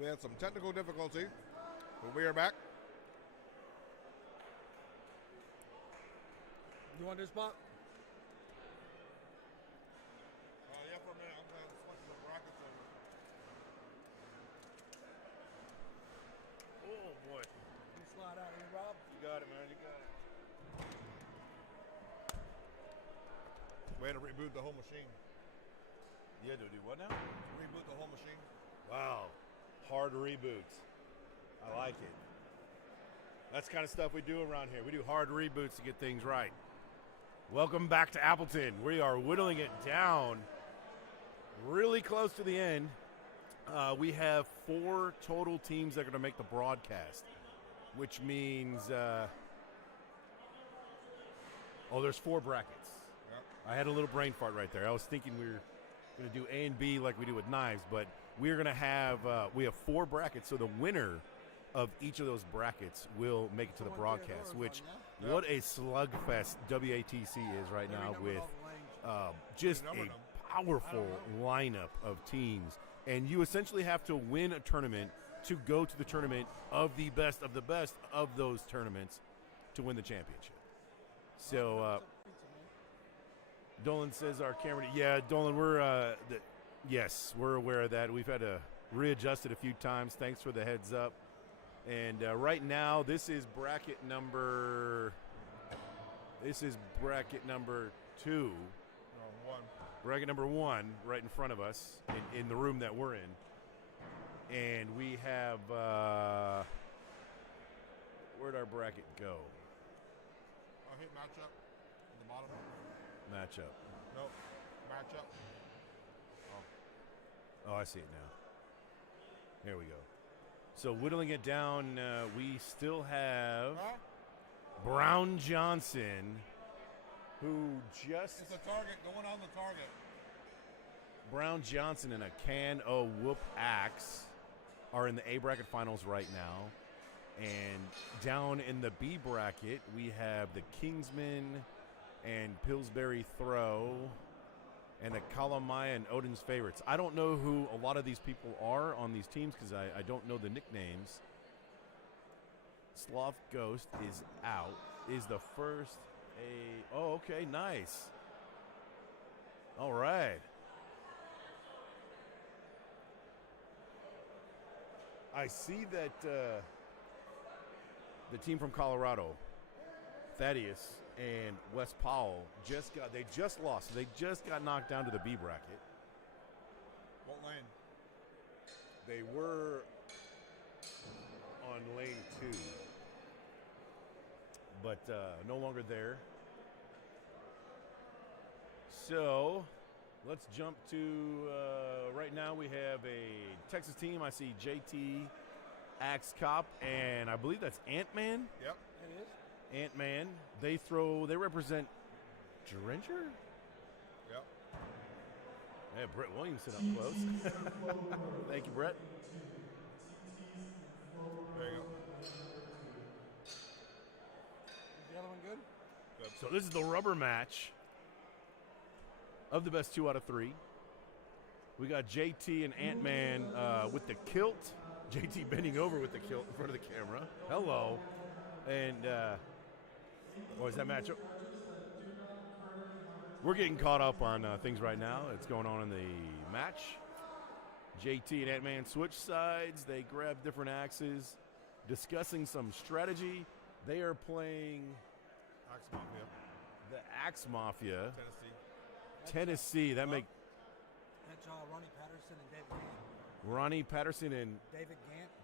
We had some technical difficulty, but we are back. You want this spot? Yeah, for a minute. I'm going to switch the brackets over. Oh, boy. You slide out here, Rob. You got it, man. You got it. We had to reboot the whole machine. You had to do what now? Reboot the whole machine. Wow. Hard reboots. I like it. That's the kind of stuff we do around here. We do hard reboots to get things right. Welcome back to Appleton. We are whittling it down really close to the end. We have 4 total teams that are going to make the broadcast, which means, there's 4 brackets. Yep. I had a little brain fart right there. I was thinking we were going to do A and B like we do with knives, but we're going to have, we have 4 brackets, so the winner of each of those brackets will make it to the broadcast, which what a slugfest WATC is right now with just a powerful lineup of teams. And you essentially have to win a tournament to go to the tournament of the best of those tournaments to win the championship. So Dolan says our camera. Yeah, Dolan, yes, we're aware of that. We've had to readjust it a few times. Thanks for the heads up. And right now, this is bracket number 2. One. Bracket number 1 right in front of us in the room that we're in. And we have, where'd our bracket go? I hit matchup at the bottom. Matchup. Nope. Matchup. Oh, I see it now. There we go. So whittling it down, we still have Brown Johnson, who just... It's a target. Going on the target. Brown Johnson and a can o' whoop axe are in the A bracket finals right now. And down in the B bracket, we have the Kingsman and Pillsbury Throw and the Kalamaya and Odin's Favorites. I don't know who a lot of these people are on these teams because I don't know the nicknames. Sloth Ghost is out. Is the first a... Oh, okay, nice. All right. I see that the team from Colorado, Thaddeus and Wes Powell, just lost. So they just got knocked down to the B bracket. What lane? They were on lane 2, but no longer there. So let's jump to right now we have a Texas team. I see JT, Axe Cop, and I believe that's Ant-Man. Yep. It is. Ant-Man. They represent Dringer? Yep. Yeah, Brett Williamson up close. Thank you, Brett. There you go. Is the other one good? Good. So this is the rubber match of the best 2 out of 3. We got JT and Ant-Man with the kilt. JT bending over with the kilt in front of the camera. Hello. And what is that matchup? We're getting caught up on things right now. It's going on in the match. JT and Ant-Man switch sides. They grab different axes, discussing some strategy. They are playing Axe Mafia. the Axe Mafia. Tennessee. That's Ronnie Patterson and David Gant. Ronnie Patterson and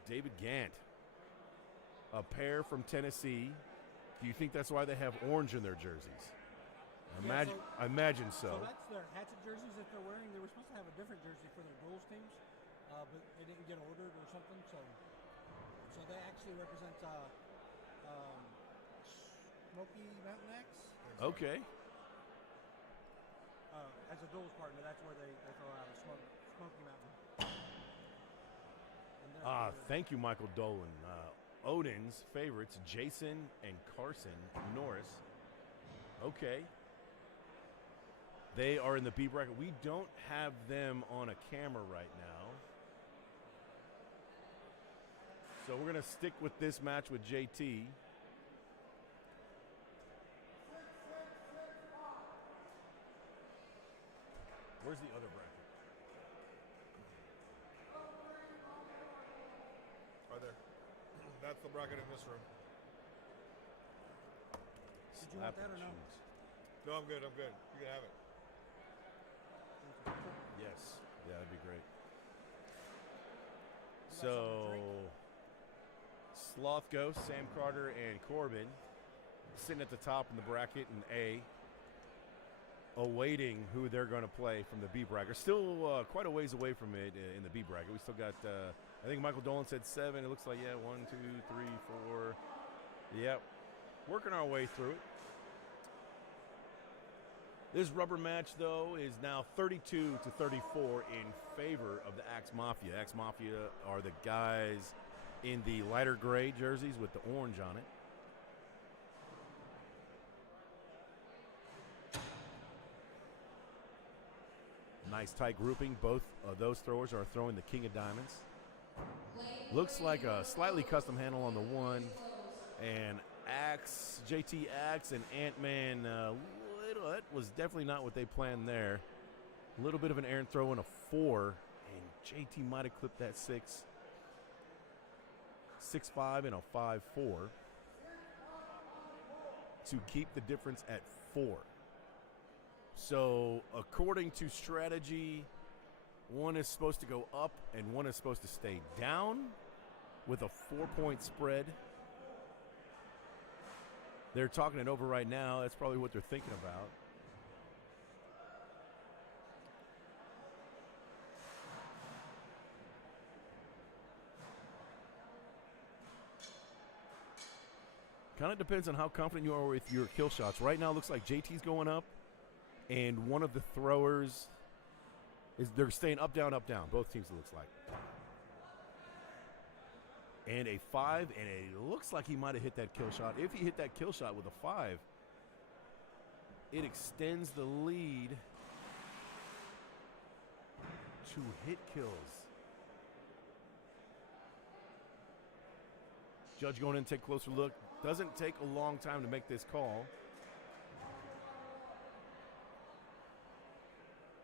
David Gant. A pair from Tennessee. Do you think that's why they have orange in their jerseys? I imagine so. So that's their Hatchet jerseys that they're wearing. They were supposed to have a different jersey for their duels teams, but they didn't get ordered or something. So they actually represent Smoky Mountain Axe. Okay. As a duels partner, that's where they throw out a Smoky Mountain. Thank you, Michael Dolan. Odin's favorites, Jason and Carson Norris. Okay. They are in the B bracket. We don't have them on a camera right now. So we're going to stick with this match with JT. Where's the other bracket? Right there. That's the bracket in this room. Did you want that or no? No, I'm good. I'm good. You can have it. Yes. Yeah, that'd be great. So, Sloth Ghost, Sam Carter, and Corbin sitting at the top in the bracket in A, awaiting who they're going to play from the B bracket. Still quite a ways away from it in the B bracket. We still got, I think Michael Dolan said 7. It looks like, 1, 2, 3, 4. Yep. Working our way through it. This rubber match, though, is now 32-34 in favor of the Axe Mafia. Axe Mafia are the guys in the lighter gray jerseys with the orange on it. Nice tight grouping. Both of those throwers are throwing the King of Diamonds. Looks like a slightly custom handle on the one. And Axe, JT Axe and Ant-Man, that was definitely not what they planned there. A little bit of an errant throw and a 4. And JT might have clipped that 6. 6-5 and a 5-4 to keep the difference at 4. So according to strategy, one is supposed to go up and one is supposed to stay down with a 4-point spread. They're talking it over right now. That's probably what they're thinking about. Kind of depends on how confident you are with your kill shots. Right now, it looks like JT's going up, and one of the throwers they're staying up, down, up, down. Both teams, it looks like. And a 5, and it looks like he might have hit that kill shot. If he hit that kill shot with a 5, it extends the lead to hit kills. Judge going in to take a closer look. Doesn't take a long time to make this call.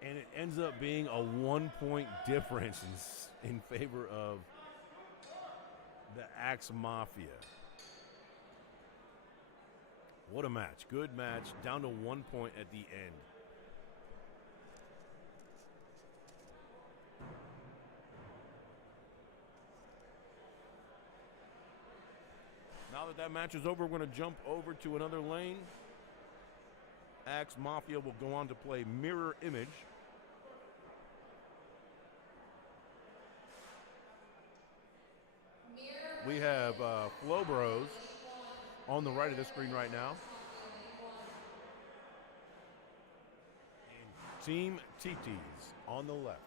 And it ends up being a 1-point difference in favor of the Axe Mafia. What a match. Good match. Down to 1 point at the end. Now that match is over, we're going to jump over to another lane. Axe Mafia will go on to play Mirror Image. We have Flow Bros on the right of the screen right now. And Team TTs on the left.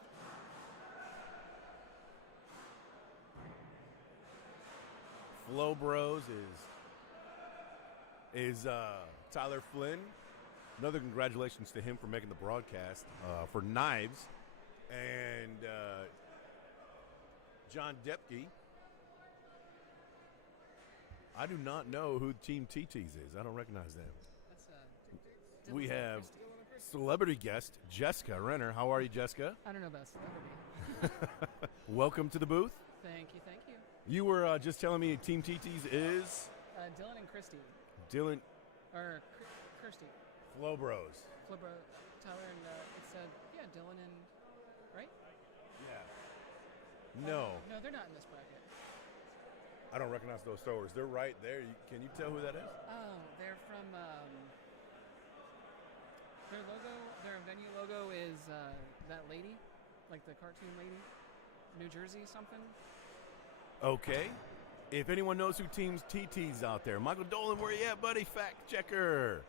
Flow Bros is Tyler Flynn. Another congratulations to him for making the broadcast for Knives. And John Depke. I do not know who Team TTs is. I don't recognize them. That's We have celebrity guest Jessica Renner. How are you, Jessica? I don't know about celebrity. Welcome to the booth. Thank you, thank you. You were just telling me Team TTs is Dylan and Christy. Dylan. Or Kirsty. Flow Bros. Flibro, Tyler and it said, yeah, Dylan and, right? Yeah. No. No, they're not in this bracket. I don't recognize those throwers. They're right there. Can you tell who that is? Oh, they're from, their logo, their venue logo is that lady, like the cartoon lady, New Jersey something. Okay. If anyone knows who Team TT's out there, Michael Dolan, where you at, buddy? Fact checker.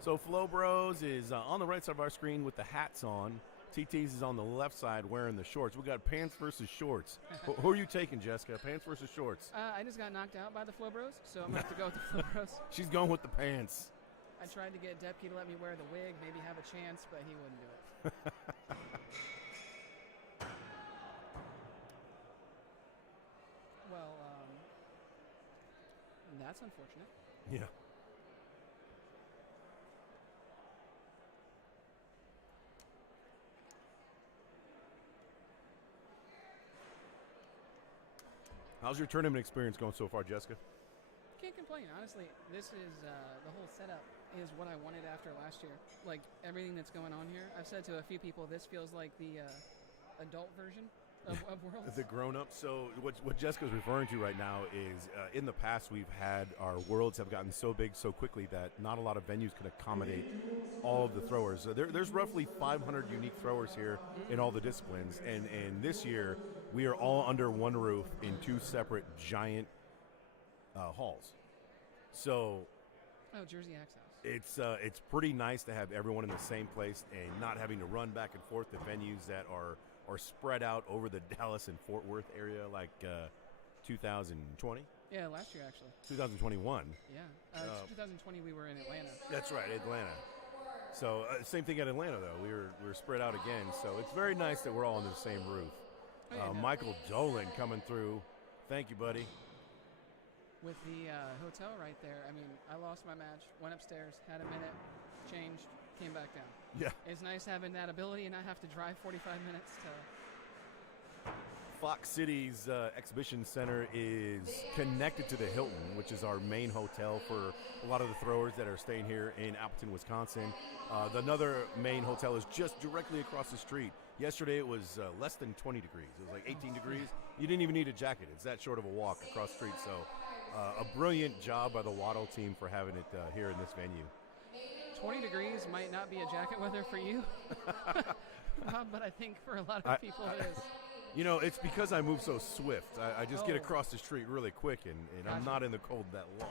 So Flow Bros is on the right side of our screen with the hats on. TT's is on the left side wearing the shorts. We got pants versus shorts. Who are you taking, Jessica? Pants versus shorts? I just got knocked out by the Flow Bros, so I'm going to have to go with the Flow Bros. She's going with the pants. I tried to get Depke to let me wear the wig, maybe have a chance, but he wouldn't do it. Well, that's unfortunate. Yeah. How's your tournament experience going so far, Jessica? Can't complain, honestly. This is the whole setup is what I wanted after last year. Like everything that's going on here, I've said to a few people, this feels like the adult version of Worlds. The grown-up. So what Jessica's referring to right now is in the past we've had our Worlds have gotten so big so quickly that not a lot of venues can accommodate all of the throwers. There's roughly 500 unique throwers here in all the disciplines, and this year we are all under one roof in two separate giant halls. So Jersey Axe House. it's pretty nice to have everyone in the same place and not having to run back and forth to venues that are spread out over the Dallas and Fort Worth area, like 2020. Yeah, last year actually. 2021. Yeah, 2020 we were in Atlanta. That's right, Atlanta. So same thing at Atlanta though. We were spread out again. So it's very nice that we're all under the same roof. Oh, yeah, Michael Dolan coming through. Thank you, buddy. With the hotel right there, I mean, I lost my match, went upstairs, had a minute, changed, came back down. Yeah. It's nice having that ability and not have to drive 45 minutes to... Fox City's exhibition center is connected to the Hilton, which is our main hotel for a lot of the throwers that are staying here in Appleton, Wisconsin. Another main hotel is just directly across the street. Yesterday it was less than 20 degrees. It was like 18 degrees. You didn't even need a jacket. It's that short of a walk across the street. So a brilliant job by the WATL team for having it here in this venue. 20 degrees might not be a jacket weather for you, but I think for a lot of people it is. You know, it's because I move so swift. I just get Oh. across the street really quick, and I'm Gotcha. not in the cold that long.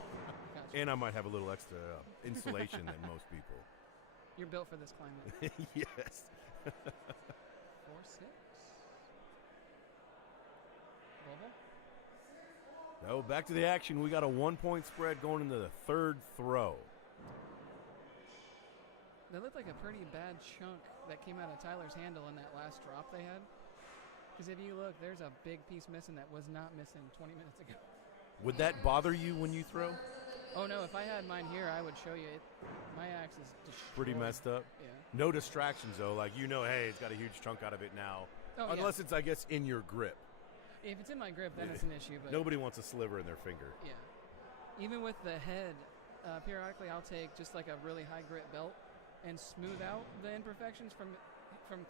Gotcha. And I might have a little extra insulation than most people. You're built for this climate. Yes. 4-6. Global? So back to the action. We got a 1-point spread going into the third throw. That looked like a pretty bad chunk that came out of Tyler's handle in that last drop they had. Because if you look, there's a big piece missing that was not missing 20 minutes ago. Would that bother you when you throw? Oh no, if I had mine here, I would show you it. My axe is destroyed. Pretty messed up. Yeah. No distractions though. Like hey, it's got a huge chunk out of it now. Oh, Unless it's, I guess, in your grip. If it's in my grip, then it's an issue. But Nobody wants a sliver in their finger. yeah. Even with the head, periodically I'll take just like a really high grit belt and smooth out the imperfections from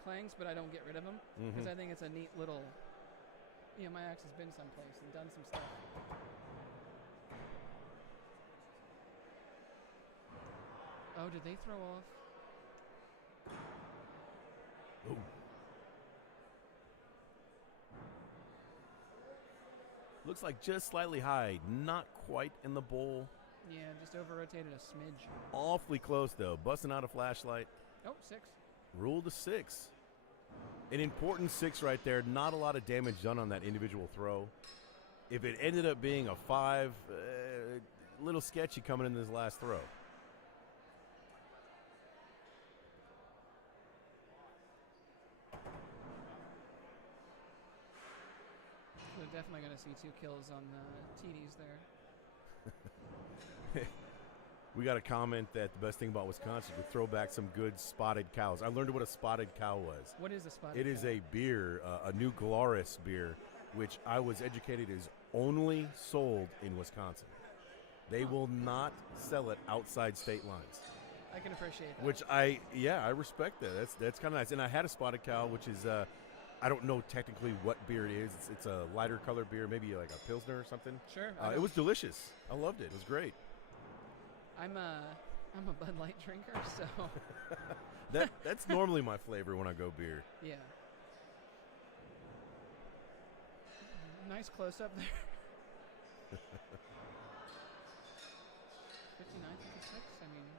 clangs, but I don't get rid of them because I think it's a neat little. You know, my axe has been someplace and done some stuff. Oh, did they throw off? Oh. Looks like just slightly high, not quite in the bowl. Yeah, just over rotated a smidge. Awfully close though, busting out a flashlight. Oh, 6. Rule to 6. An important 6 right there. Not a lot of damage done on that individual throw. If it ended up being a 5, a little sketchy coming in this last throw. So definitely going to see 2 kills on TDs there. We got a comment that the best thing about Wisconsin is to throw back some good spotted cows. I learned what a spotted cow was. What is a spotted It is cow? a beer, a New Glarus beer, which I was educated is only sold in Wisconsin. They will not sell it outside state lines. I can appreciate that. Which I respect that. That's kind of nice. And I had a spotted cow, which is I don't know technically what beer it is. It's a lighter colored beer, maybe like a Pilsner or something. Sure. It was delicious. I loved it. It was great. I'm a Bud Light drinker, so That's normally my flavor when I go beer. yeah. Nice close up there. 59, 56. I mean,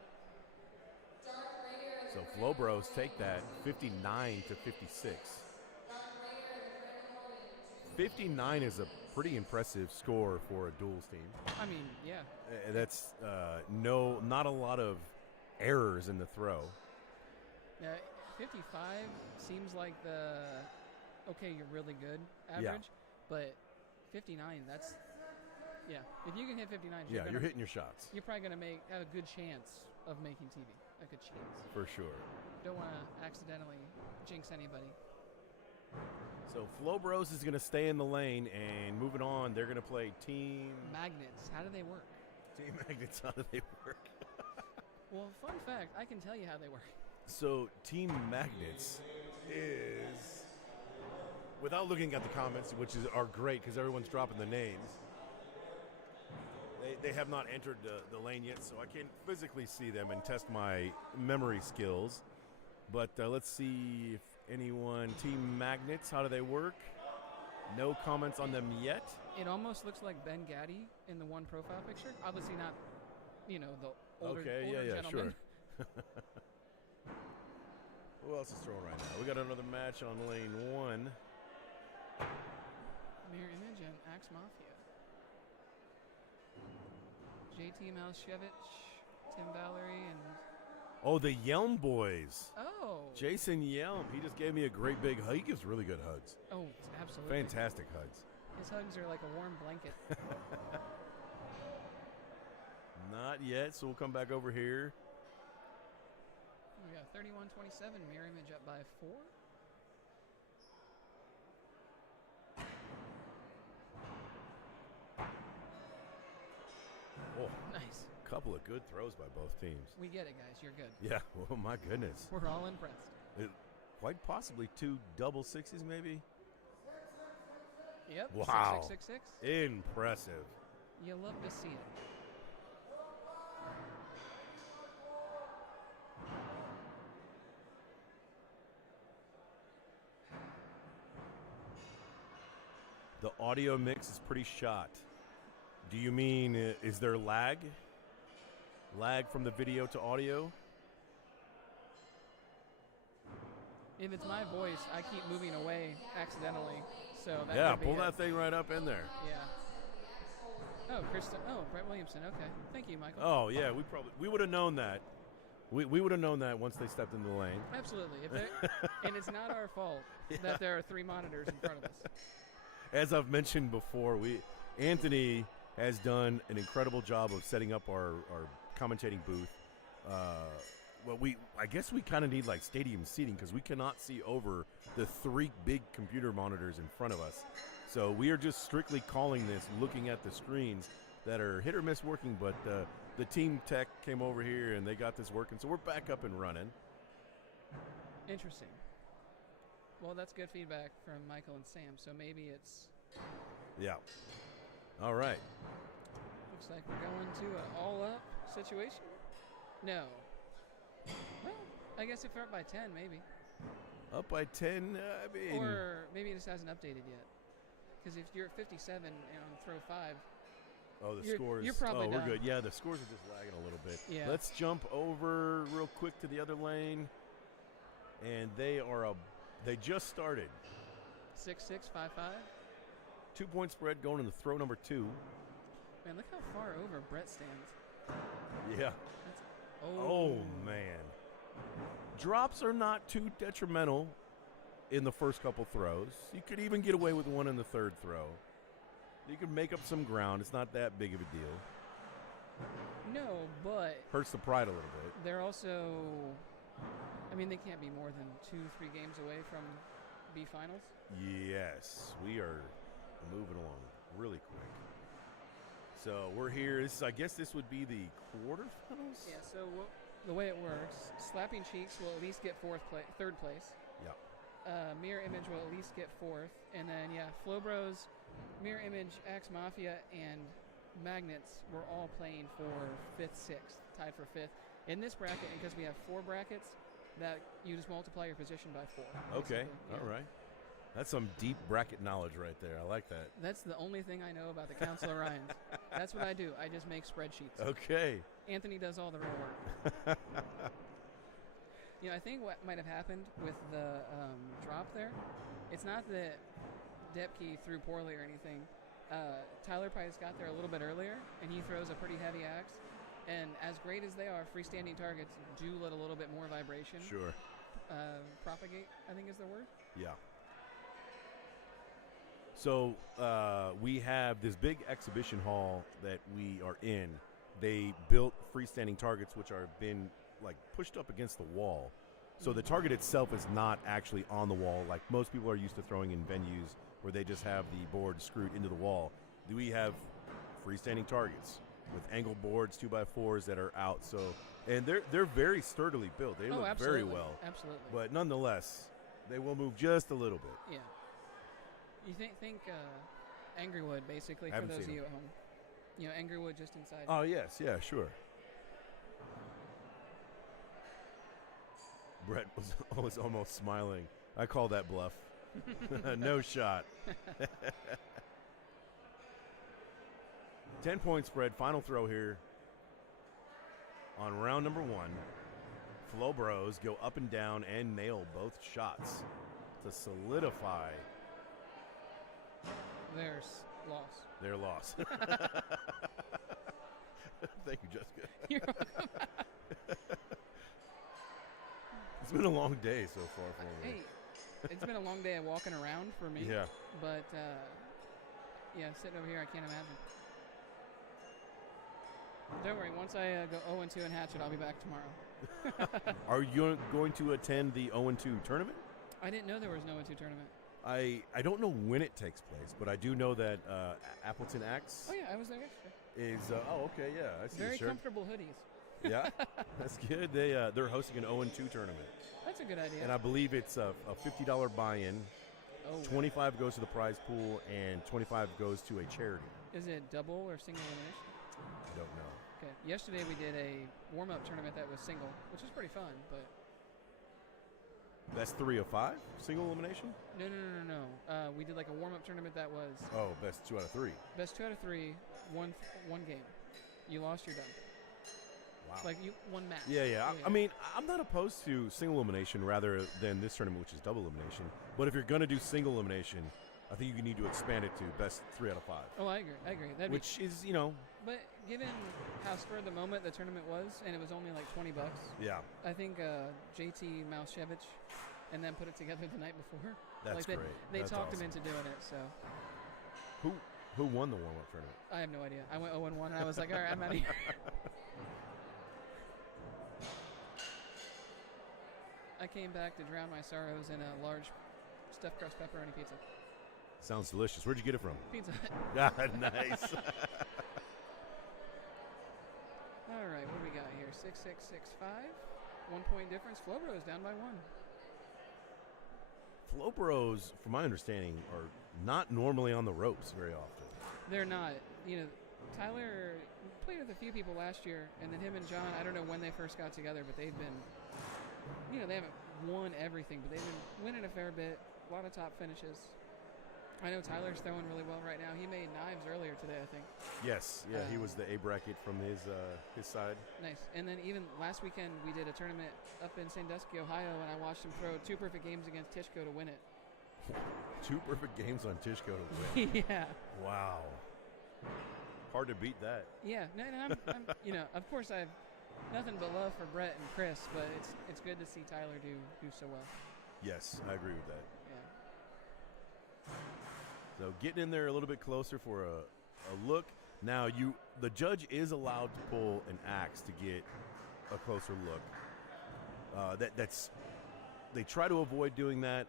So Flowbros take that 59 to 56. 59 is a pretty impressive score for a duels team. I mean, yeah. That's not a lot of errors in the throw. Yeah, 55 seems like the okay, you're really good average, but 59, Yeah, if you can hit 59s, You're hitting your shots. You're probably going to have a good chance of making TV. A good chance. For sure. Don't want to accidentally jinx anybody. So Flo Bros is going to stay in the lane, and moving on, they're going to play Team Magnets. How do they work? Team Magnets. How do they work? Well, fun fact, I can tell you how they work. So Team Magnets is, without looking at the comments, which are great because everyone's dropping the names. They have not entered the lane yet, so I can't physically see them and test my memory skills. But let's see if anyone, Team Magnets, how do they work? No comments on them yet. It almost looks like Ben Gaddy in the one profile picture. Obviously not, the older gentleman. Sure. Who else is throwing right now? We got another match on lane 1. Mirror Image and Axe Mafia. JT Malshevich, Tim Valerie, and... Oh, the Yelm boys. Oh. Jason Yelm. He just gave me a great big hug. He gives really good hugs. Oh, absolutely. Fantastic hugs. His hugs are like a warm blanket. Not yet, so we'll come back over here. We got 31-27, Mirror Image up by 4. Oh, nice. Couple of good throws by both teams. We get it, guys. You're good. Yeah. Oh, my goodness. We're all impressed. Quite possibly 2 double sixes, maybe. Yep. Wow. 6-6-6-6. Impressive. You love to see it. The audio mix is pretty shot. Do you mean, is there lag? Lag from the video to audio? If it's my voice, I keep moving away accidentally. So that Yeah, could be pull it. that thing right up in there. Yeah. Oh, Brett Williamson. Okay. Thank you, Michael. Oh, yeah, we would have known that. We would have known that once they stepped into the lane. Absolutely. And it's not our fault that there are 3 monitors in front of us. As I've mentioned before, Anthony has done an incredible job of setting up our commentating booth. Well, I guess we kind of need like stadium seating because we cannot see over the 3 big computer monitors in front of us. So we are just strictly calling this, looking at the screens that are hit or miss working, but the team tech came over here and they got this working, so we're back up and running. Interesting. Well, that's good feedback from Michael and Sam, so maybe it's... Yeah. All right. Looks like we're going to an all-up situation? No. Well, I guess if we're up by 10, maybe. Up by 10, I mean... Or maybe it just hasn't updated yet. Because if you're at 57 and on throw 5... Oh, the scores. You're probably we're done. good. Yeah, the scores are just lagging a little bit. Yeah. Let's jump over real quick to the other lane. And they just started. 6-6, 5-5. 2-point spread going into throw number 2. Man, look how far over Brett stands. Yeah. Oh, man. Drops are not too detrimental in the first couple throws. You could even get away with one in the third throw. You can make up some ground. It's not that big of a deal. No, but... Hurts the pride a little bit. They're also... I mean, they can't be more than 2-3 games away from B finals. Yes, we are moving along really quick. So we're here. I guess this would be the quarterfinals? Yeah, so the way it works, Slapping Cheeks will at least get third place. Yeah. Mirror Image will at least get 4th. And then, Flo Bros, Mirror Image, Axe Mafia, and Magnets were all playing for 5th, 6th, tied for 5th. In this bracket, because we have 4 brackets, that you just multiply your position by 4. Okay, yeah. All right. That's some deep bracket knowledge right there. I like that. That's the only thing I know about the Council of Ryans. That's what I do. I just make spreadsheets. Okay. Anthony does all the real work. I think what might have happened with the drop there, it's not that Depke threw poorly or anything. Tyler probably just got there a little bit earlier, and he throws a pretty heavy axe. And as great as they are, freestanding targets do let a little bit more vibration. Sure. Propagate, I think is the word. Yeah. So we have this big exhibition hall that we are in. They built freestanding targets, which are been like pushed up against the wall. So the target itself is not actually on the wall like most people are used to throwing in venues where they just have the board screwed into the wall. We have freestanding targets with angle boards, 2x4s that are out. So, and they're very sturdily built. They look very well. Absolutely. But nonetheless, they will move just a little bit. Yeah. You think Angrywood, basically, for those of you at home. You know, Angrywood just inside. Oh, yes. Yeah, sure. Brett was almost smiling. I call that bluff. No shot. 10-point spread, final throw here on round number 1. Flo Bros go up and down and nail both shots to solidify their loss. Thank you, Jessica. You're welcome. It's been a long day so far for me. Hey, it's been a long day of walking around for me. Yeah. But, yeah, sitting over here, I can't imagine. Don't worry. Once I go 0-2 in Hatchet, I'll be back tomorrow. Are you going to attend the 0-2 tournament? I didn't know there was no 0-2 tournament. I don't know when it takes place, but I do know that Appleton Axe Oh, yeah, I was there yesterday. is okay, yeah. I see Very the shirt. comfortable hoodies. Yeah, that's good. They're hosting an 0-2 tournament. That's a good idea. And I believe it's a $50 buy-in. Oh. $25 goes to the prize pool, and $25 goes to a charity. Is it double or single elimination? I don't know. Okay. Yesterday we did a warm-up tournament that was single, which was pretty fun, but... That's 3 of 5? Single elimination? No. We did like a warm-up tournament that was... Oh, best 2 out of 3. Best 2 out of 3, one game. You lost, you're done. Wow. Like one match. Yeah. I mean, I'm not opposed to single elimination rather than this tournament, which is double elimination. But if you're going to do single elimination, I think you need to expand it to best 3 out of 5. Oh, I agree. Which is, But given how spur of the moment the tournament was, and it was only like $20, yeah, I think JT Maushevich and then put it together the night before. That's like great. They That's talked awesome. him into doing it, so. Who won the warm-up tournament? I have no idea. I went 0-1, and I was like, all right, I'm out of here. I came back to drown my sorrows in a large stuffed crust pepperoni pizza. Sounds delicious. Where'd you get it from? Pizza Hut. Nice. All right, what do we got here? 6-6-6-5. 1 point difference. Flo Bros down by 1. Flo Bros, from my understanding, are not normally on the ropes very often. They're not. Tyler played with a few people last year, and then him and John, I don't know when they first got together, but they've been, they haven't won everything, but they've been winning a fair bit, a lot of top finishes. I know Tyler's throwing really well right now. He made knives earlier today, I think. Yes, yeah, he was the A bracket from his side. Nice. And then even last weekend, we did a tournament up in Sandusky, Ohio, and I watched him throw 2 perfect games against Tishko to win it. 2 perfect games on Tishko to win. Yeah. Wow. Hard to beat that. Yeah. No, I'm of course I have nothing but love for Brett and Chris, but it's good to see Tyler do so well. Yes, I agree with that. Yeah. So getting in there a little bit closer for a look. Now the judge is allowed to pull an axe to get a closer look. They try to avoid doing that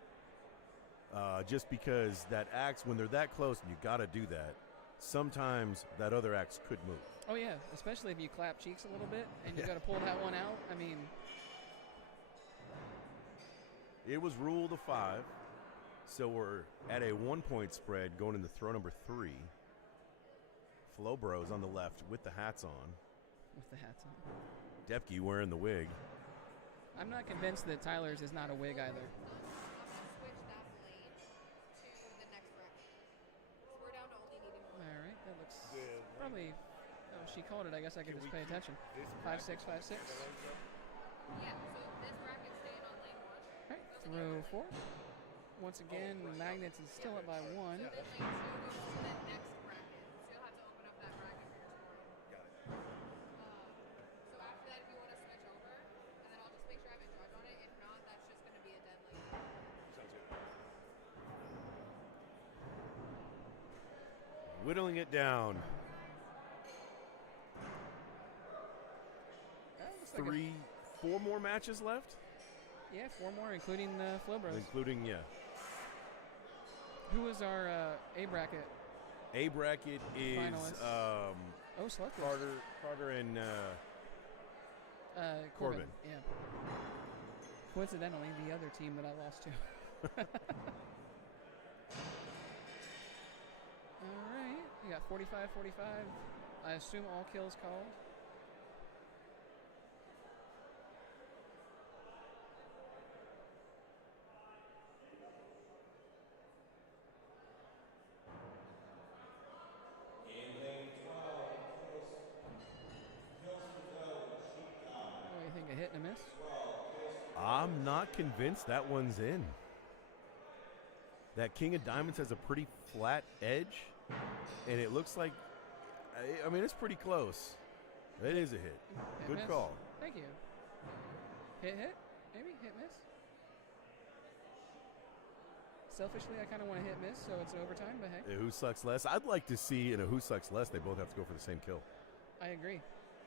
just because that axe, when they're that close and you got to do that, sometimes that other axe could move. Oh yeah, especially if you clap cheeks a little bit and you got to pull that one out. I mean, it was ruled a 5. So we're at a 1 point spread going into throw number 3. Flo Bros on the left with the hats on. with the hats on. Depke wearing the wig. I'm not convinced that Tyler's is not a wig either. Switch that blade to the next bracket. So we're down to only needing one. All right, that looks probably. Oh, she called it. I guess I could just pay attention. 5-6, 5-6. Yeah, so this bracket's staying on lane 1. All right, throw 4. Once again, Magnets is still up by 1. Then lane 2 goes to the next bracket. So you'll have to open up that bracket for your scoring. Got it. So after that, if you want to switch over, and then I'll just make sure I have a judge on it. If not, that's just going to be a dead lane. Sounds good. Whittling it down. Looks like 4 more matches left? yeah, 4 more, including the Flow Bros. Including, yeah. Who was our A bracket? A bracket is Finalists. Slugfest. Carter and Corbin. Corbin. Yeah. Coincidentally, the other team that I lost to. All right. You got 45, 45. I assume all kills called. What do you think, a hit and a miss? I'm not convinced that one's in. That King of Diamonds has a pretty flat edge, and it looks like, I mean, it's pretty close. It is a hit. Good miss. call. Thank you. Hit, maybe? Hit, miss? Selfishly, I kind of want to hit, miss, so it's overtime, but hey. Who sucks less? I'd like to see in a who sucks less, they both have to go for the same kill. I agree.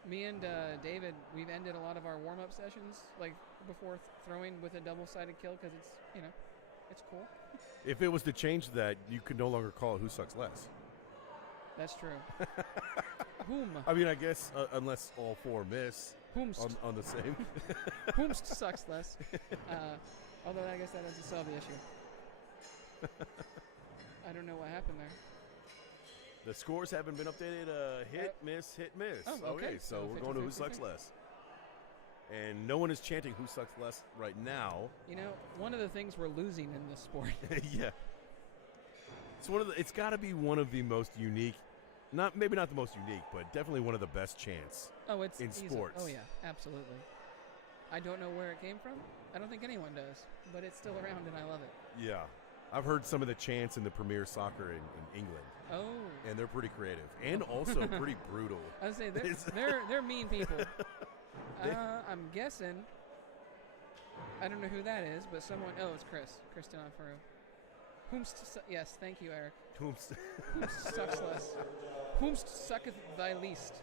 Me and David, we've ended a lot of our warm-up sessions, like before throwing with a double-sided kill, because it's, it's cool. If it was to change that, you could no longer call it who sucks less. That's true. Whom? I mean, I guess unless all 4 miss Whomst. on the same. Whomst sucks less. Although I guess that doesn't solve the issue. I don't know what happened there. The scores haven't been updated. Hit, miss, hit, miss. Oh, okay. So we're 50, going to who 50, sucks 50. less. And no one is chanting who sucks less right now. One of the things we're losing in this sport. Yeah. It's got to be one of the most unique, maybe not the most unique, but definitely one of the best chants. Oh, it's in easy. sports. Oh yeah, absolutely. I don't know where it came from. I don't think anyone does, but it's still around and I love it. Yeah. I've heard some of the chants in the Premier Soccer in England. Oh. And they're pretty creative and also pretty brutal. I would say they're mean people. I'm guessing. I don't know who that is, but someone. Oh, it's Chris Donofrio. Yes, thank you, Eric. Whomst sucks less. Whomst sucketh thy least.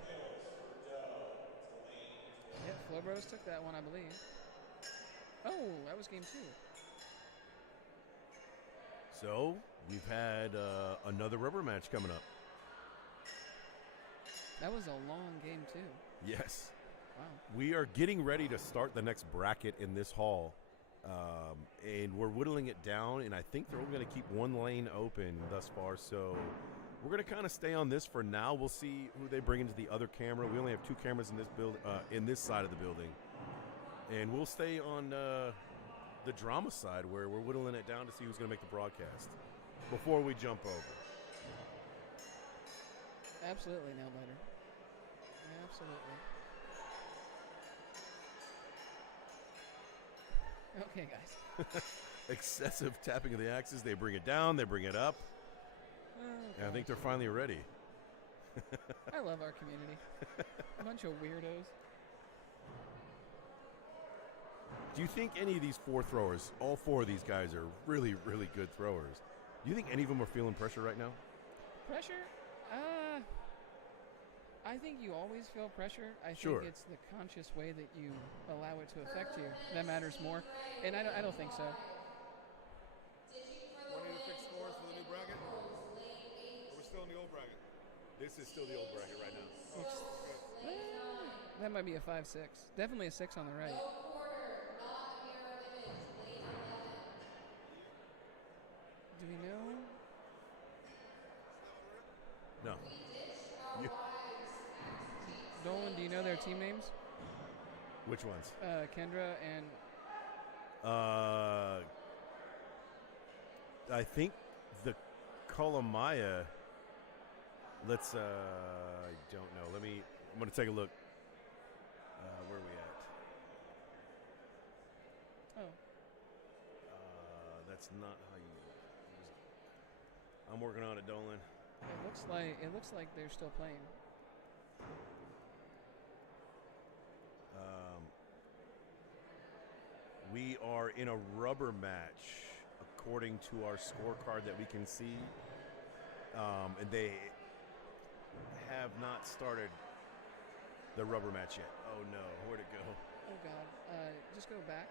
Yep, Flow Bros took that one, I believe. Oh, that was game 2. So we've had another rubber match coming up. That was a long game 2. Yes. Wow. We are getting ready to start the next bracket in this hall. And we're whittling it down, and I think they're only going to keep one lane open thus far. So we're going to kind of stay on this for now. We'll see who they bring into the other camera. We only have 2 cameras in this in this side of the building. And we'll stay on the drama side where we're whittling it down to see who's going to make the broadcast before we jump over. Absolutely, Nailbiter. Absolutely. Okay, guys. Excessive tapping of the axes. They bring it down, they bring it up. Oh, And I think they're finally ready. I love our community. A bunch of weirdos. Do you think any of these 4 throwers, all 4 of these guys are really, really good throwers? Do you think any of them are feeling pressure right now? Pressure? I think you always feel pressure. I Sure. think it's the conscious way that you allow it to affect you that matters more. And I don't think so. Want to fix scores for the new bracket? Or we're still in the old bracket? This is still the old bracket right now. That might be a 5-6. Definitely a 6 on the right. Do we know? No. Dolan, do you know their team names? Which ones? Kendra and... I think the Kolomaya. Let's. I don't know. I'm going to take a look. Where are we at? Oh. That's not how you. I'm working on it, Dolan. It looks like they're still playing. We are in a rubber match, according to our scorecard that we can see. And have not started the rubber match yet. Oh no, where'd it go? Oh God. Just go back.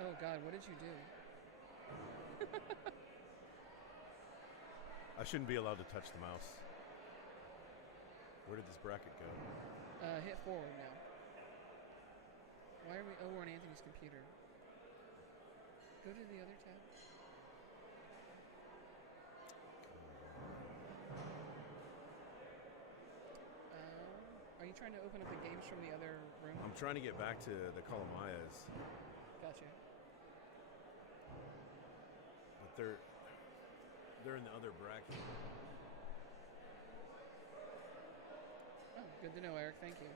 Oh God, what did you do? I shouldn't be allowed to touch the mouse. Where did this bracket go? Hit forward now. Why are we? Oh, we're on Anthony's computer. Go to the other tab. Are you trying to open up the games from the other room? I'm trying to get back to the Kalamayas. Gotcha. But they're in the other bracket. Oh, good to know, Eric. Thank you.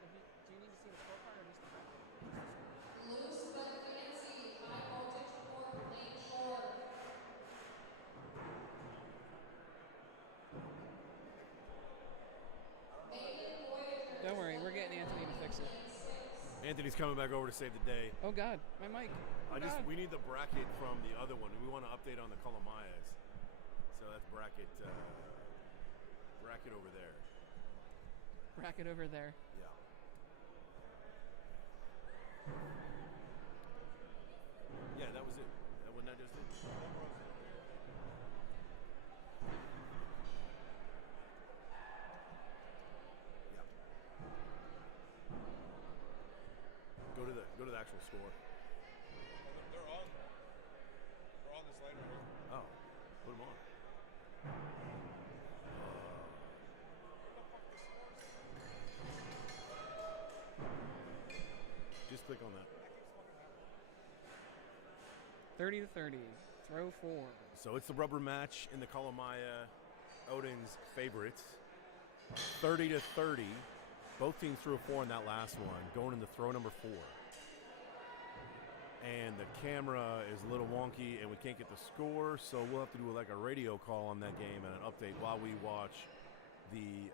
Do you need to see the scorecard or just the bracket? Loose but fancy. High voltage report, lane 4. Megan Voyager. Don't worry, we're getting Anthony to fix it. Anthony's coming back over to save the day. Oh God, my mic. Oh, God. We need the bracket from the other one. We want to update on the Kalamayas. So that's bracket over there. Bracket over there. Yeah. Yeah, that was it. Wasn't that just it? Yeah. Go to the actual score. They're on this line right here. Oh, put them on. Just click on that. 30 to 30. Throw 4. So it's the rubber match in the Kalamaya Odin's favorites. 30 to 30. Both teams threw a 4 in that last one, going into throw number 4. And the camera is a little wonky, and we can't get the score, so we'll have to do like a radio call on that game and an update while we watch the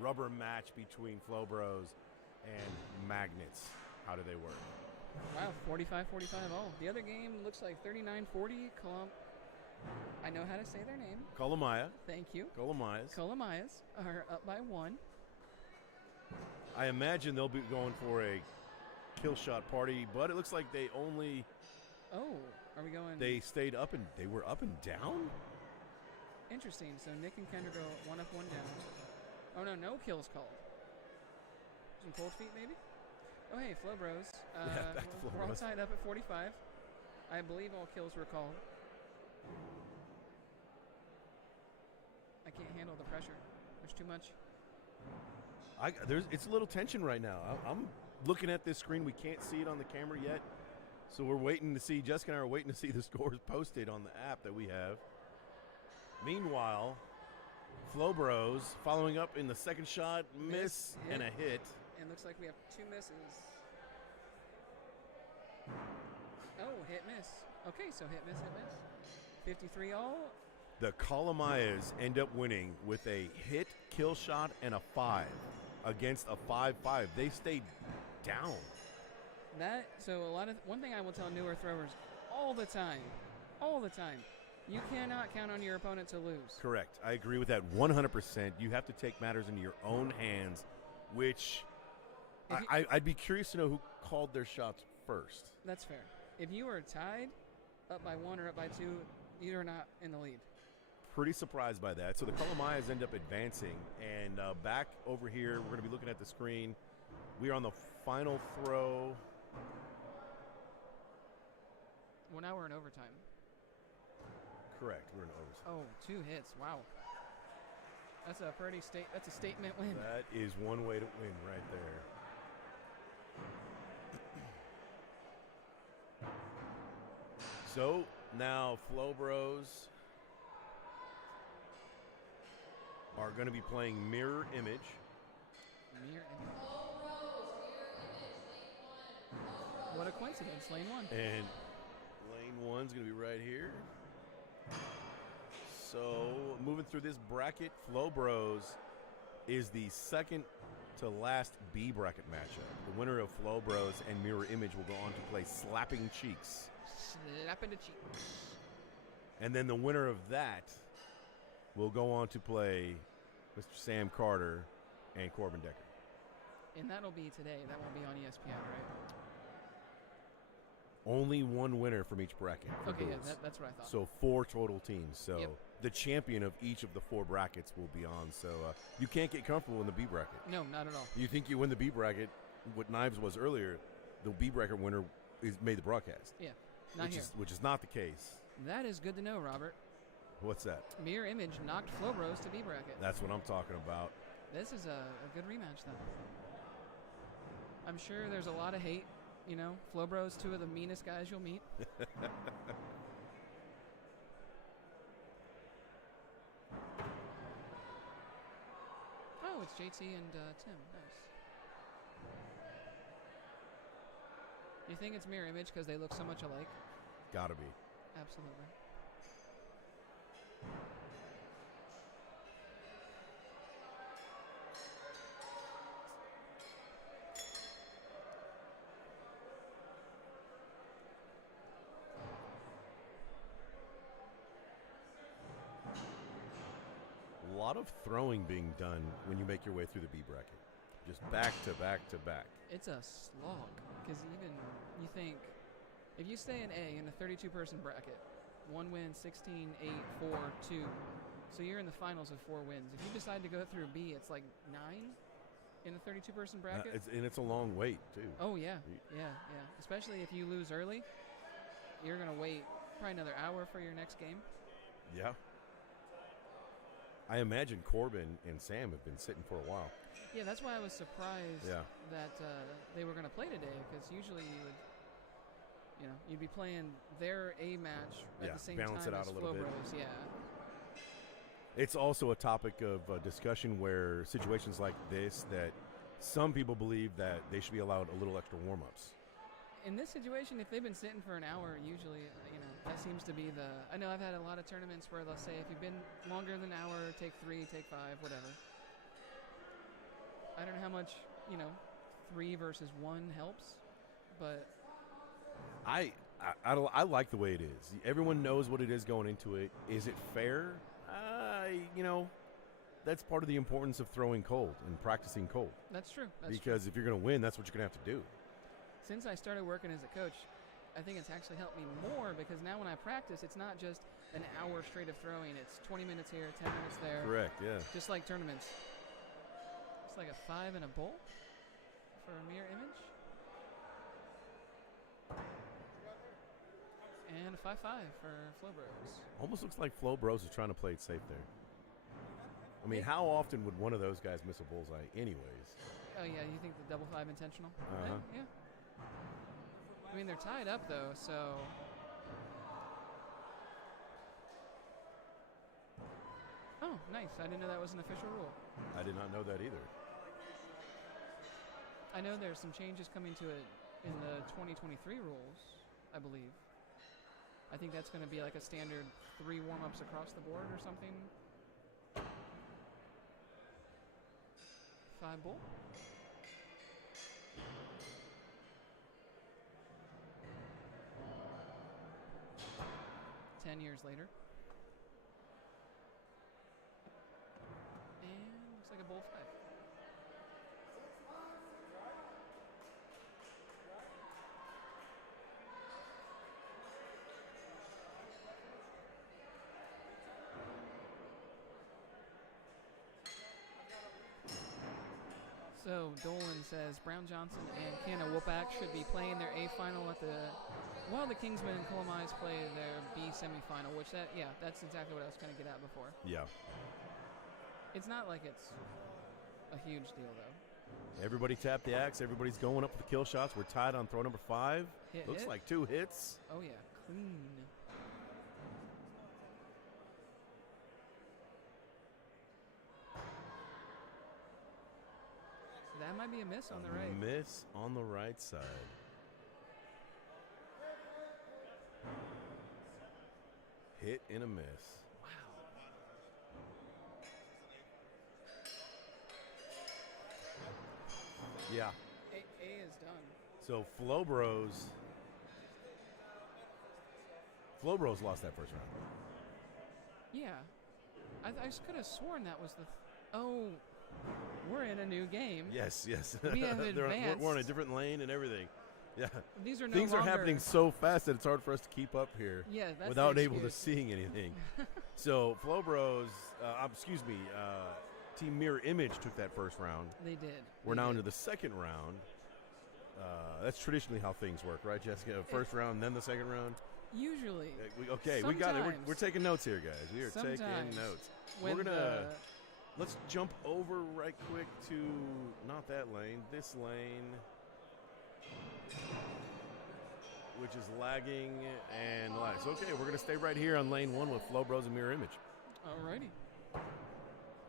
rubber match between Flow Bros and Magnets. How do they work? Wow, 45-45 all. The other game looks like 39-40. I know how to say their name. Kalamaya. Thank you. Kalamayas. Kalamayas are up by 1. I imagine they'll be going for a kill shot party, but it looks like they only Oh, are we going? they stayed up and they were up and down. Interesting. So Nick and Kendra go 1 up, 1 down. Oh no kills called. Some cold feet maybe. Oh hey, Flow Bros. Back to Flow we're all Bros. tied up at 45. I believe all kills were called. I can't handle the pressure. There's too much. It's a little tension right now. I'm looking at this screen. We can't see it on the camera yet, so we're waiting to see. Jessica and I are waiting to see the scores posted on the app that we have. Meanwhile, Flow Bros following up in the second shot, miss hit. and a hit. And looks like we have 2 misses. Oh, hit miss. Okay, so hit miss. 53 all. The Kalamayas end up winning with a hit, kill shot, and a 5 against a 5-5. They stayed down. One thing I will tell newer throwers all the time, you cannot count on your opponent to lose. Correct. I agree with that 100%. You have to take matters into your own hands, which I'd be curious to know who called their shots first. That's fair. If you are tied, up by 1 or up by 2, you're not in the lead. Pretty surprised by that. So the Kalamayas end up advancing. And back over here, we're going to be looking at the screen. We are on the final throw. Well, now we're in overtime. Correct. We're in overtime. Oh, 2 hits. Wow. That's a statement win. That is one way to win right there. So now Flow Bros are going to be playing Mirror Image. What a coincidence. coincidence. Lane 1. And lane 1's going to be right here. So, moving through this bracket, Flow Bros is the second to last B bracket matchup. The winner of Flow Bros and Mirror Image will go on to play Slapping Cheeks. Slapping the cheek. And then the winner of that will go on to play Mr. Sam Carter and Corbin Decker. And that'll be today. That won't be on ESPN, right? Only one winner from each bracket. Okay, yeah, duels. that's what I thought. So 4 total teams. So Yep. the champion of each of the 4 brackets will be on. So you can't get comfortable in the B bracket. No, not at all. You think you win the B bracket, what Knives was earlier, the B bracket winner made the broadcast. Yeah, not here. Which is not the case. That is good to know, Robert. What's that? Mirror Image knocked Flow Bros to B bracket. That's what I'm talking about. This is a good rematch, though. I'm sure there's a lot of hate. You know, Flow Bros, 2 of the meanest guys you'll meet. Oh, it's JT and Tim. Nice. You think it's Mirror Image because they look so much alike? Gotta be. Absolutely. A lot of throwing being done when you make your way through the B bracket. Just back to back to back. It's a slog because even you think if you stay in A in a 32-person bracket, 1 win, 16, 8, 4, 2. So you're in the finals with 4 wins. If you decide to go through B, it's like 9 in a 32-person bracket. It's a long wait, too. Oh, yeah. Yeah. Especially if you lose early, you're going to wait probably another hour for your next game. Yeah. I imagine Corbin and Sam have been sitting for a while. Yeah, that's why I was surprised Yeah. that they were going to play today, because usually you'd be playing their A match at the same balance time it out as a little Flow bit. Bros. Yeah. It's also a topic of discussion where situations like this that some people believe that they should be allowed a little extra warm-ups. In this situation, if they've been sitting for an hour, usually, that seems to be the... I know I've had a lot of tournaments where they'll say, if you've been longer than an hour, take 3, take 5, whatever. I don't know how much, 3 versus 1 helps, but... I like the way it is. Everyone knows what it is going into it. Is it fair? That's part of the importance of throwing cold and practicing cold. That's true. Because if you're going to win, that's what you're going to have to do. Since I started working as a coach, I think it's actually helped me more, because now when I practice, it's not just an hour straight of throwing. It's 20 minutes here, 10 minutes there. Correct, yeah. Just like tournaments. It's like a 5 and a bowl for a Mirror Image. And a 5-5 for Flow Bros. Almost looks like Flow Bros is trying to play it safe there. I mean, how often would one of those guys miss a bullseye anyways? Oh, yeah, you think the double 5 intentional? Uh-huh. Yeah. I mean, they're tied up, though, so... Oh, nice. I didn't know that was an official rule. I did not know that either. I know there's some changes coming to it in the 2023 rules, I believe. I think that's going to be like a standard 3 warm-ups across the board or something. 5 bull. Years later. And looks like a bull 5. So Dolan says Brown Johnson and Canna Wopak should be playing their A final while the Kingsmen and Colomais play their B semifinal, that's exactly what I was going to get at before. Yeah. It's not like it's a huge deal, though. Everybody tapped the axe. Everybody's going up with the kill shots. We're tied on throw number 5. Looks like 2 hits. Oh, yeah. Clean. That might be a miss on the right. Miss on the right side. hit and a miss. Yeah. A is done. So Flowbros lost that first round. Yeah. I could have sworn that was the... oh, we're in a new game. Yes. We have advanced. We're on a different lane and everything. Yeah. These are no Things longer... are happening so fast that it's hard for us to keep up here Yeah, that's without the able to excuse. seeing anything. So Flowbros, Team Mirror Image took that first round. They did. We're They now did. into the second round. That's traditionally how things work, right, Jessica? First round, then the second round. Usually. We got it. We're Sometimes. taking notes here, guys. We are taking Sometimes. notes. When We're let's jump over right quick to not that lane, this lane, which is lagging and lags. Okay, we're gonna stay right here on lane 1 with Flowbros and Mirror Image. Alrighty.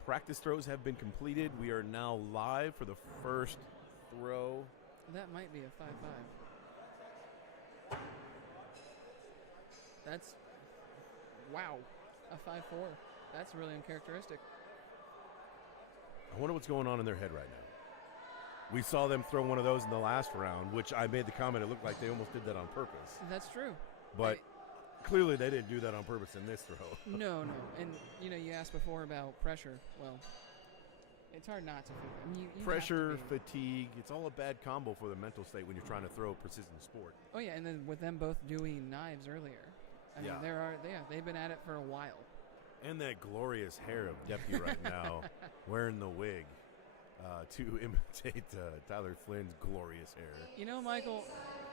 Practice throws have been completed. We are now live for the first throw. That might be a 5-5. That's... wow. A 5-4. That's really uncharacteristic. I wonder what's going on in their head right now. We saw them throw one of those in the last round, which I made the comment it looked like they almost did that on purpose. That's true. But clearly they didn't do that on purpose in this throw. No. And, you asked before about pressure. Well, it's hard not to. I mean, you Pressure, have to be. fatigue, it's all a bad combo for the mental state when you're trying to throw a precision sport. Oh, yeah, and then with them both doing knives earlier. I mean, Yeah. they've been at it for a while. And that glorious hair of Deputy right now, wearing the wig to imitate Tyler Flynn's glorious hair. Michael,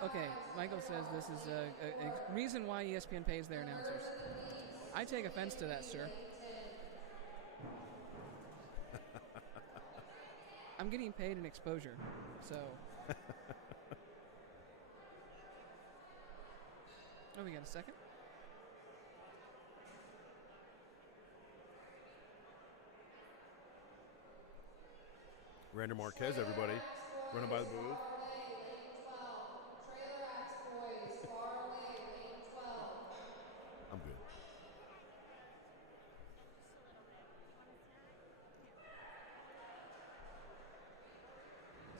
okay, Michael says this is a reason why ESPN pays their announcers. I take offense to that, sir. I'm getting paid in exposure, so. Oh, we got a second? Rander Marquez, everybody, running by the booth. I'm good.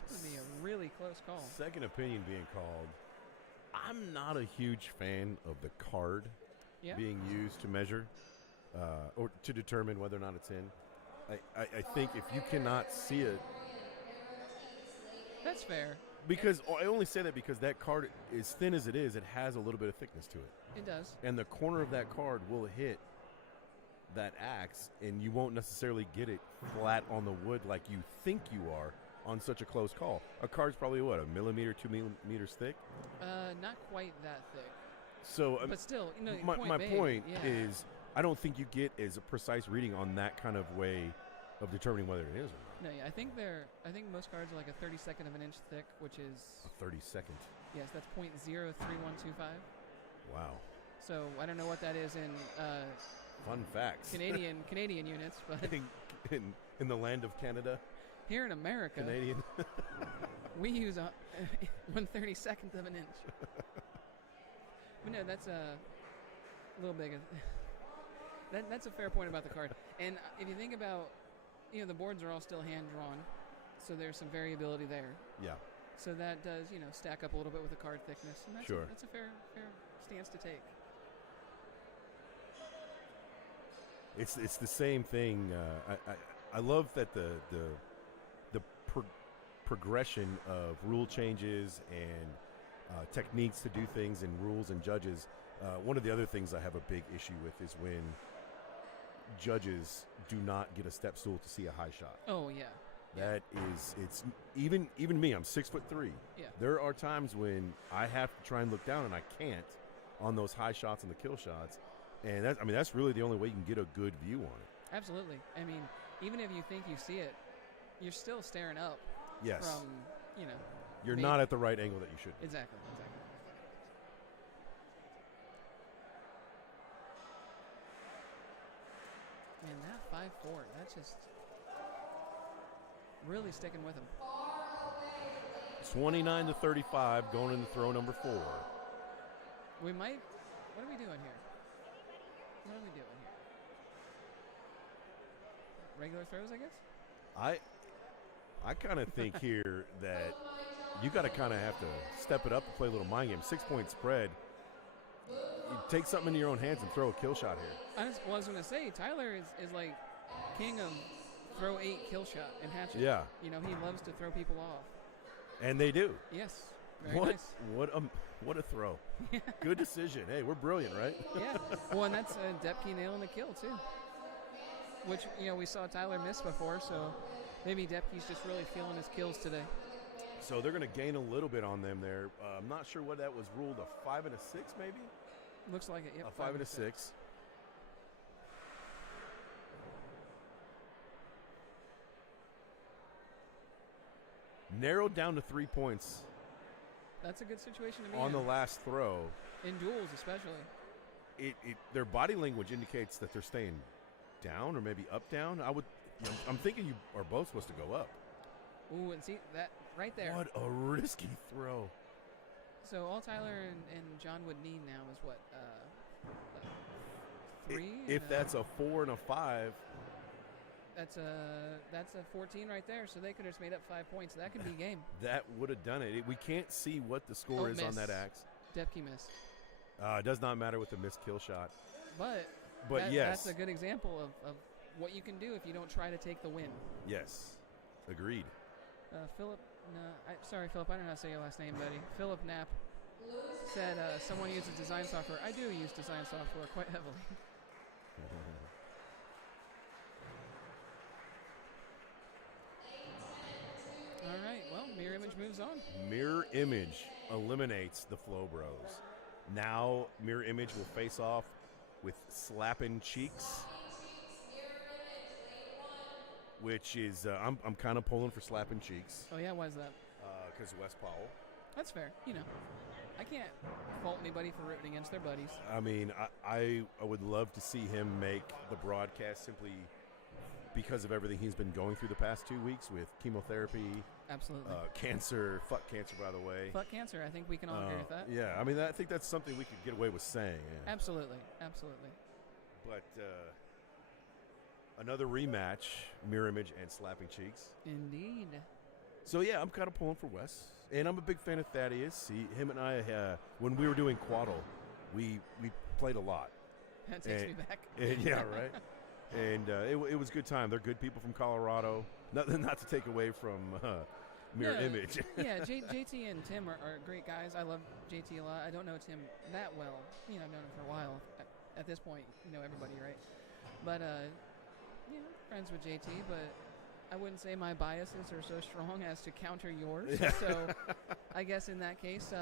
This would be a really close call. Second opinion being called. I'm not a huge fan of the card Yeah. being used to measure or to determine whether or not it's in. I think if you cannot see it, That's fair. because I only say that because that card, as thin as it is, it has a little bit of thickness to it. It does. And the corner of that card will hit that axe, and you won't necessarily get it flat on the wood like you think you are on such a close call. A card's probably, what, a millimeter, 2 millimeters thick? Not quite that thick. So But still, my being, point yeah. is I don't think you get as a precise reading on that kind of way of determining whether it is or not. No, yeah, I think most cards are like a 32nd of an inch thick, which is A 32nd. yes, that's .03125. Wow. So I don't know what that is in Fun facts. Canadian units, but in the land of Canada, here in America, Canadian. we use a 1/32nd of an inch. But no, that's a little big. That's a fair point about the card. And if you think about, the boards are all still hand drawn, so there's some variability there. Yeah. So that does, stack up a little bit with the card thickness. And that's Sure. That's a fair stance to take. It's the same thing. I love that the progression of rule changes and techniques to do things and rules and judges. One of the other things I have a big issue with is when judges do not get a step stool to see a high shot. Oh yeah. That is, it's even me. I'm 6'3". Yeah. There are times when I have to try and look down and I can't on those high shots and the kill shots, and that's really the only way you can get a good view on it. Absolutely. I mean, even if you think you see it, you're still staring up. Yes. From, You're maybe- not at the right angle that you should be. Exactly. Man, that 5-4, that's just really sticking with him. 29-35 going into throw number 4. We might. What are we doing here? What are we doing here? Regular throws, I guess? I kind of think here that you got to kind of have to step it up and play a little mind game. 6-point spread. You take something into your own hands and throw a kill shot here. I was going to say, Tyler is like king of throw 8 kill shot and hatchet. Yeah. You know, he loves to throw people off. And they do. Yes. Very nice. What a throw. Good decision. Hey, we're brilliant, right? Yeah. Well, and that's Depke nailing the kill, too. Which, you know, we saw Tyler miss before, so maybe Depke's just really feeling his kills today. So they're going to gain a little bit on them there. I'm not sure what that was ruled, a 5 and a 6 maybe? Looks like it, yep. A 5 and a 6. Narrowed down to 3 points. That's a good situation to be on in. the last throw. In duels, especially. Their body language indicates that they're staying down or maybe up down. I'm thinking you are both supposed to go up. Ooh, and see that right there. What a risky throw. So all Tyler and John would need now is what? 3? If that's a 4 and a 5. That's a 14 right there. So they could have just made up 5 points. That could be game. That would have done it. We can't see what the score is on that axe. Depke missed. It does not matter with the missed kill shot. But yes. That's a good example of what you can do if you don't try to take the win. Yes. Agreed. Philip, sorry, Philip, I don't know how to say your last name, buddy. Philip Knapp said someone uses design software. I do use design software quite heavily. All right, well, Mirror Image moves on. Mirror Image eliminates the Flow Bros. Now Mirror Image will face off with Slappin' Cheeks, which is I'm kind of pulling for Slappin' Cheeks. Oh yeah, why is that? Because Wes Powell. That's fair. You know, I can't fault anybody for rooting against their buddies. I mean, I would love to see him make the broadcast simply because of everything he's been going through the past 2 weeks with chemotherapy. Absolutely. Cancer. Fuck cancer, by the way. Fuck cancer. I think we can all agree with that. Yeah, I mean, I think that's something we could get away with saying. Yeah. Absolutely. Absolutely. But another rematch, Mirror Image and Slapping Cheeks. Indeed. So, yeah, I'm kind of pulling for Wes. And I'm a big fan of Thaddeus. Him and I, when we were doing Quaddle, we played a lot. That takes me back. Yeah, right. And it was a good time. They're good people from Colorado. Not to take away from Mirror Image. Yeah, JT and Tim are great guys. I love JT a lot. I don't know Tim that well. You know, I've known him for a while. At this point, you know everybody, right? But, you know, friends with JT, but I wouldn't say my biases are so strong as to counter yours. So I guess in that case,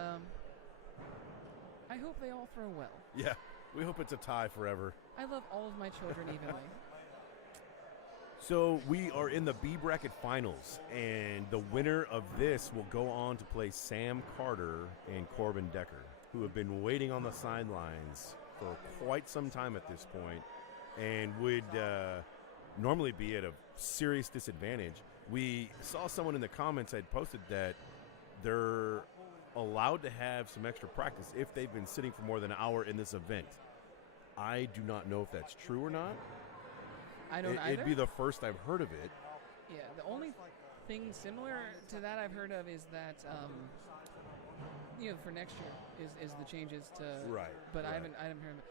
I hope they all throw well. Yeah, we hope it's a tie forever. I love all of my children evenly. So we are in the B bracket finals, and the winner of this will go on to play Sam Carter and Corbin Decker, who have been waiting on the sidelines for quite some time at this point and would normally be at a serious disadvantage. We saw someone in the comments had posted that they're allowed to have some extra practice if they've been sitting for more than an hour in this event. I do not know if that's true or not. I don't either. It'd be the first I've heard of it. Yeah, the only thing similar to that I've heard of is that, you know, for next year is the changes to. Right. But right. I haven't heard of it.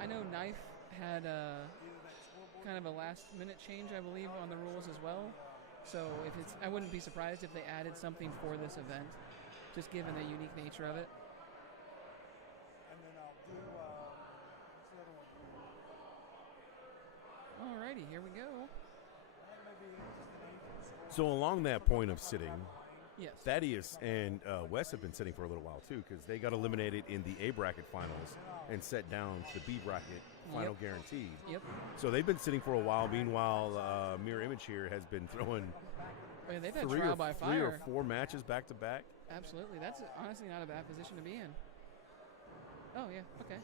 I know Knife had kind of a last-minute change, I believe, on the rules as well. So I wouldn't be surprised if they added something for this event, just given the unique nature of it. And then I'll do what's the other one? Alrighty, here we go. So along that point of sitting, Yes. Thaddeus and Wes have been sitting for a little while too, because they got eliminated in the A bracket finals and set down to the B bracket final guaranteed. Yep. So they've been sitting for a while. Meanwhile, Mirror Image here has been throwing I mean, they've had three trial by fire. or 4 matches back to back. Absolutely. That's honestly not a bad position to be in. Oh, yeah. Okay.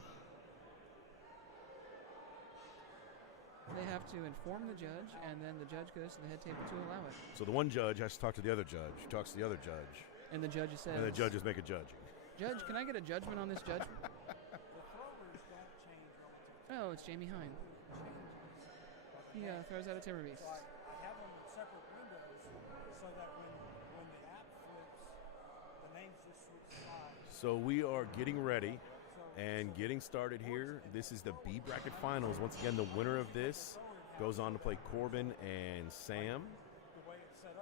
They have to inform the judge, and then the judge goes to the head table to allow it. So the one judge has to talk to the other judge, who talks to the other judge, And the judge says, and the judges make a judge. Judge, can I get a judgment on this judge? Oh, it's Jamie Hine. He throws out a Timber Beast. So I have them in separate windows so that when the app flips, the names just switch sides. So we are getting ready and getting started here. This is the B bracket finals. Once again, the winner of this goes on to play Corbin and Sam.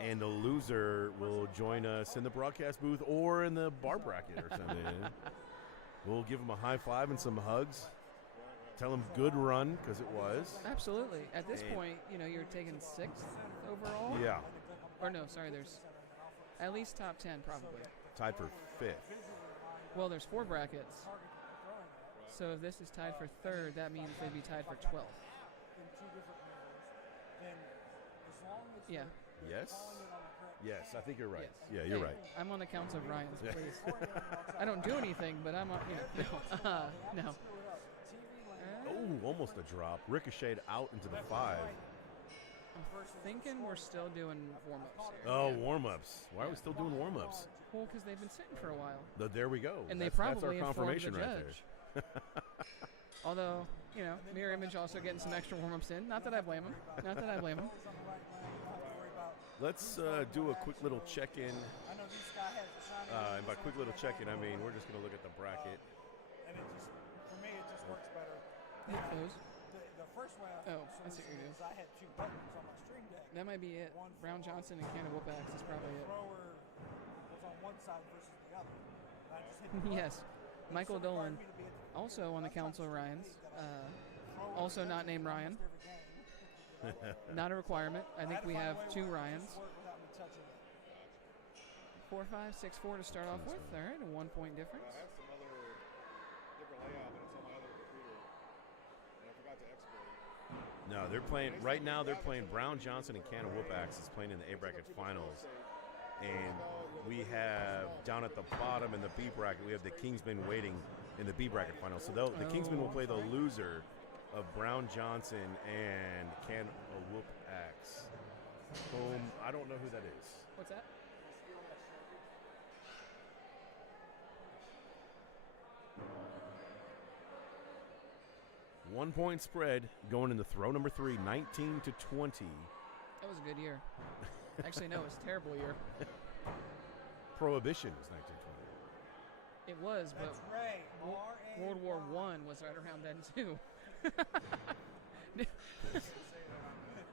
And the loser will join us in the broadcast booth or in the bar bracket or something. We'll give them a high five and some hugs. Tell them good run, because it was. Absolutely. At this point, you're taking 6th overall. Yeah. Or no, sorry, there's at least top 10 probably. Tied for 5th. Well, there's 4 brackets. So if this is tied for 3rd, that means they'd be tied for 12th. Yeah. Yes? Yes, I think you're right. Yes. Yeah, you're Hey, right. I'm on the counts of Ryan's, please. I don't do anything, but I'm on. No. No. Oh, almost a drop. Ricocheted out into the 5. I'm thinking we're still doing warm-ups here. Oh, warm-ups. Why are we still doing warm-ups? Well, because they've been sitting for a while. There we go. And they that's probably our informed confirmation the right judge. there. Although, Mirror Image also getting some extra warm-ups in. Not that I blame him. Let's do a quick little check-in. And by quick little check-in, I mean we're just going to look at the bracket. And for me, it just works better. Hit those. The first round. Oh, I see what you're doing. I had 2 buttons on my Stream Deck. That might be it. Brown Johnson and Canada Whoopax is probably it. Thrower was on one side versus the other. And I just hit the Yes. Michael Dolan, also on the Council of Ryans. Also not named Ryan. Not a requirement. I think we have 2 Ryans. 4-5, 6-4 to start off with. All right, a 1-point difference. I have some other different layout, but it's on my other computer, and I forgot to export it. No, they're playing right now. They're playing Brown Johnson and Canada Whoopax is playing in the A bracket finals, and we have down at the bottom in the B bracket we have the Kingsmen waiting in the B bracket finals. So the Kingsmen will play the loser of Brown Johnson and Canada Whoopax. Whom I don't know who that is. What's that? One-point spread going into throw number 3, 19-20. That was a good year. Actually, no, it was a terrible year. Prohibition was 1920. It was, but That's Ray. World War I was right around then, too.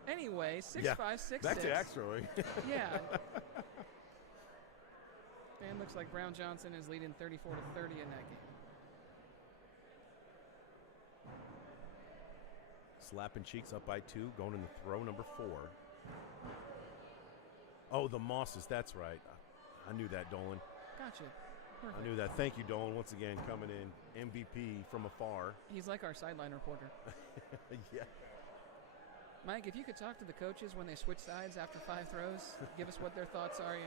Anyway, 6-5, 6-6. Back to axe throwing. Yeah. And looks like Brown Johnson is leading 34-30 in that game. Slapping cheeks up by 2, going into throw number 4. Oh, the Mosses, that's right. I knew that, Dolan. Gotcha. Perfect. I knew that. Thank you, Dolan, once again, coming in MVP from afar. He's like our sideline reporter. Yeah. Mike, if you could talk to the coaches when they switch sides after 5 throws, give us what their thoughts are,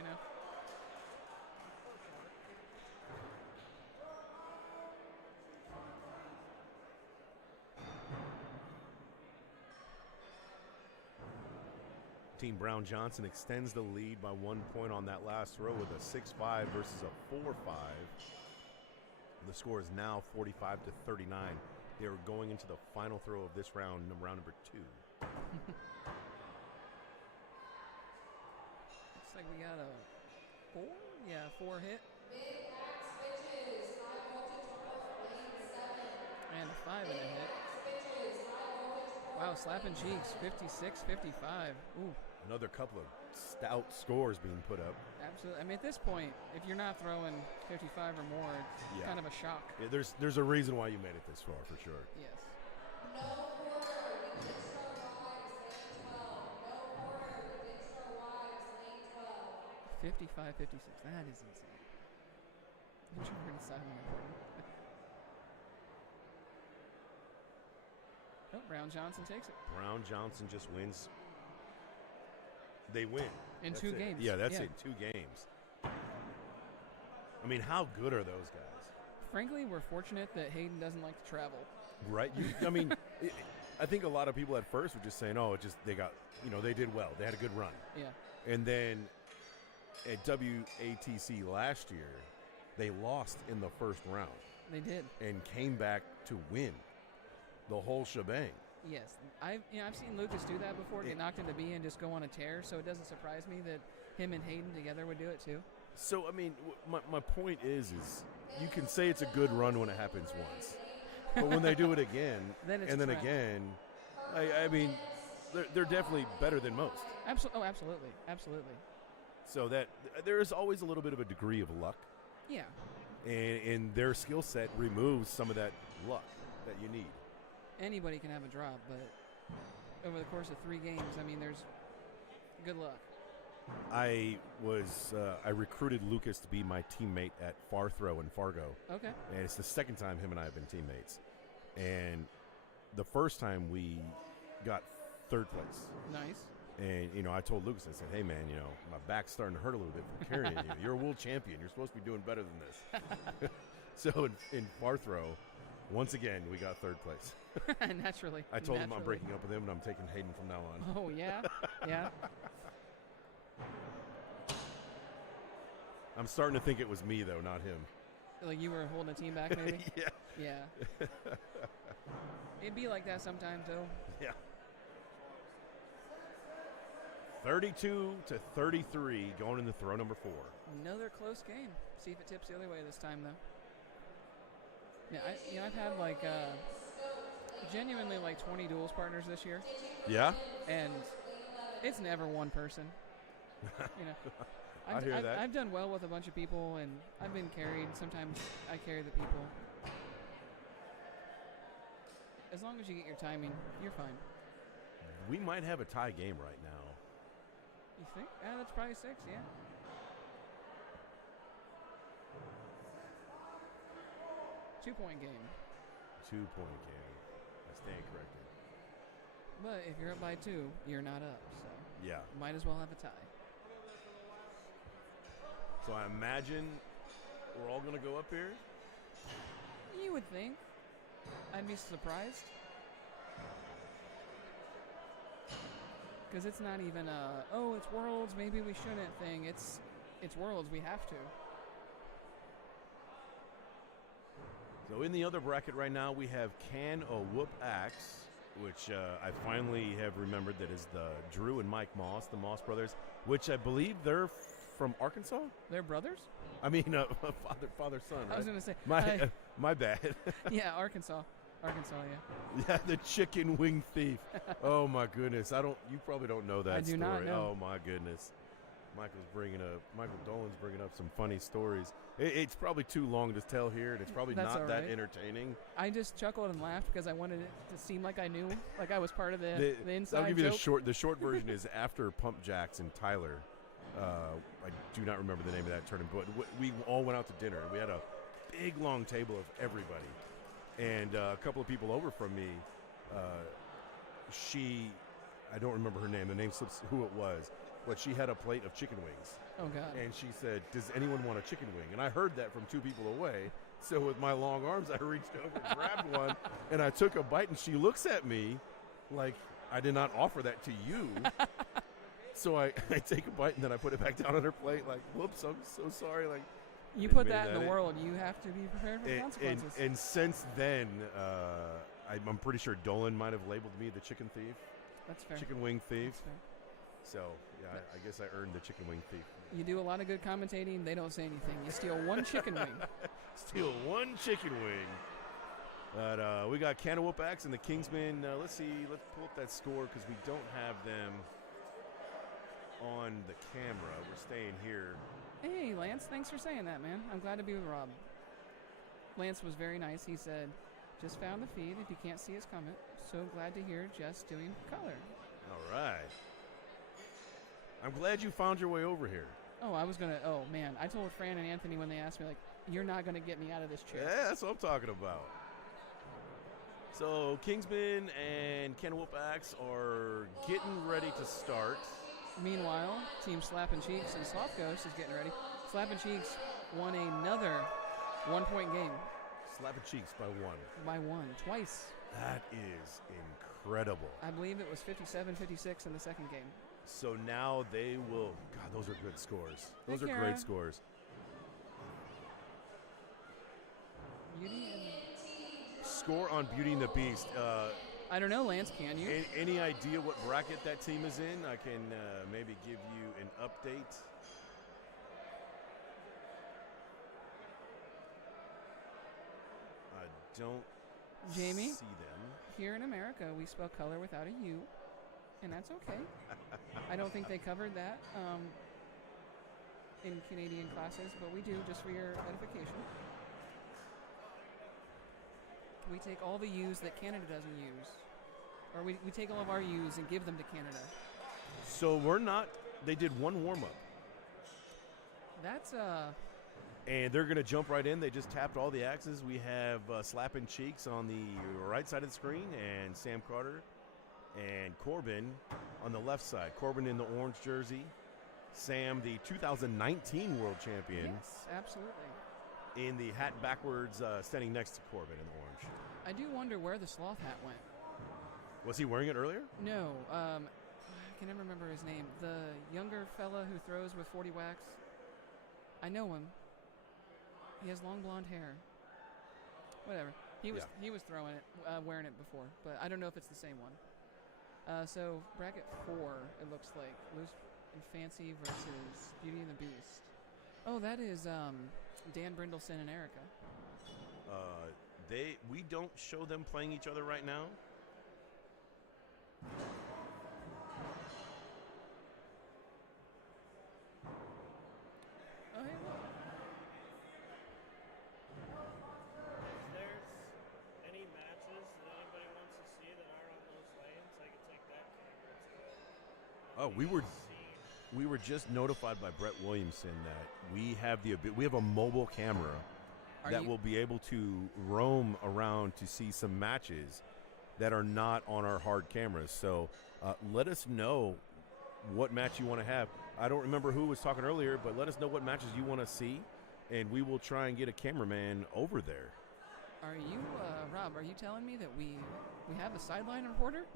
Team Brown Johnson extends the lead by 1 point on that last throw with a 6-5 versus a 4-5. The score is now 45-39. They are going into the final throw of this round number 2. Looks like we got a 4? Yeah, 4 hit. And a 5 and a hit. Wow, slapping cheeks, 56-55. Ooh. Another couple of stout scores being put up. Absolutely. I mean, at this point, if you're not throwing 55 or more, it's kind of a shock. Yeah, there's a reason why you made it this far, for sure. Yes. 55, 56. That is insane. I'm sure we're going to sideline reporting. Oh, Brown Johnson takes it. Brown Johnson just wins. They win. In That's 2 it. games. Yeah, that's it. 2 games. I mean, how good are those guys? Frankly, we're fortunate that Hayden doesn't like to travel. Right? I mean, I think a lot of people at first were just saying, oh, they got, they did well. They had a good run. Yeah. And then at WATC last year, they lost in the first round. They did. And came back to win. the whole shebang. Yes, I've seen Lucas do that before, get knocked into B and just go on a tear. So it doesn't surprise me that him and Hayden together would do it too. So I mean, my point is you can say it's a good run when it happens once, but when they do it again Then it's and a then trap. again, I mean, they're definitely better than most. Absolutely. So that there is always a little bit of a degree of luck, Yeah. and their skill set removes some of that luck that you need. Anybody can have a drop, but over the course of 3 games, I mean, there's good luck. I recruited Lucas to be my teammate at Far Throw in Fargo. Okay. And it's the second time him and I have been teammates. And the first time we got 3rd place. Nice. And, I told Lucas, I said, hey, man, my back's starting to hurt a little bit from carrying you. You're a world champion. You're supposed to be doing better than this. So in Far Throw, once again, we got 3rd place. Naturally. I told him I'm breaking up with him and I'm taking Hayden from now on. Oh, yeah? Yeah. I'm starting to think it was me, though, not him. Like you were holding a team back, maybe? Yeah. Yeah. It'd be like that sometimes, though. Yeah. 32-33 going into throw number 4. Another close game. See if it tips the other way this time, though. Yeah, I've had genuinely 20 duels partners this year, Yeah? and it's never one person. I hear that. I've done well with a bunch of people, and I've been carried. Sometimes I carry the people. As long as you get your timing, you're fine. We might have a tie game right now. You think? Yeah, that's probably 6, yeah. Two-point game. 2-point game. I stand corrected. But if you're up by 2, you're not up, so Yeah. might as well have a tie. So I imagine we're all going to go up here. You would think. I'd be surprised. Because it's not even it's Worlds, maybe we shouldn't thing. It's Worlds, we have to. So in the other bracket right now, we have Can a Whoop Axe, which I finally have remembered that is the Drew and Mike Moss, the Moss brothers, which I believe they're from Arkansas? They're brothers? I mean, father-son, right? I was going to say. My bad. Yeah, Arkansas, yeah. Yeah, the chicken wing thief. Oh, my goodness. You probably don't know that story. I do not know. Oh, my goodness. Michael Dolan's bringing up some funny stories. It's probably too long to tell here, and it's probably That's not all that right. entertaining. I just chuckled and laughed because I wanted it to seem like I knew, like I was part of the inside I'll give you joke. the short version is after Pump Jacks and Tyler. I do not remember the name of that tournament, but we all went out to dinner, and we had a big, long table of everybody. And a couple of people over from me, I don't remember her name. The name slips who it was, but she had a plate of chicken wings. Oh, God. And she said, does anyone want a chicken wing? And I heard that from 2 people away. So with my long arms, I reached over, grabbed one, and I took a bite, and she looks at me like I did not offer that to you. So I take a bite, and then I put it back down on her plate like, whoops, I'm so sorry. Like, You put that in the world, you have to be prepared for the consequences. And since then, I'm pretty sure Dolan might have labeled me the chicken thief. That's fair. Chicken wing thief. That's fair. So, yeah, I guess I earned the chicken wing thief. You do a lot of good commentating, they don't say anything. You steal one chicken wing. Steal one chicken wing. But we got Can a Whoop Axe and the Kingsmen. Let's pull up that score because we don't have them on the camera. We're staying here. Hey, Lance, thanks for saying that, man. I'm glad to be with Rob. Lance was very nice. He said, just found the feed if you can't see his comment. So glad to hear Jess doing color. All right. I'm glad you found your way over here. Oh, man. I told Fran and Anthony when they asked me, like, you're not going to get me out of this chair. Yeah, that's what I'm talking about. So, Kingsman and Can a Whoop Axe are getting ready to start. Meanwhile, Team Slappin' Cheeks and Soft Ghost is getting ready. Slappin' Cheeks won another 1-point game. Slapping Cheeks by 1. By 1, twice. That is incredible. I believe it was 57-56 in the second game. So now they will. God, those are good scores. Those Hey, are Kara. great scores. Beauty and score on Beauty and the Beast. I don't know, Lance. Can you? Any idea what bracket that team is in? I can maybe give you an update. I don't Jamie? see them. Here in America, we spell color without a U, and that's okay. I don't think they covered that in Canadian classes, but we do, just for your edification. We take all the U's that Canada doesn't use. Or we take all of our U's and give them to Canada. So we're not, they did one warm-up. That's, And they're going to jump right in. They just tapped all the axes. We have Slapping Cheeks on the right side of the screen, and Sam Carter and Corbin on the left side. Corbin in the orange jersey. Sam, the 2019 world champion. yes, absolutely. In the hat backwards, standing next to Corbin in the orange. I do wonder where the sloth hat went. Was he wearing it earlier? No, I can never remember his name. The younger fella who throws with 40 wax. I know him. He has long blonde hair. Whatever. He was throwing it, wearing it before, but I don't know if it's the same one. So bracket 4, it looks like Loose and Fancy versus Beauty and the Beast. Oh, that is Dan Brindleson and Erica. We don't show them playing each other right now. Oh, hey, look. If there's any matches that anybody wants to see that are on those lanes, I can take that camera to it. Oh, we were just notified by Brett Williamson that we have a mobile camera that will be able to roam around to see some matches that are not on our hard cameras. So let us know what match you want to have. I don't remember who was talking earlier, but let us know what matches you want to see, and we will try and get a cameraman over there. Are you, Rob, are you telling me that we have a sideline reporter?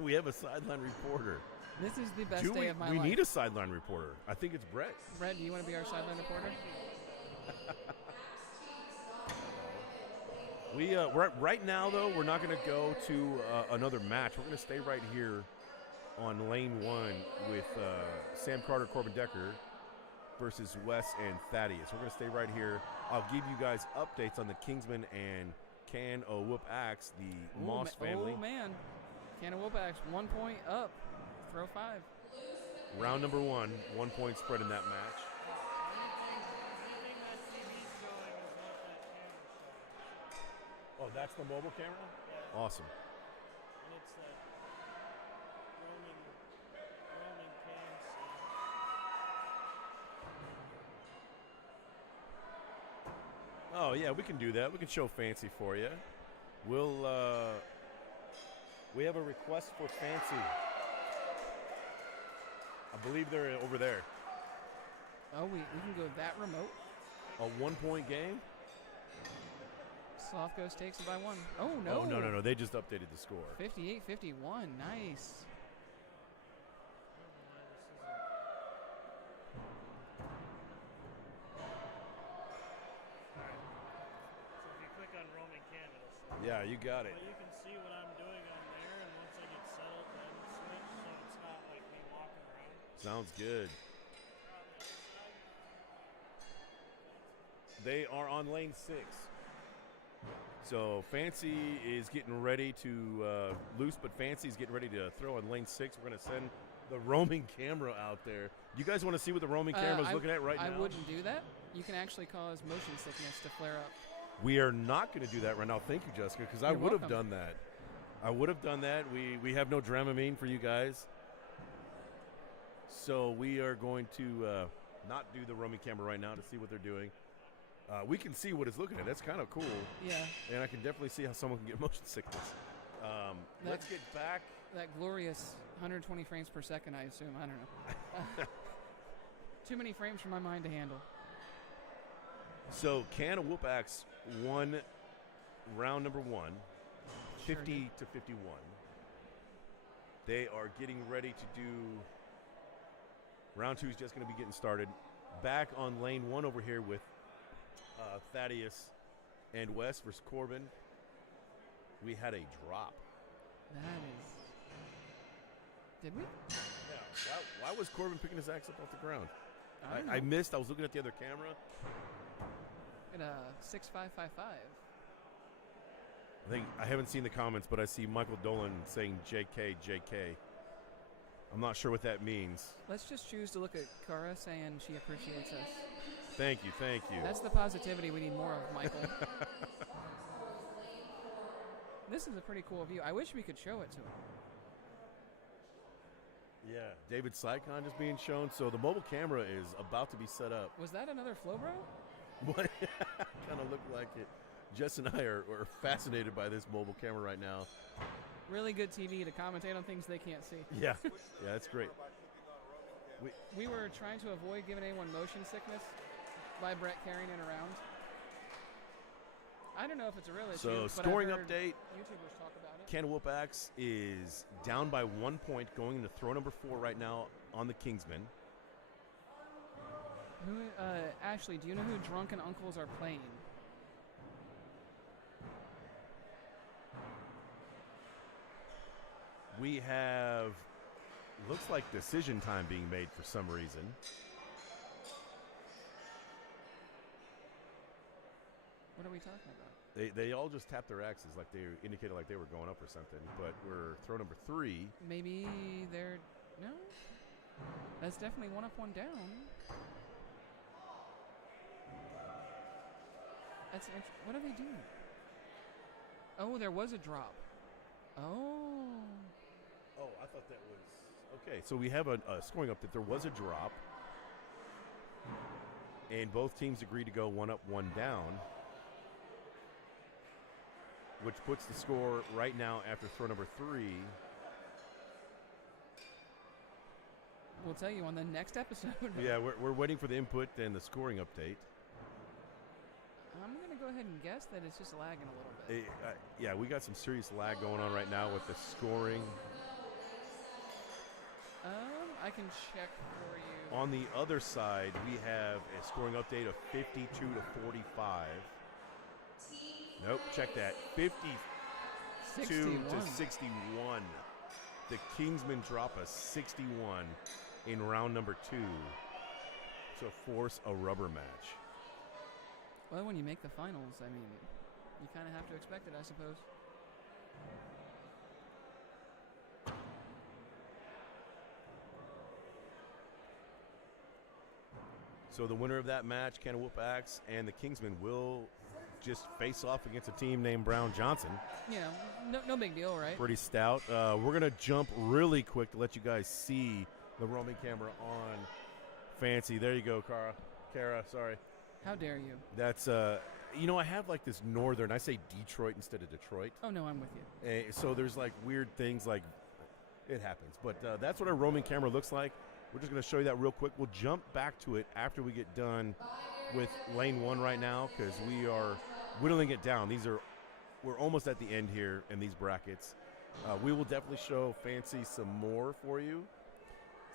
We have a sideline reporter. This is the best day of my life. We need a sideline reporter. I think it's Brett. Brett, do you want to be our sideline reporter? Right now, though, we're not going to go to another match. We're going to stay right here on lane 1 with Sam Carter, Corbin Decker versus Wes and Thaddeus. We're going to stay right here. I'll give you guys updates on the Kingsman and Can O Whoop Axe, the Moss family. Oh, man. Can O Whoop Axe, 1 point up. Throw 5. Round number 1, 1 point spread in that match. Anything that TV's showing is what that camera's showing. Oh, that's the mobile camera? Yeah. Awesome. And it's that roaming cam scene. Oh, yeah, we can do that. We can show Fancy for you. We have a request for Fancy. I believe they're over there. Oh, we can go that remote. A 1 point game? Sloth Ghost takes it by 1. Oh, no. Oh, no. They just updated the score. 58-51. Nice. So if you click on roaming cam, it'll show. Yeah, you got it. But you can see what I'm doing on there, and once I get settled, then switch, so it's not like me walking around. Sounds good. They are on lane 6. So Fancy is getting ready to loose, but Fancy's getting ready to throw on lane 6. We're going to send the roaming camera out there. You guys want to see what the roaming camera is looking at right now? I wouldn't do that. You can actually cause motion sickness to flare up. We are not going to do that right now. Thank you, Jessica, because I would have done that. I would have done that. We have no Dramamine for you guys. So we are going to not do the roaming camera right now to see what they're doing. We can see what it's looking at. That's kind of cool. Yeah. And I can definitely see how someone can get motion sickness. Let's get back. That glorious 120 frames per second, I assume. I don't know. Too many frames for my mind to handle. So Can of Whoop Axe won round number 1, 50 to 51. They are getting ready to do round 2 is just going to be getting started. Back on lane 1 over here with Thaddeus and Wes versus Corbin. We had a drop. That is. Did we? Yeah. Why was Corbin picking his axe up off the ground? I I missed. I was looking at the other camera. At 6555. I haven't seen the comments, but I see Michael Dolan saying JK, JK. I'm not sure what that means. Let's just choose to look at Kara saying she appreciates us. Thank you. That's the positivity we need more of, Michael. This is a pretty cool view. I wish we could show it to him. Yeah. David Sycon is being shown. So the mobile camera is about to be set up. Was that another Flowbro? What? Kind of looked like it. Jess and I are fascinated by this mobile camera right now. Really good TV to commentate on things they can't see. Yeah. Yeah, that's great. We were trying to avoid giving anyone motion sickness by Brett carrying it around. I don't know if it's a real issue. So, but scoring I've heard update. YouTubers talk about it. Can Whoop Axe is down by 1 point going into throw number 4 right now on the Kingsmen. Ashley, do you know who Drunken Uncles are playing? We have, looks like decision time being made for some reason. What are we talking about? They all just tapped their axes like they indicated like they were going up or something. But we're throw number 3. Maybe they're no. That's definitely 1 up, 1 down. What are they doing? Oh, there was a drop. Oh. Oh, I thought that was okay. So we have a scoring update. There was a drop, and both teams agreed to go 1 up, 1 down, which puts the score right now after throw number 3. We'll tell you on the next episode. Yeah, we're waiting for the input and the scoring update. I'm going to go ahead and guess that it's just lagging a little bit. Yeah, we got some serious lag going on right now with the scoring. I can check for you. On the other side, we have a scoring update of 52 to 45. Nope, check that. 52 to 61. The Kingsmen drop a 61 in round number 2 to force a rubber match. Well, when you make the finals, I mean, you kind of have to expect it, I suppose. So the winner of that match, Can Whoop Axe, and the Kingsmen will just face off against a team named Brown Johnson. Yeah, no big deal, right? Pretty stout. We're going to jump really quick to let you guys see the roaming camera on Fancy. There you go, Kara, sorry. How dare you? That's, I have like this northern, I say Detroit instead of Detroit. Oh, no, I'm with you. So there's like weird things like, it happens. But that's what our roaming camera looks like. We're just going to show you that real quick. We'll jump back to it after we get done with lane 1 right now because we are whittling it down. We're almost at the end here in these brackets. We will definitely show Fancy some more for you.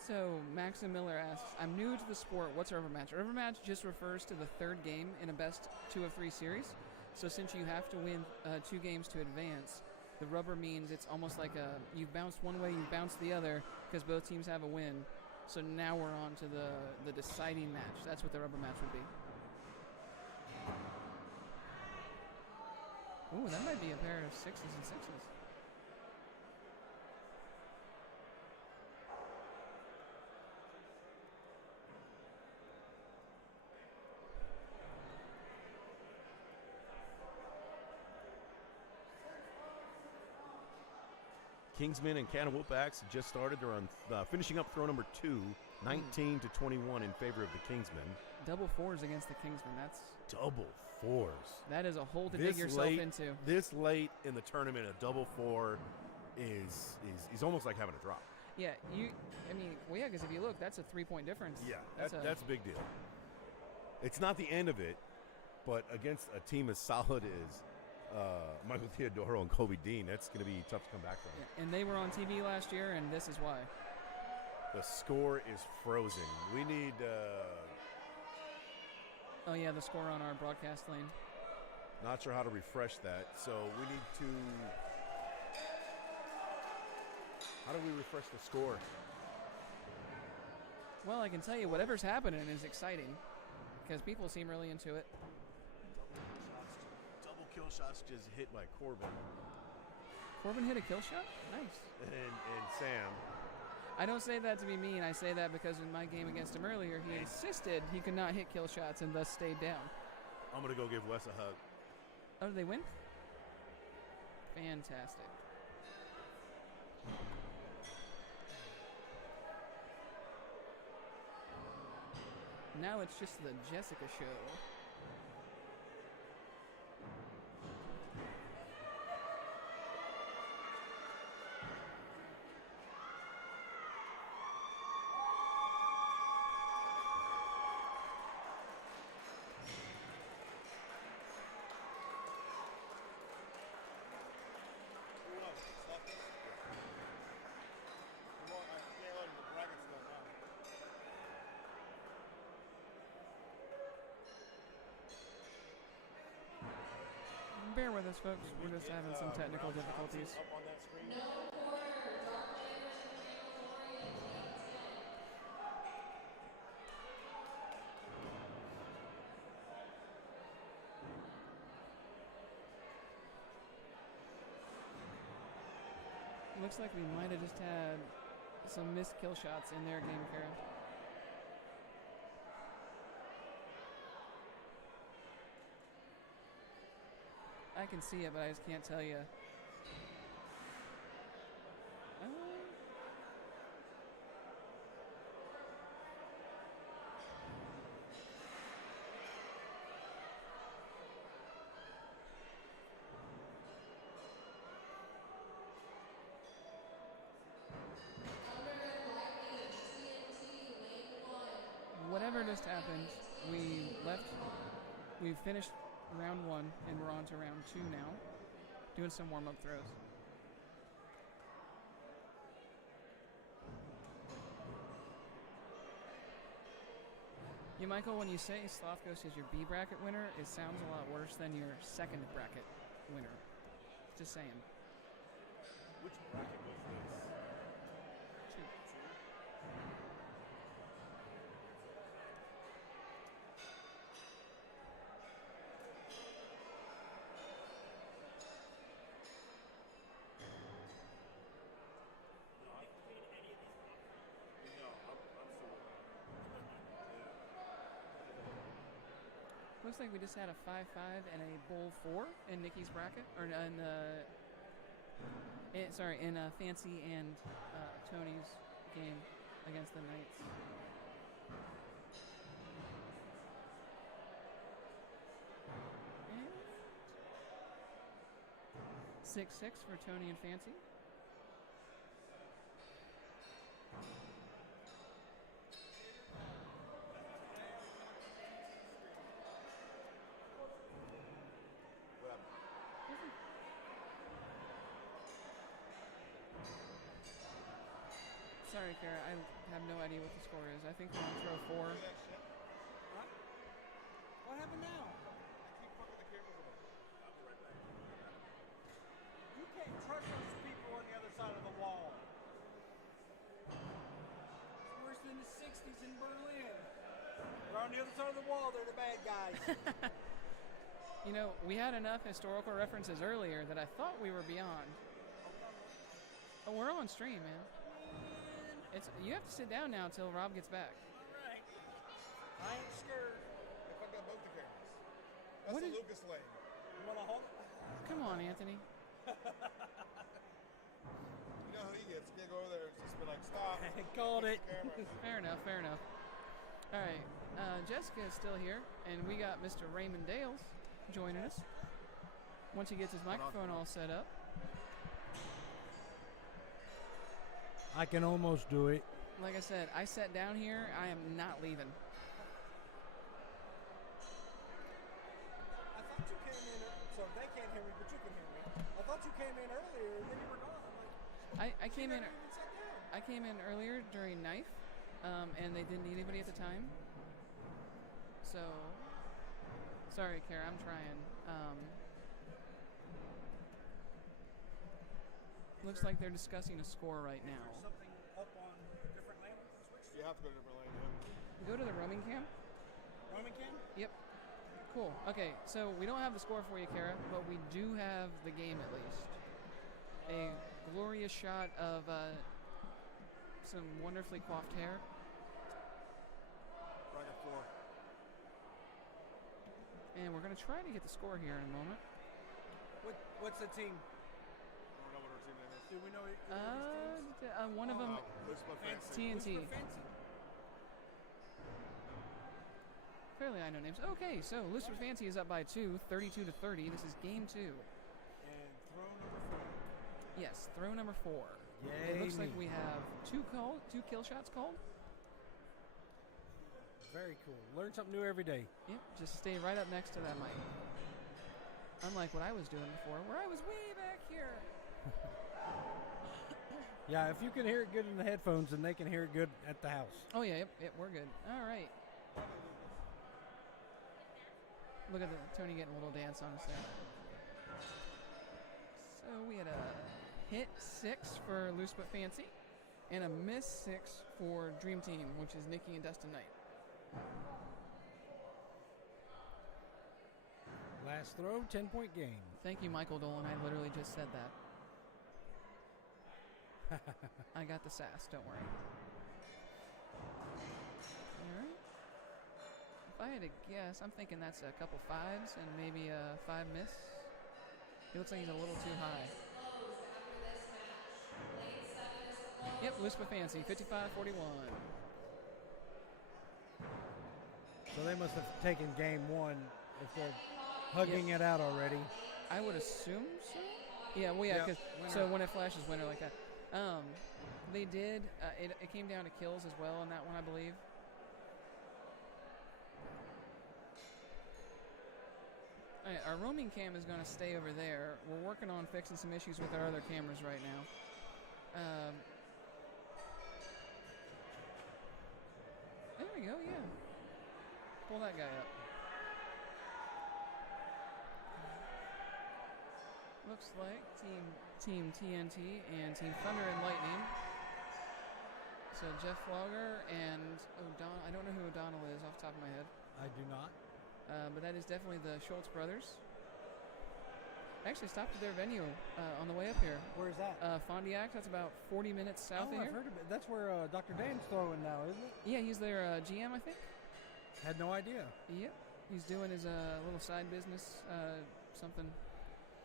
So Maxim Miller asks, I'm new to the sport. What's a rubber match? A rubber match just refers to the 3rd game in a best 2 of 3 series. So since you have to win 2 games to advance, the rubber means it's almost like you've bounced one way, you've bounced the other because both teams have a win. So now we're on to the deciding match. That's what the rubber match would be. Ooh, that might be a pair of 6s and 6s. Kingsmen and Can Whoop Axe just started. They're on finishing up throw number 2, 19 to 21 in favor of the Kingsmen. Double 4s against the Kingsmen. That's double 4s. That is a hole to dig yourself into. This late in the tournament, a double 4 is almost like having a drop. Yeah, because if you look, that's a 3-point difference. Yeah, that's a big deal. It's not the end of it, but against a team as solid as Michael Theodoro and Kobe Dean, that's going to be tough to come back from. Yeah, and they were on TV last year, and this is why. The score is frozen. We need... Oh, yeah, the score on our broadcast lane. Not sure how to refresh that. So we need to. How do we refresh the score? Well, I can tell you whatever's happening is exciting because people seem really into it. Double kill shots just hit by Corbin. Corbin hit a kill shot? Nice. And Sam. I don't say that to be mean. I say that because in my game against him earlier, he insisted he could not hit kill shots and thus stayed down. I'm going to go give Wes a hug. Oh, did they win? Fantastic. Now it's just the Jessica show. Bear with us, folks. We're just having some technical difficulties. Up on that screen. Looks like we might have just had some missed kill shots in their game, Kara. I can see it, but I just can't tell you. Whatever just happened, we finished round 1 and we're on to round 2 now, doing some warm-up throws. Yeah, Michael, when you say Sloth Ghost is your B bracket winner, it sounds a lot worse than your second bracket winner. Just saying. Which bracket was this? 2. Looks like we just had a 5-5 and a bull 4 in Nikki's bracket, or in Fancy and Tony's game against the Knights. And 6-6 for Tony and Fancy. Sorry, Kara, I have no idea what the score is. I think we're on throw 4. What happened now? You can't trust those people on the other side of the wall. It's worse than the 60s in Berlin. They're on the other side of the wall. They're the bad guys. You know, we had enough historical references earlier that I thought we were beyond. Oh, we're on stream, man. You have to sit down now until Rob gets back. All right. I ain't scared. They fucked up both the cameras. That's What the is- Lucas lane. You want to hold? Come on, Anthony. You know who he gets? He go over there and just be like, stop. Called it. Camera. Fair enough, fair enough. All right, Jessica is still here, and we got Mr. Raymond Dales joining us. Once he gets his microphone all set up. I can almost do it. Like I said, I sat down here. I am not leaving. I thought you came in, so they can't hear me, but you can hear me. I thought you came in earlier, and then you were gone. I'm like, I came in. never even sat down. I came in earlier during knife, and they didn't need anybody at the time. So Sorry, Kara, I'm trying. Looks like they're discussing a score right now. Something up on a different lane? Switch? You have to go to a different lane. Yeah. Go to the roaming cam. Roman cam? Yep. Cool. Okay, so we don't have the score for you, Kara, but we do have the game at least. A glorious shot of some wonderfully coiffed hair. Bracket 4. And we're going to try to get the score here in a moment. What's the team? I don't know what our team name is. Do we know these teams? One of them, Lisbon Fancy. TNT. Fancy. Fairly I know names. Okay, so Lucifer Fancy is up by 2, 32 to 30. This is game 2. And throw number 4. Yes, throw number 4. Yay It looks like me. we have two kill shots called. Very cool. Learn something new every day. Yep, just stay right up next to that mic. Unlike what I was doing before, where I was way back here. Yeah, if you can hear it good in the headphones, then they can hear it good at the house. Oh yeah, yep, we're good. All right. Look at Tony getting a little dance on us there. So we had a hit 6 for Loose But Fancy, and a miss 6 for Dream Team, which is Nikki and Dustin Knight. Last throw, 10-point game. Thank you, Michael Dolan. I literally just said that. I got the sass, don't worry. Alright. If I had to guess, I'm thinking that's a couple 5s and maybe a 5 miss. He looks like he's a little too high. Yep, Loose But Fancy, 55-41. So they must have taken game 1 if they're hugging it out already. I would assume so. Yeah, well, yeah, Yep, 'cause so when it flashes winner like that. They did, it came down to kills as well on that one, I believe. All right, our roaming cam is going to stay over there. We're working on fixing some issues with our other cameras right now. There we go, yeah. Pull that guy up. Looks like Team TNT and Team Thunder and Lightning. So Jeff Flogger and O'Donnell. I don't know who O'Donnell is off the top of my head. I do not. But that is definitely the Schultz brothers. I actually stopped at their venue on the way up here. Where's that? Fondiac, that's about 40 minutes south of I've here. heard of it. That's where Dr. Dan's throwing now, isn't it? Yeah, he's their GM, I think. Had no idea. Yep. He's doing his little side business, something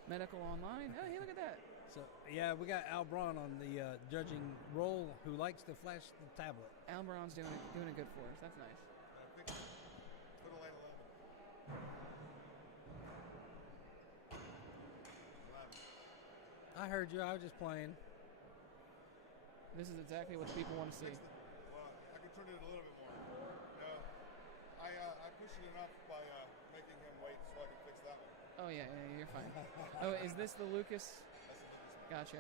medical online. Oh, hey, look at that. So yeah, we got Al Braun on the judging role, who likes to flash the tablet. Al Brown's doing it good for us. That's nice. Put a lane 11. I heard you. I was just playing. This is exactly what the people want to see. Well, I can turn it a little bit more. No, I pushed it enough by making him wait so I can fix that one. Oh, yeah, you're fine. Oh, is this the Lucas? That's the Lucas one. Gotcha.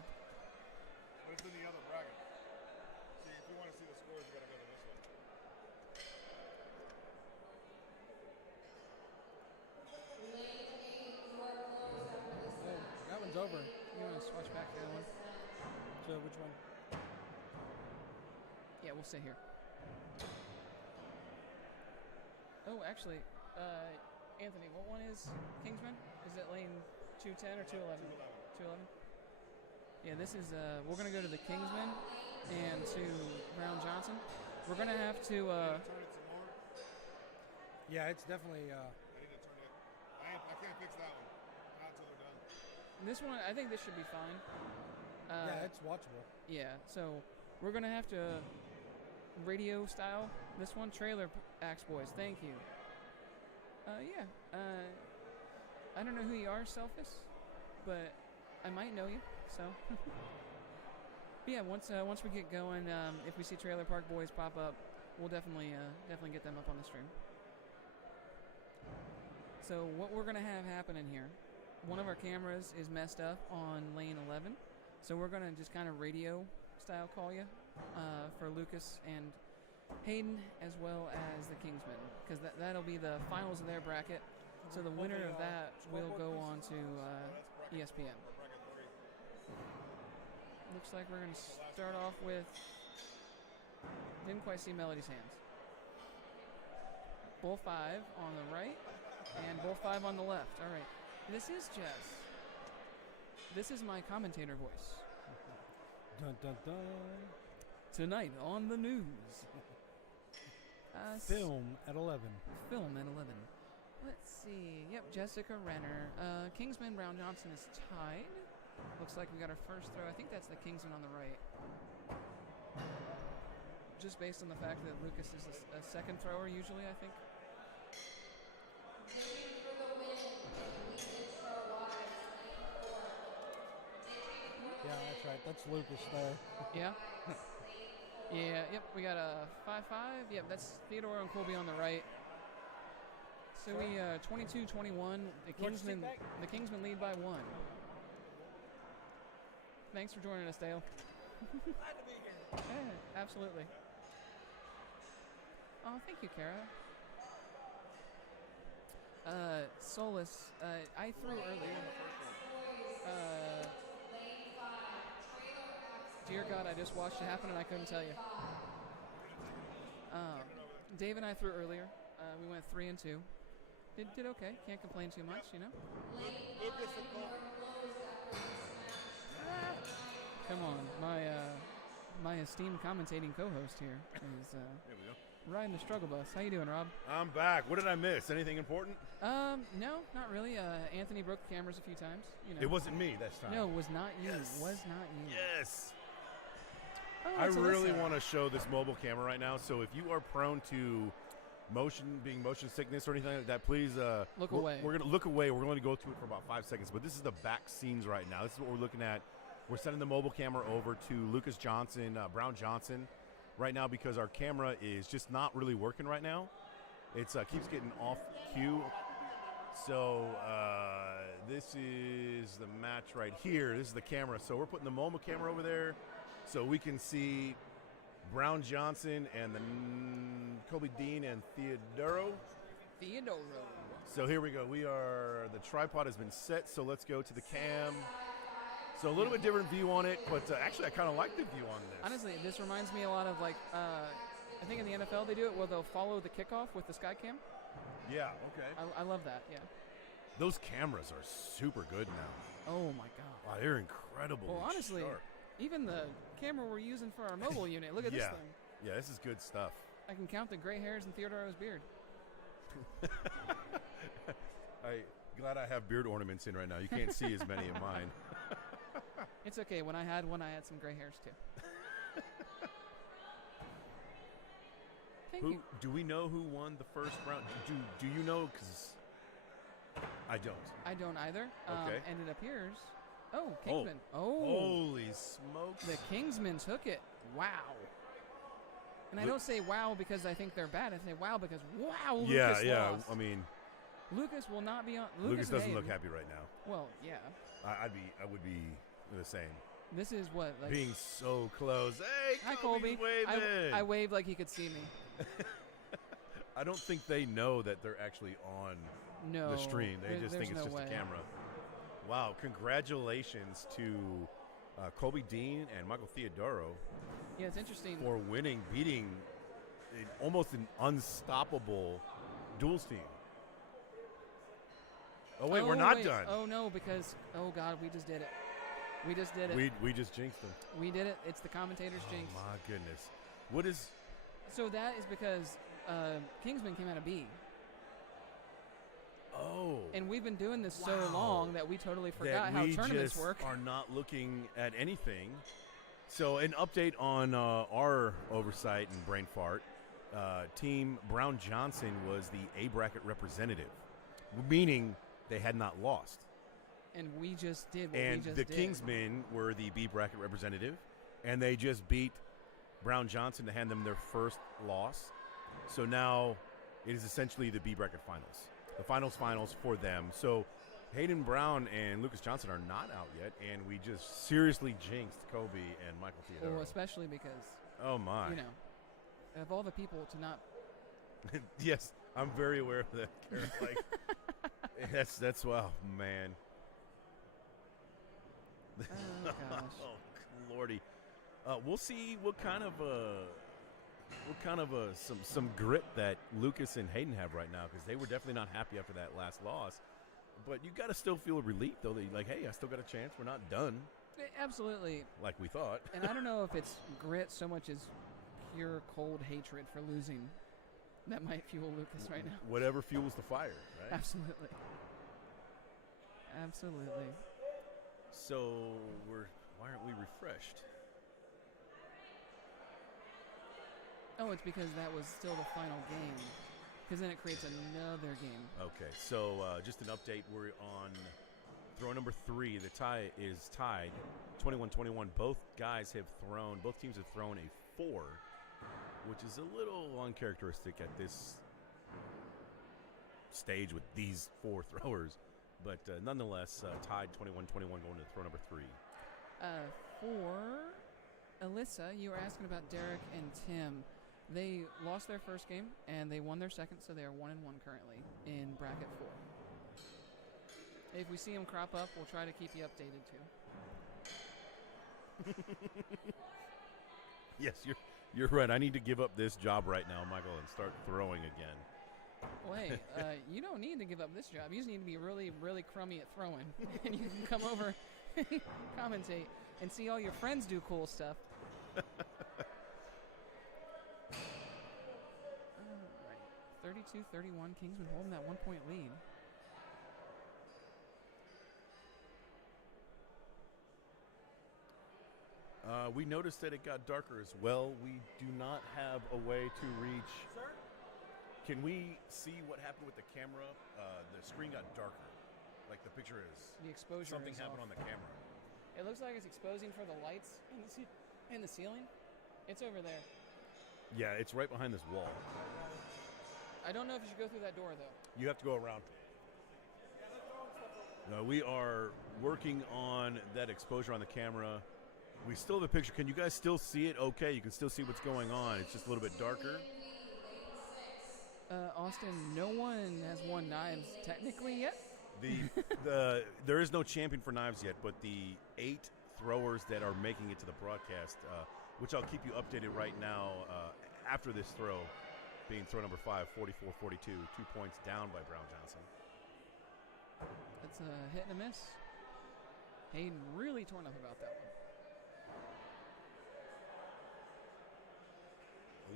But it's in the other bracket. See, if you want to see the scores, you got to go to this one. Oh, that one's over. You want to switch back to the other one? So which one? Yeah, we'll stay here. Oh, actually, Anthony, what one is Kingsman? Is it lane 210 or 211? 211. Yeah, this is, we're going to go to the Kingsman and to Brown Johnson. We're going to have to, Turn it some more. Yeah, it's definitely. I need to turn it. I can't fix that one. Not until they're done. this one, I think this should be fine. Yeah, it's watchable. Yeah, so we're going to have to radio style this one. Trailer Axe Boys, thank you. Yeah, I don't know who you are, Selphus, but I might know you, so. But yeah, once we get going, if we see Trailer Park Boys pop up, we'll definitely get them up on the stream. So what we're going to have happen in here, one of our cameras is messed up on lane 11, so we're going to just kind of radio style call you for Lucas and Hayden, as well as the Kingsmen, because that'll be the finals of their bracket. So the winner of that will go on to ESPN. Bracket 3. Looks like we're going to start off with. Didn't quite see Melody's hands. Bull 5 on the right and Bull 5 on the left. All right. This is Jess. This is my commentator voice. Dun dun dun. Tonight on the news. Film at 11. Film at 11. Let's see. Yep, Jessica Renner. Kingsman Brown Johnson is tied. Looks like we got our first throw. I think that's the Kingsman on the right. Just based on the fact that Lucas is a second thrower usually, I think. Yeah, that's right. That's Lucas there. Yeah. Yeah, yep, we got a 5-5. Yep, that's Theodore and Colby on the right. So we 22-21. The Kingsmen lead by 1. Thanks for joining us, Dale. Glad to be here. Yeah, absolutely. Oh, thank you, Kara. Solus, I threw earlier. Dear God, I just watched it happen and I couldn't tell you. Dave and I threw earlier. We went 3 and 2. Did okay. Can't complain too much, you know. Lucas and Cole. Come on, my esteemed commentating co-host here is There we go. riding the struggle bus. How you doing, Rob? I'm back. What did I miss? Anything important? No, not really. Anthony broke the cameras a few times. You know. It wasn't me this time. No, it was not you. Yes. Was not you. Yes. Oh, I it's really Alyssa. want to show this mobile camera right now. So if you are prone to motion sickness or anything like that, please Look we're- away. We're gonna look away. We're going to go through it for about 5 seconds. But this is the back scenes right now. This is what we're looking at. We're sending the mobile camera over to Lucas Johnson, Brown Johnson, right now because our camera is just not really working right now. It's keeps getting off cue. So this is the match right here. This is the camera. So we're putting the mobile camera over there so we can see Brown Johnson and the Kobe Dean and Theodoro. So here we go. The tripod has been set. So let's go to the cam. So a little bit different view on it, but actually I kind of like the view on this. Honestly, this reminds me a lot of like I think in the NFL they do it where they'll follow the kickoff with the sky cam. Yeah, okay. I love that. Yeah. Those cameras are super good now. Oh my God. Wow, they're incredible. Well, honestly, even the camera we're using for our mobile unit. Look at this Yeah. thing. Yeah, this is good stuff. I can count the gray hairs in Theodoro's beard. Glad I have beard ornaments in right now. You can't see as many of mine. It's okay. When I had one, I had some gray hairs too. Thank you. Do we know who won the first round? Do you know? Because I don't. I don't either. Okay. And it appears. Oh, Kingsman. Oh. Holy smokes. The Kingsmen took it. Wow. And I don't say wow because I think they're bad. I say wow because wow, Lucas lost. I mean, Lucas will not be on. Lucas and doesn't look Hayden- happy right now. Well, yeah. I would be the same. This is what like. Being so close. Hey, Hi, Colby's Colby. waving. I waved like he could see me. I don't think they know that they're actually on No. the stream. They just think it's there's just no a way. camera. Wow! Congratulations to Kobe Dean and Michael Theodoro Yeah, it's interesting. for beating almost an unstoppable duels team. Oh wait, we're not done. Oh no, because oh god, we just did it. We just did it. We just jinxed them. We did it. It's the commentator's jinx. Oh my goodness! What is? So that is because Kingsman came out of B, Oh. and we've been doing this so Wow. long that we totally forgot that how we tournaments just work. are not looking at anything. So an update on our oversight and brain fart. Team Brown Johnson was the A bracket representative, meaning they had not lost. And we just did what And we just the did. Kingsmen were the B bracket representative, and they just beat Brown Johnson to hand them their first loss. So now it is essentially the B bracket finals, the finals for them. So Hayden Brown and Lucas Johnson are not out yet, and we just seriously jinxed Kobe and Michael Theodoro. Well, especially because Oh my! you know, of all the people to not. Yes, I'm very aware of that. Karen. Like, That's wow, man. Oh gosh. Oh lordy. We'll see what kind of some grit that Lucas and Hayden have right now, because they were definitely not happy after that last loss. But you got to still feel relief, though. That you're like, hey, I still got a chance. We're not done. Absolutely. Like we thought. And I don't know if it's grit so much as pure cold hatred for losing that might fuel Lucas right now. Whatever fuels the fire, right? Absolutely. Absolutely. So why aren't we refreshed? Oh, it's because that was still the final game. Because then it creates another game. Okay, so just an update. We're on throw number 3. The tie is tied, 21-21. Both teams have thrown a 4, which is a little uncharacteristic at this stage with these 4 throwers. But nonetheless, tied 21-21 going to throw number 3. For Alyssa, you were asking about Derek and Tim. They lost their first game, and they won their second, so they are 1-1 currently in bracket 4. If we see them crop up, we'll try to keep you updated, too. Yes, you're right. I need to give up this job right now, Michael, and start throwing again. Well, hey, you don't need to give up this job. You just need to be really, really crummy at throwing. And you can come over and commentate and see all your friends do cool stuff. All right. 32-31, Kingsman holding that 1-point lead. We noticed that it got darker as well. We do not have a way to reach. Sir? Can we see what happened with the camera? The screen got darker. Like the picture is. The exposure Something is happened off. on the camera. It looks like it's exposing for the lights in the ceiling. It's over there. Yeah, it's right behind this wall. I don't know if you should go through that door, though. You have to go around. No, we are working on that exposure on the camera. We still have a picture. Can you guys still see it? Okay, you can still see what's going on. It's just a little bit darker. Austin, no one has won knives technically yet. There is no champion for knives yet, but the 8 throwers that are making it to the broadcast, which I'll keep you updated right now after this throw, being throw number 5, 44-42, 2 points down by Brown Johnson. That's a hit and a miss. Hayden really torn up about that one.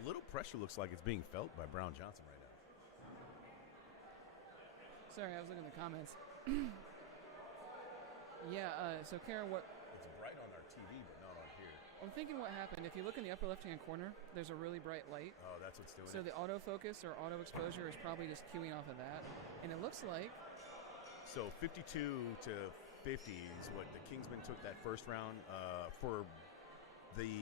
A little pressure looks like it's being felt by Brown Johnson right now. Sorry, I was looking at the comments. Yeah, so Kara, what... It's bright on our TV, but not on here. I'm thinking what happened, if you look in the upper left-hand corner, there's a really bright light. Oh, that's what's doing So it. the autofocus or auto exposure is probably just cueing off of that. And it looks like... So 52 to 50 is what the Kingsmen took that first round. For the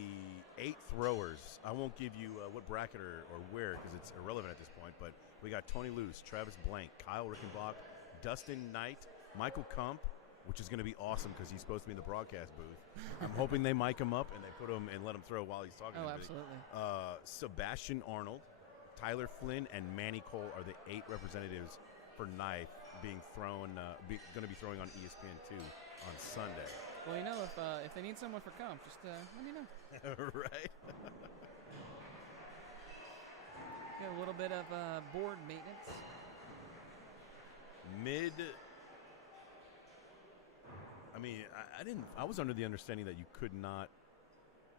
8 throwers, I won't give you what bracket or where because it's irrelevant at this point, but we got Tony Luce, Travis Blank, Kyle Rickenbach, Dustin Knight, Michael Kump, which is going to be awesome because he's supposed to be in the broadcast booth. I'm hoping they mic him up and they put him and let him throw while he's talking. Oh, to everybody. absolutely. Sebastian Arnold, Tyler Flynn, and Manny Cole are the 8 representatives for knife being thrown, going to be throwing on ESPN2 on Sunday. Well, you know, if they need someone for comp, just let me know. Right. Got a little bit of board maintenance. I was under the understanding that you could not.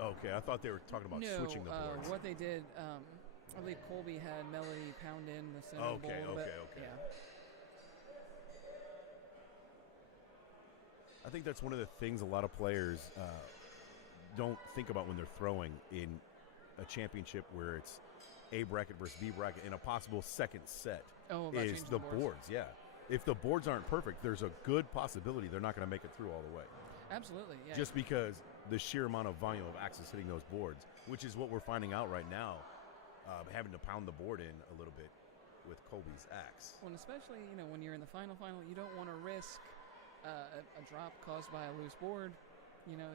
Okay, I thought they were talking about switching the boards. What they did, I believe Colby had Melody pound in the center of the bowl. Okay. Yeah. I think that's one of the things a lot of players don't think about when they're throwing in a championship where it's A bracket versus B bracket in a possible second set. Oh, about is changing the the boards. boards? Yeah. If the boards aren't perfect, there's a good possibility they're not going to make it through all the way. Absolutely, yeah. Just because the sheer amount of volume of axes hitting those boards, which is what we're finding out right now, having to pound the board in a little bit with Colby's axe. Well, and especially, when you're in the final, you don't want to risk a drop caused by a loose board.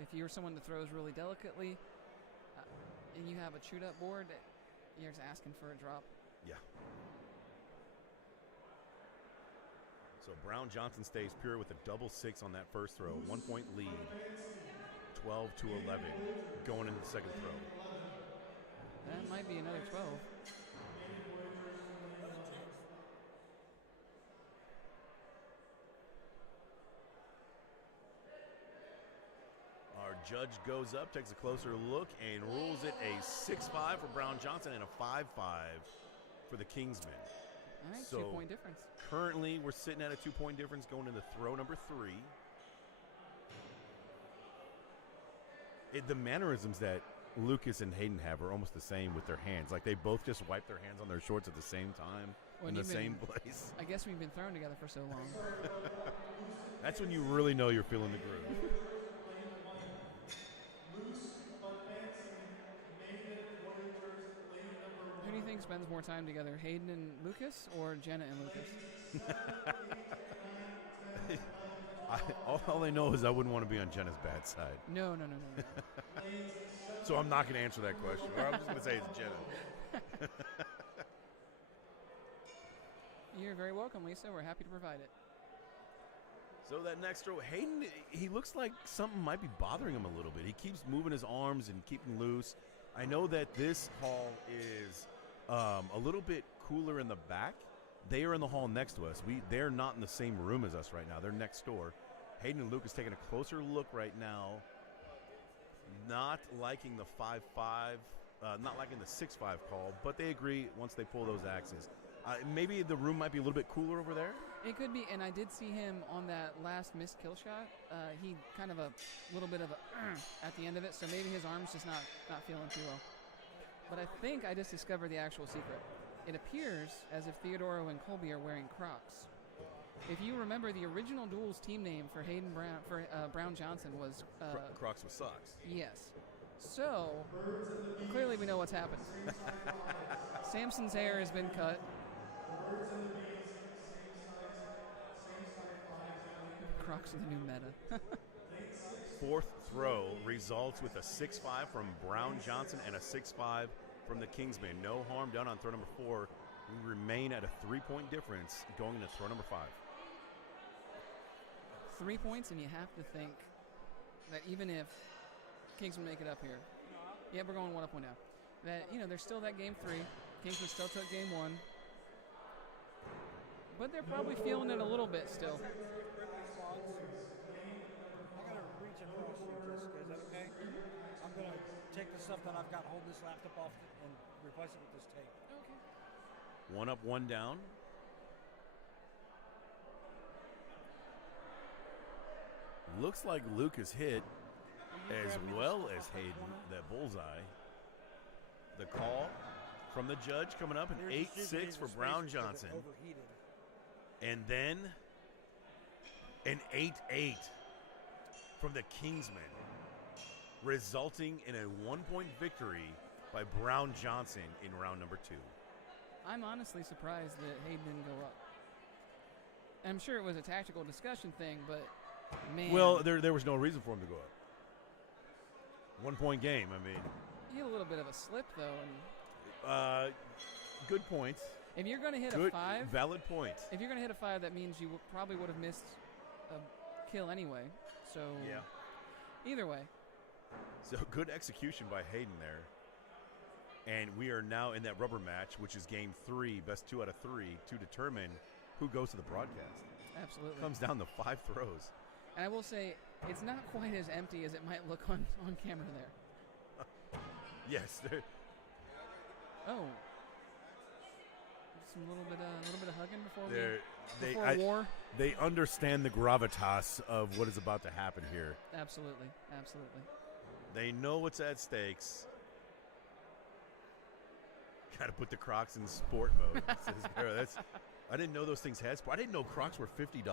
If you're someone that throws really delicately and you have a chewed up board, you're just asking for a drop. Yeah. So Brown Johnson stays pure with a double 6 on that first throw. 1 point lead. 12-11 going into the second throw. That might be another 12. Our judge goes up, takes a closer look, and rules it a 6-5 for Brown Johnson and a 5-5 for the Kingsmen. All right, So 2-point difference. currently we're sitting at a 2-point difference going into throw number 3. The mannerisms that Lucas and Hayden have are almost the same with their hands. Like they both just wipe their hands on their shorts at the same time in the same place. I guess we've been thrown together for so long. That's when you really know you're feeling the groove. Who do you think spends more time together, Hayden and Lucas or Jenna and Lucas? All I know is I wouldn't want to be on Jenna's bad side. No. So I'm not going to answer that question. Or I'm just going to say it's Jenna. You're very welcome, Lisa. We're happy to provide it. So that next throw, Hayden, he looks like something might be bothering him a little bit. He keeps moving his arms and keeping loose. I know that this hall is a little bit cooler in the back. They are in the hall next to us. They're not in the same room as us right now. They're next door. Hayden and Lucas taking a closer look right now. Not liking the 5-5, not liking the 6-5 call, but they agree once they pull those axes. Maybe the room might be a little bit cooler over there. It could be, and I did see him on that last missed kill shot. He kind of a little bit of a at the end of it, so maybe his arm's just not feeling too well. But I think I just discovered the actual secret. It appears as if Theodoro and Colby are wearing Crocs. If you remember, the original duels team name for Brown Johnson was Crocs with socks. Yes. So clearly we know what's happened. Samson's hair has been cut. Crocs are the new meta. Fourth throw results with a 6-5 from Brown Johnson and a 6-5 from the Kingsmen. No harm done on throw number 4. We remain at a 3-point difference going into throw number 5. 3 points, and you have to think that even if Kingsmen make it up here, yeah, we're going 1 up, 1 down. That, there's still that game 3. Kingsmen still took game 1. But they're probably feeling it a little bit still. I gotta reach across you, Jessica. Is that okay? I'm gonna take the stuff that I've got, hold this laptop off, and replace it with this tape. Okay. 1 up, 1 down. Looks like Lucas hit as well as Hayden, that bullseye. The call from the judge coming up, an 8-6 for Brown Johnson. Overheated. And then an 8-8 from the Kingsmen, resulting in a 1-point victory by Brown Johnson in round number 2. I'm honestly surprised that Hayden didn't go up. I'm sure it was a tactical discussion thing, but man. Well, there was no reason for him to go up. 1-point game, I mean. He had a little bit of a slip, though. And good points. if you're going to hit Good, a 5, valid points. if you're going to hit a 5, that means you probably would have missed a kill anyway. So Yeah. either way. So good execution by Hayden there. And we are now in that rubber match, which is game 3, best 2 out of 3, to determine who goes to the broadcast. Absolutely. Comes down to 5 throws. And I will say, it's not quite as empty as it might look on camera there. Yes. Oh. Some little bit of hugging before war. They understand the gravitas of what is about to happen here. Absolutely. Absolutely. They know what's at stakes. Got to put the Crocs in sport mode. Says Gara. I didn't know those things had sport. I didn't know Crocs were $50.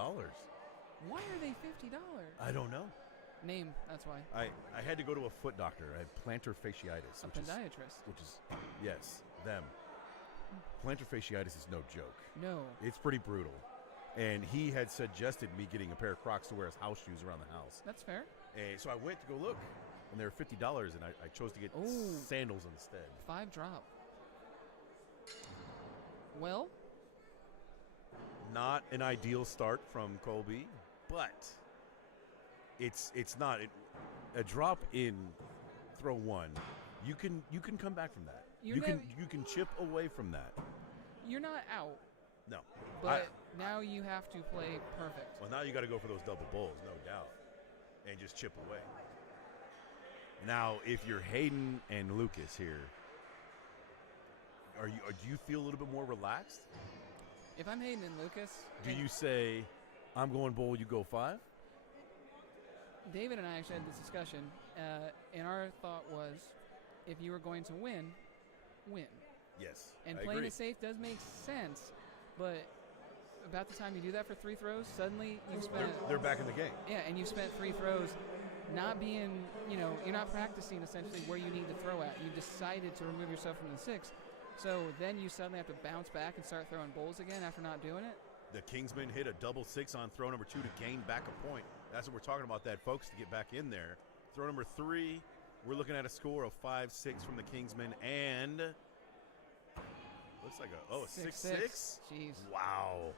Why are they $50? I don't know. Name, that's why. I had to go to a foot doctor. I had plantar fasciitis. A podiatrist. Yes, them. Plantar fasciitis is no joke. No. It's pretty brutal. And he had suggested me getting a pair of Crocs to wear as house shoes around the house. That's fair. And so I went to go look, and they were $50, and I chose to get sandals instead. 5 drop. Well, Not an ideal start from Colby, but it's not a drop in throw one. You can come back from that. You can chip away from that. You're not out. No, but now you have to play perfect. Well, now you got to go for those double bowls, no doubt, and just chip away. Now, if you're Hayden and Lucas here, do you feel a little bit more relaxed? If I'm Hayden and Lucas, do you say, "I'm going bowl, you go 5"? David and I actually had this discussion, and our thought was, if you were going to win. Yes, and I playing agree. it safe does make sense, but about the time you do that for 3 throws, suddenly you've spent. They're back in the game. Yeah, and you've spent 3 throws, not being, you're not practicing essentially where you need to throw at. You decided to remove yourself from the 6, so then you suddenly have to bounce back and start throwing bowls again after not doing it. The Kingsmen hit a double 6 on throw number 2 to gain back a point. That's what we're talking about, that folks, to get back in there. Throw number 3, we're looking at a score of 5-6 from the Kingsmen, and looks like a 6-6. Jeez. Wow.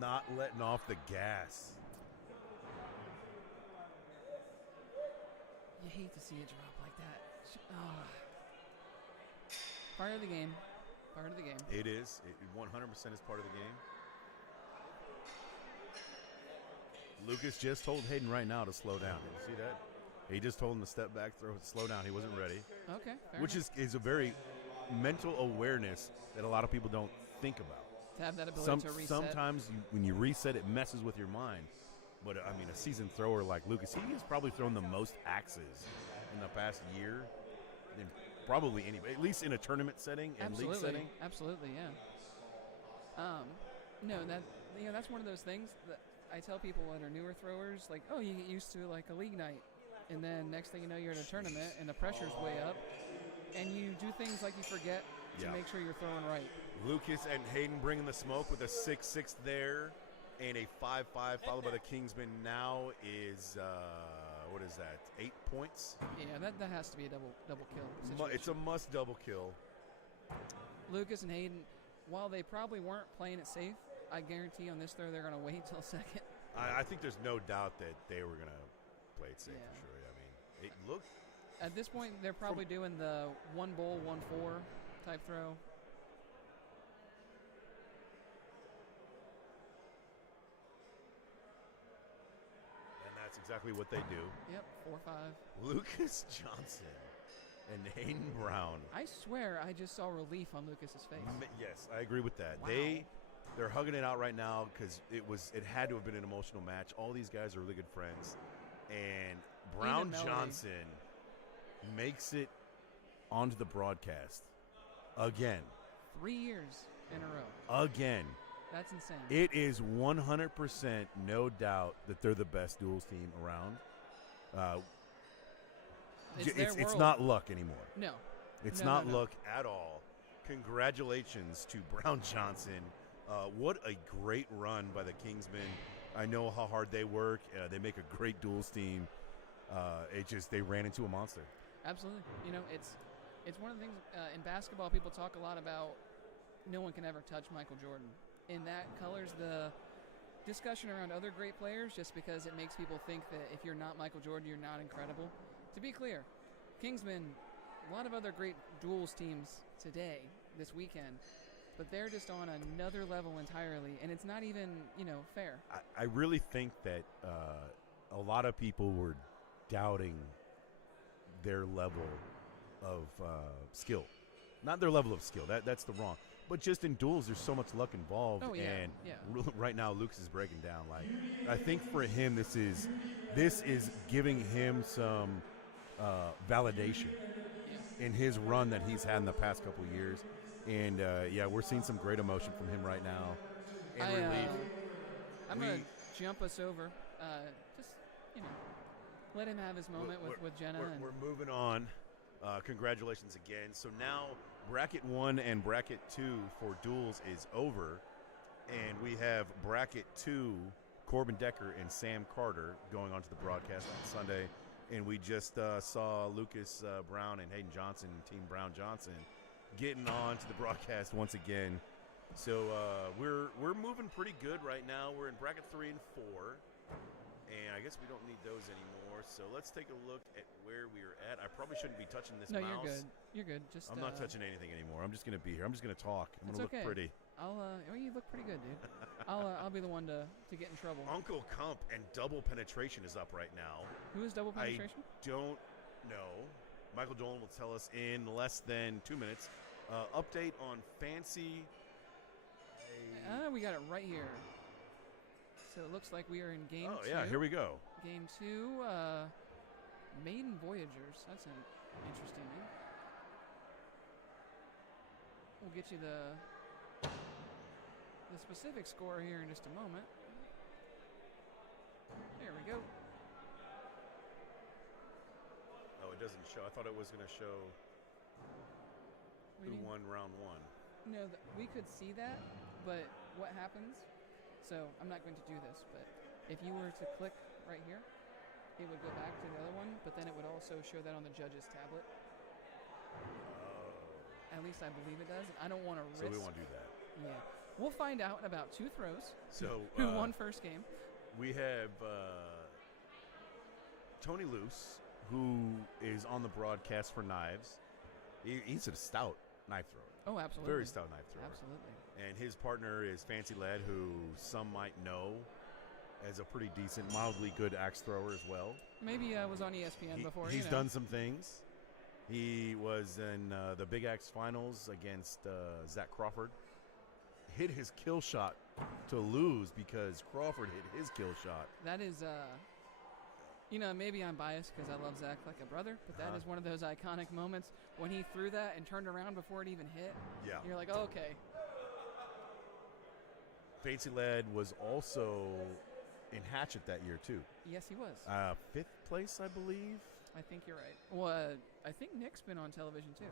Not letting off the gas. You hate to see it drop like that. Part of the game. It is. It 100% is part of the game. Lucas just told Hayden right now to slow down. Did you see that? He just told him to step back, slow down. He wasn't ready. Okay, fair Which enough. is a very mental awareness that a lot of people don't think about. To have that ability to reset. Sometimes when you reset, it messes with your mind. But, I mean, a seasoned thrower like Lucas, he has probably thrown the most axes in the past year than probably anybody, at least in a tournament setting and league setting. Absolutely, yeah. No, that's one of those things that I tell people that are newer throwers, like, oh, you get used to like a league night, and then next thing you know, you're in a tournament and the pressure's way up, and you do things like you forget to make sure you're throwing right. Lucas and Hayden bringing the smoke with a 6-6 there, and a 5-5 followed by the Kingsmen now is, what is that, 8 points? Yeah, that has to be a double kill situation. It's a must double kill. Lucas and Hayden, while they probably weren't playing it safe, I guarantee on this throw they're going to wait till second. I think there's no doubt that they were going to play it safe for sure. I mean, it looked. At this point, they're probably doing the 1 bowl, 1-4 type throw. And that's exactly what they do. Yep, 4-5. Lucas Johnson and Hayden Brown. I swear I just saw relief on Lucas's face. Yes, I agree with that. Wow. They're hugging it out right now because it had to have been an emotional match. All these guys are really good friends, and Brown Johnson makes it onto the broadcast again. 3 years in a row. Again. That's insane. It is 100% no doubt that they're the best duels team around. It's not luck anymore. No. It's not luck at all. Congratulations to Brown Johnson. What a great run by the Kingsmen. I know how hard they work. They make a great duels team. They ran into a monster. Absolutely. It's one of the things in basketball people talk a lot about no one can ever touch Michael Jordan. And that colors the discussion around other great players just because it makes people think that if you're not Michael Jordan, you're not incredible. To be clear, Kingsmen, a lot of other great duels teams today, this weekend, but they're just on another level entirely, and it's not even, fair. I really think that a lot of people were doubting their level of skill. Not their level of skill. That's the wrong. But just in duels, there's so much luck involved. Oh, yeah. And yeah. Right now, Lucas is breaking down. Like, I think for him, this is giving him some validation in his run that he's had in the past couple of years. And, we're seeing some great emotion from him right now. And relief. I'm going to jump us over. Just, let him have his moment with Jenna. We're moving on. Congratulations again. So now bracket 1 and bracket 2 for duels is over. And we have bracket 2, Corbin Decker and Sam Carter going on to the broadcast on Sunday. And we just saw Lucas Brown and Hayden Johnson, Team Brown Johnson, getting on to the broadcast once again. So we're moving pretty good right now. We're in bracket 3 and 4, and I guess we don't need those anymore. So let's take a look at where we're at. I probably shouldn't be touching this No, mouse. you're good. You're good. Just I'm not touching anything anymore. I'm just gonna be here. I'm just gonna talk. I'm It's gonna look okay. pretty. You look pretty good, dude. I'll be the one to get in trouble. Uncle Cump and double penetration is up right now. Who is double penetration? I don't know. Michael Dolan will tell us in less than 2 minutes. Update on Fancy. We got it right here. So it looks like we are in game 2. Oh, yeah, here we go. Game 2, Maiden Voyagers. That's an interesting name. We'll get you the specific score here in just a moment. There we go. Oh, it doesn't show. I thought it was going to show who won round 1. No, we could see that, but what happens? So I'm not going to do this, but if you were to click right here, it would go back to the other one, but then it would also show that on the judge's tablet. At least I believe it does. I don't want to risk. So we won't do that. Yeah. We'll find out in about 2 throws. So who won first game? We have Tony Luce, who is on the broadcast for Knives. He's a stout knife thrower. Oh, absolutely. Very stout knife thrower. Absolutely. And his partner is Fancy Lad, who some might know as a pretty decent, mildly good axe thrower as well. Maybe was on ESPN before. He's done some things. He was in the Big Axe finals against Zach Crawford. Hit his kill shot to lose because Crawford hit his kill shot. That is, maybe I'm biased because I love Zach like a brother, but that is one of those iconic moments when he threw that and turned around before it even hit. Yeah. You're like, oh, okay. Fancy Lad was also in Hatchet that year, too. Yes, he was. 5th place, I believe. I think you're right. Well, I think Nick's been on television, too.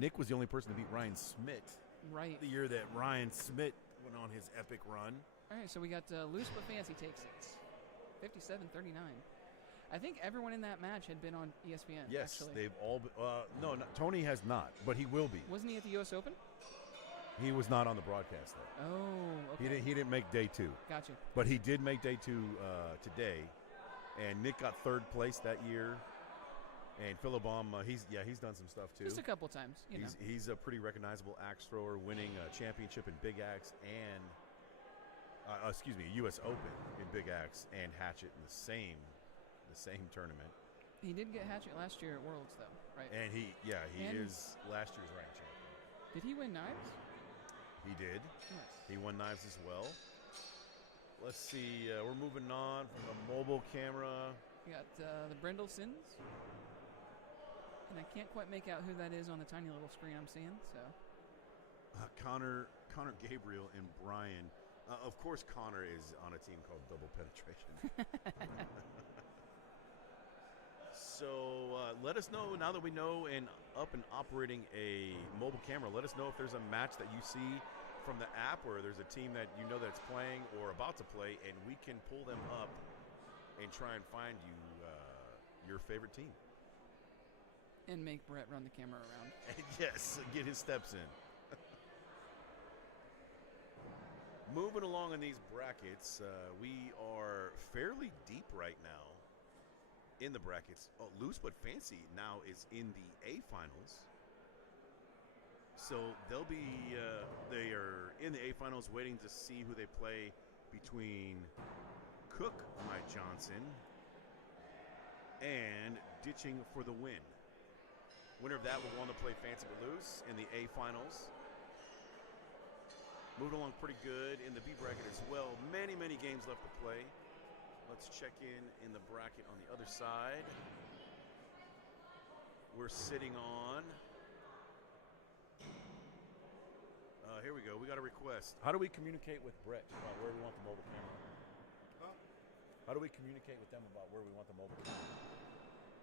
Nick was the only person to beat Ryan Smith. Right. The year that Ryan Smith went on his epic run. All right, so we got Loose But Fancy takes it. 57-39. I think everyone in that match had been on ESPN, Yes, actually. they've all been. No, Tony has not, but he will be. Wasn't he at the U.S. Open? He was not on the broadcast, though. Oh, okay. He didn't make day 2. Gotcha. But he did make day 2 today. And Nick got 3rd place that year. And Philobom, he's done some stuff too. Just a couple times. He's a pretty recognizable axe thrower, winning a championship in Big Axe and U.S. Open in Big Axe and Hatchet in the same tournament. He did get Hatchet last year at Worlds, though, right? And he is last year's ranked champion. Did he win Knives? He did. Yes. He won Knives as well. Let's see. We're moving on from the mobile camera. We got the Brindlesons. And I can't quite make out who that is on the tiny little screen I'm seeing. So, Connor Gabriel and Brian. Of course, Connor is on a team called Double Penetration. So let us know now that we know and up and operating a mobile camera. Let us know if there's a match that you see from the app or there's a team that you know that's playing or about to play, and we can pull them up and try and find you your favorite team. And make Brett run the camera around. Yes, get his steps in. Moving along in these brackets, we are fairly deep right now in the brackets. Oh, Loose But Fancy now is in the A finals. So they'll be, they are in the A finals waiting to see who they play between Cook Mike Johnson and Ditching for the Win. Winner of that will go on to play Fancy But Loose in the A finals. Moving along pretty good in the B bracket as well. Many games left to play. Let's check in the bracket on the other side. We're sitting on. Here we go. We got a request. How do we communicate with Brett about where we want the mobile camera? Huh? How do we communicate with them about where we want the mobile camera?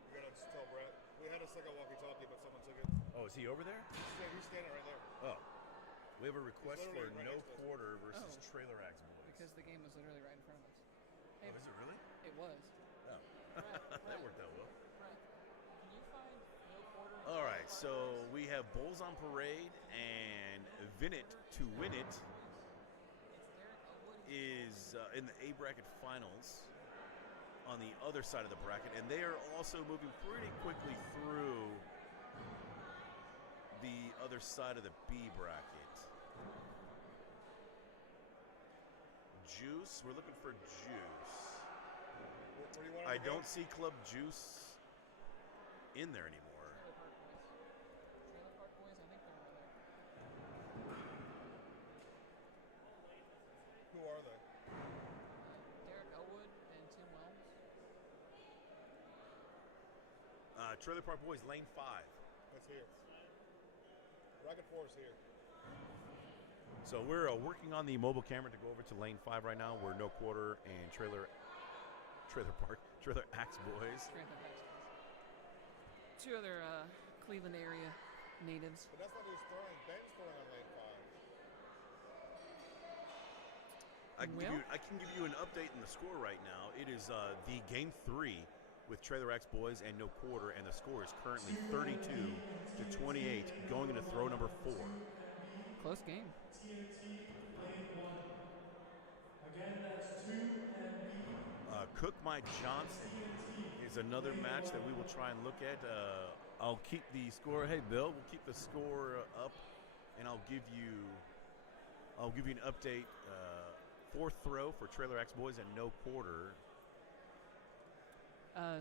You gotta just tell Brett. We had us like a walkie-talkie, but someone took it. Oh, is he over there? He's standing right there. Oh. We have a request for literally right No next to us. Quarter versus Oh. Trailer Axe Boys. Because the game was literally right in front of us. Hey, Oh, is it really? it was. Oh. That worked out well. Right. Can you find No Quarter? All right, so we have Bulls on Parade and Vinnett to win it is in the A bracket finals on the other side of the bracket, and they are also moving pretty quickly through the other side of the B bracket. Juice, we're looking for Juice. Where do you want I him to go? don't see Club Juice in there anymore. Trailer Park Boys, I think they're over there. Who are they? Derek Elwood and Tim Wells. Trailer Park Boys, lane 5. That's here. Bracket 4 is here. So we're working on the mobile camera to go over to lane 5 right now. We're No Quarter and Trailer Axe Boys. Trailer Park Boys. Two other Cleveland area natives. But that's not who's throwing. Ben's throwing on lane 5. I can give you an update in the score right now. It is the game 3 with Trailer Axe Boys and No Quarter, and the score is currently 32-28 going into throw number 4. Close game. Cook My Johnson is another match that we will try and look at. I'll keep the score. Hey, Bill, we'll keep the score up, and I'll give you an update. Fourth throw for Trailer Axe Boys and No Quarter.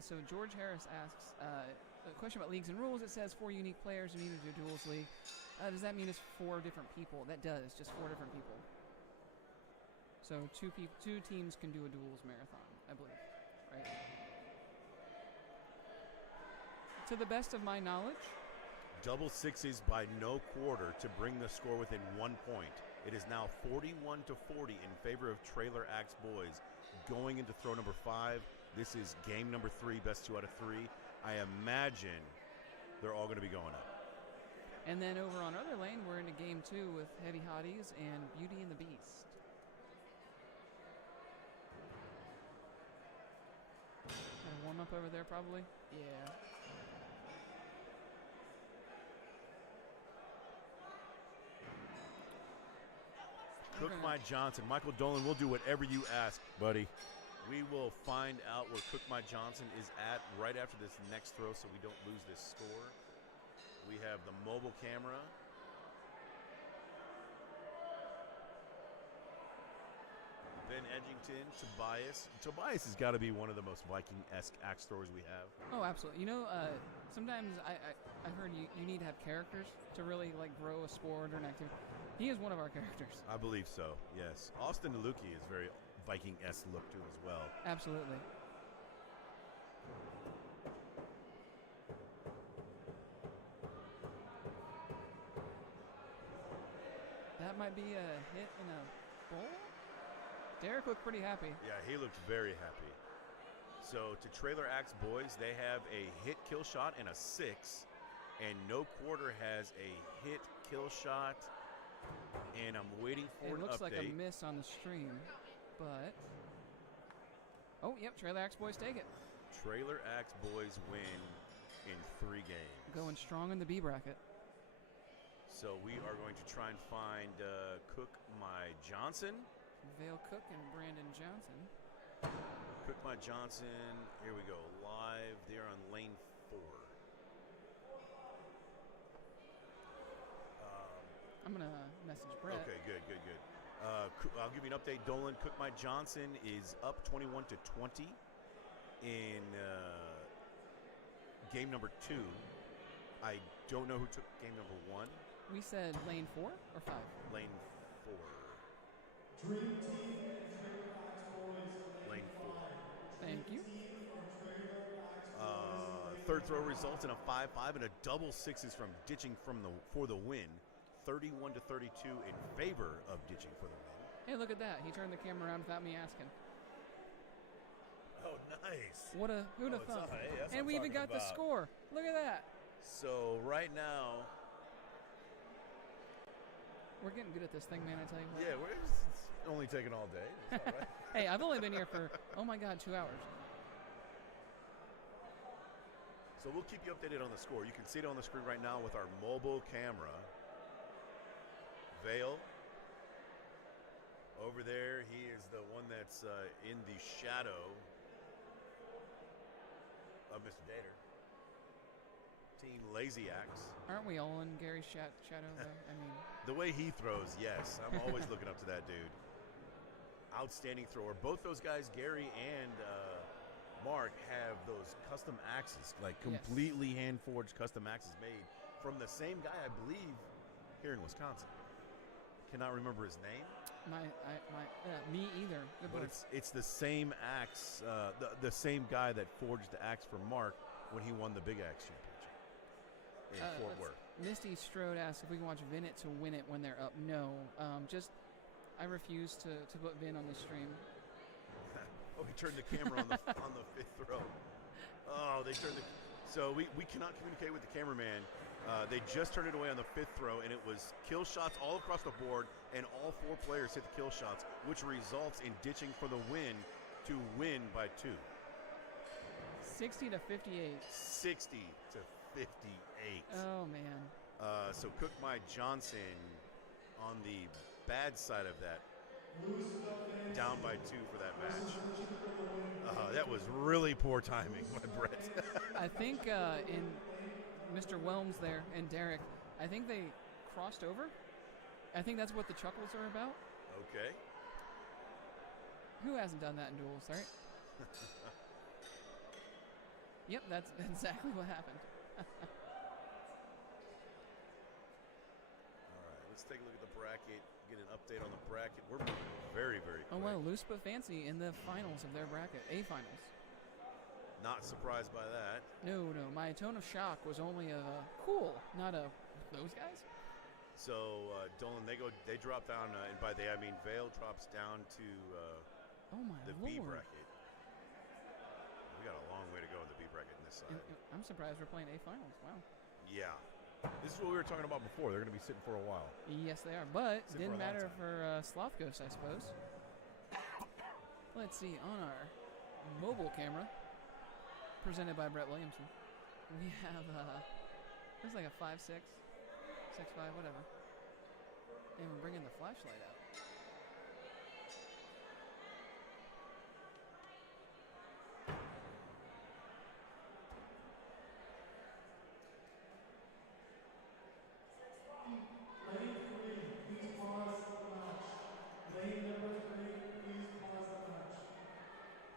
So George Harris asks a question about leagues and rules. It says 4 unique players in either your duels league. Does that mean it's 4 different people? That does, just 4 different people. So two teams can do a duels marathon, I believe, right? To the best of my knowledge, Double sixes by No Quarter to bring the score within 1 point. It is now 41-40 in favor of Trailer Axe Boys. Going into throw number 5, this is game number 3, best 2 out of 3. I imagine they're all going to be going up. and then over on other lane, we're into game 2 with Heavy Hotties and Beauty and the Beast. Got a warm up over there, probably. Yeah. Cook My Johnson. Michael Dolan, we'll do whatever you ask, buddy. We will find out where Cook My Johnson is at right after this next throw so we don't lose this score. We have the mobile camera. Ben Edgington, Tobias. Tobias has got to be one of the most Viking-esque axe throwers we have. Oh, absolutely. You know, sometimes I've heard you need to have characters to really like grow a sport or an activity. He is one of our characters. I believe so, yes. Austin Luki is very Viking-esque look to as well. Absolutely. That might be a hit in a bowl. Derek looked pretty happy. Yeah, he looked very happy. So to Trailer Axe Boys, they have a hit kill shot and a 6, and No Quarter has a hit kill shot. And I'm waiting for an update. It looks like a miss on the stream, but oh, yep, Trailer Axe Boys take it. Trailer Axe Boys win in 3 games. Going strong in the B bracket. So we are going to try and find Cook My Johnson. Vale Cook and Brandon Johnson. Cook My Johnson. Here we go. Live. They're on lane 4. I'm going to message Brett. Okay, good. I'll give you an update. Dolan, Cook My Johnson is up 21-20 in game number 2. I don't know who took game number 1. We said lane 4 or 5? Lane 4. Lane 4. Thank you. Third throw results in a 5-5 and a double sixes from Ditching for the win. 31-32 in favor of Ditching for the win. Hey, look at that. He turned the camera around without me asking. Oh, nice. Who'd have thought? Hey, that's And what we I'm even got talking the about. score. Look at that. So right now, We're getting good at this thing, man, I tell you what. yeah, it's only taking all day. It's all right. Hey, I've only been here for, oh my God, 2 hours. So we'll keep you updated on the score. You can see it on the screen right now with our mobile camera. Vale. Over there, he is the one that's in the shadow of Mr. Dater. Team Lazy Axe. Aren't we all in Gary's shadow, though? I mean, The way he throws, yes. I'm always looking up to that dude. Outstanding thrower. Both those guys, Gary and Mark, have those custom axes, like completely hand-forged custom axes made from the same guy, I believe, here in Wisconsin. Cannot remember his name. Me either. Good But lord. it's the same axe, the same guy that forged the axe for Mark when he won the Big Axe Championship in Fort Worth. Misty Strode asked if we can watch Vin to win it when they're up. No, I refuse to put Vin on the stream. Oh, he turned the camera on the fifth throw. Oh, they turned the. So we cannot communicate with the cameraman. They just turned it away on the fifth throw, and it was kill shots all across the board, and all 4 players hit the kill shots, which results in ditching for the win to win by 2. 60 to 58. 60 to 58. Oh man. So Cook My Johnson on the bad side of that, down by 2 for that match. That was really poor timing by Brett. I think in Mr. Whelms there and Derek, I think they crossed over. I think that's what the chuckles are about. Okay. Who hasn't done that in duels, right? Yep, that's exactly what happened. All right, let's take a look at the bracket, get an update on the bracket. We're moving very, very quick. Oh well, Loose But Fancy in the finals of their bracket, A finals. Not surprised by that. No, my tone of shock was only a cool, not a those guys. So Dolan, they drop down, and by they I mean Vale drops down to Oh my the lord. B bracket. We got a long way to go in the B bracket in this side. I'm surprised we're playing A finals. Wow. Yeah. This is what we were talking about before. They're going to be sitting for a while. Yes, they are. But Except didn't for a long matter time. for Sloth Ghost, I suppose. Let's see, on our mobile camera, presented by Brett Williamson, we have, looks like a 5'6", 6'5", whatever. And we're bringing the flashlight out.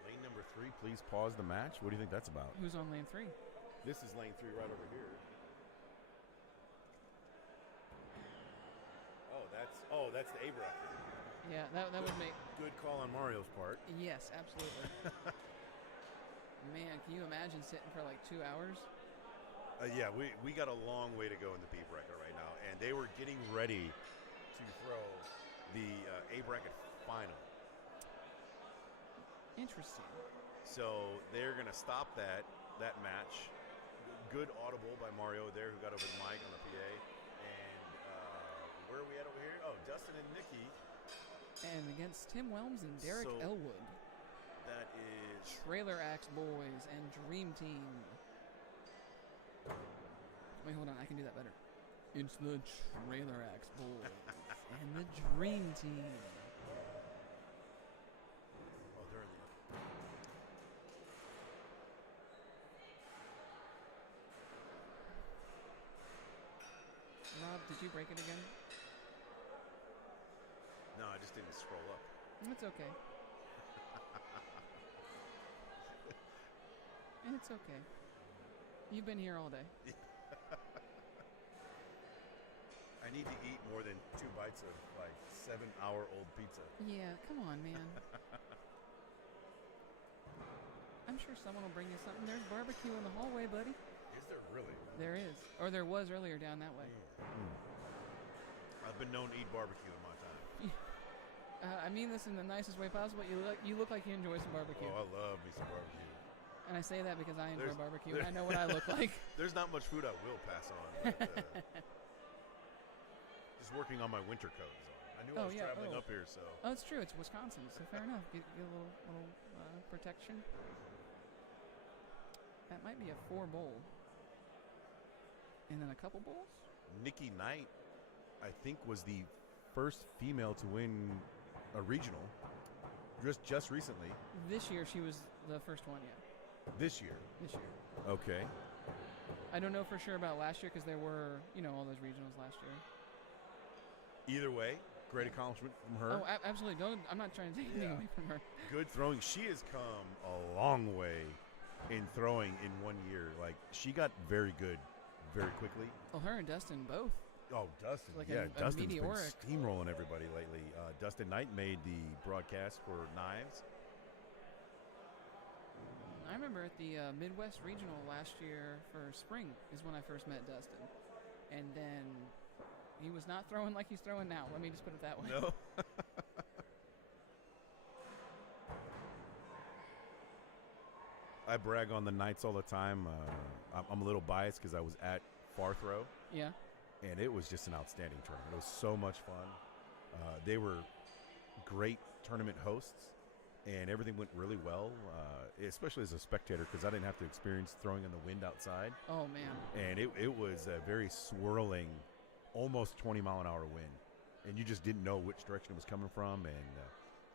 Lane number 3, please pause the match. What do you think that's about? Who's on lane 3? This is lane 3 right over here. Oh, that's the A bracket. Yeah, that would make... Good call on Mario's part. Yes, absolutely. Man, can you imagine sitting for like 2 hours? Yeah, we got a long way to go in the B bracket right now, and they were getting ready to throw the A bracket final. Interesting. So they're going to stop that match. Good audible by Mario there, who got over the mic on the PA. And where are we at over here? Oh, Dustin and Nikki. And against Tim Whelms and Derek So- Elwood. That is... Trailer Axe Boys and Dream Team. Wait, hold on. I can do that better. It's the Trailer Axe Boys and the Dream Team. Oh, they're in the... Rob, did you break it again? No, I just didn't scroll up. It's okay. It's okay. You've been here all day. I need to eat more than 2 bites of, like, 7-hour-old pizza. Yeah, come on, man. I'm sure someone will bring you something. There's barbecue in the hallway, buddy. Is there really? There is. Or there was earlier down that way. I've been known to eat barbecue in my time. I mean this in the nicest way possible. You look like you enjoy some barbecue. Oh, I love me some barbecue. And I say that because I enjoy There's- barbecue. And I know what I look like. There's not much food I will pass on. But, just working on my winter coat is all. I knew I Oh, was yeah, traveling oh. up here, so. Oh, it's true. It's Wisconsin, so fair enough. Get a little protection. That might be a 4 bowl. And then a couple bowls? Nikki Knight, I think, was the first female to win a regional just recently. This year she was the first one. Yeah. This year. This year. Okay. I don't know for sure about last year because there were, all those regionals last year. Either way, great accomplishment from her. Oh, absolutely. I'm not trying to take anything away from her. Good throwing. She has come a long way in throwing in 1 year. Like, she got very good very quickly. Oh, her and Dustin both. Oh, Dustin. Like Dustin's been meteoric. steamrolling everybody lately. Dustin Knight made the broadcast for Knives. I remember at the Midwest Regional last year for spring is when I first met Dustin. And then he was not throwing like he's throwing now. Let me just put it that way. No. I brag on the Knights all the time. I'm a little biased because I was at Far Throw. Yeah. And it was just an outstanding tournament. It was so much fun. They were great tournament hosts, and everything went really well, especially as a spectator because I didn't have to experience throwing in the wind outside. Oh, man. And it was a very swirling, almost 20-mile-an-hour wind, and you just didn't know which direction it was coming from, and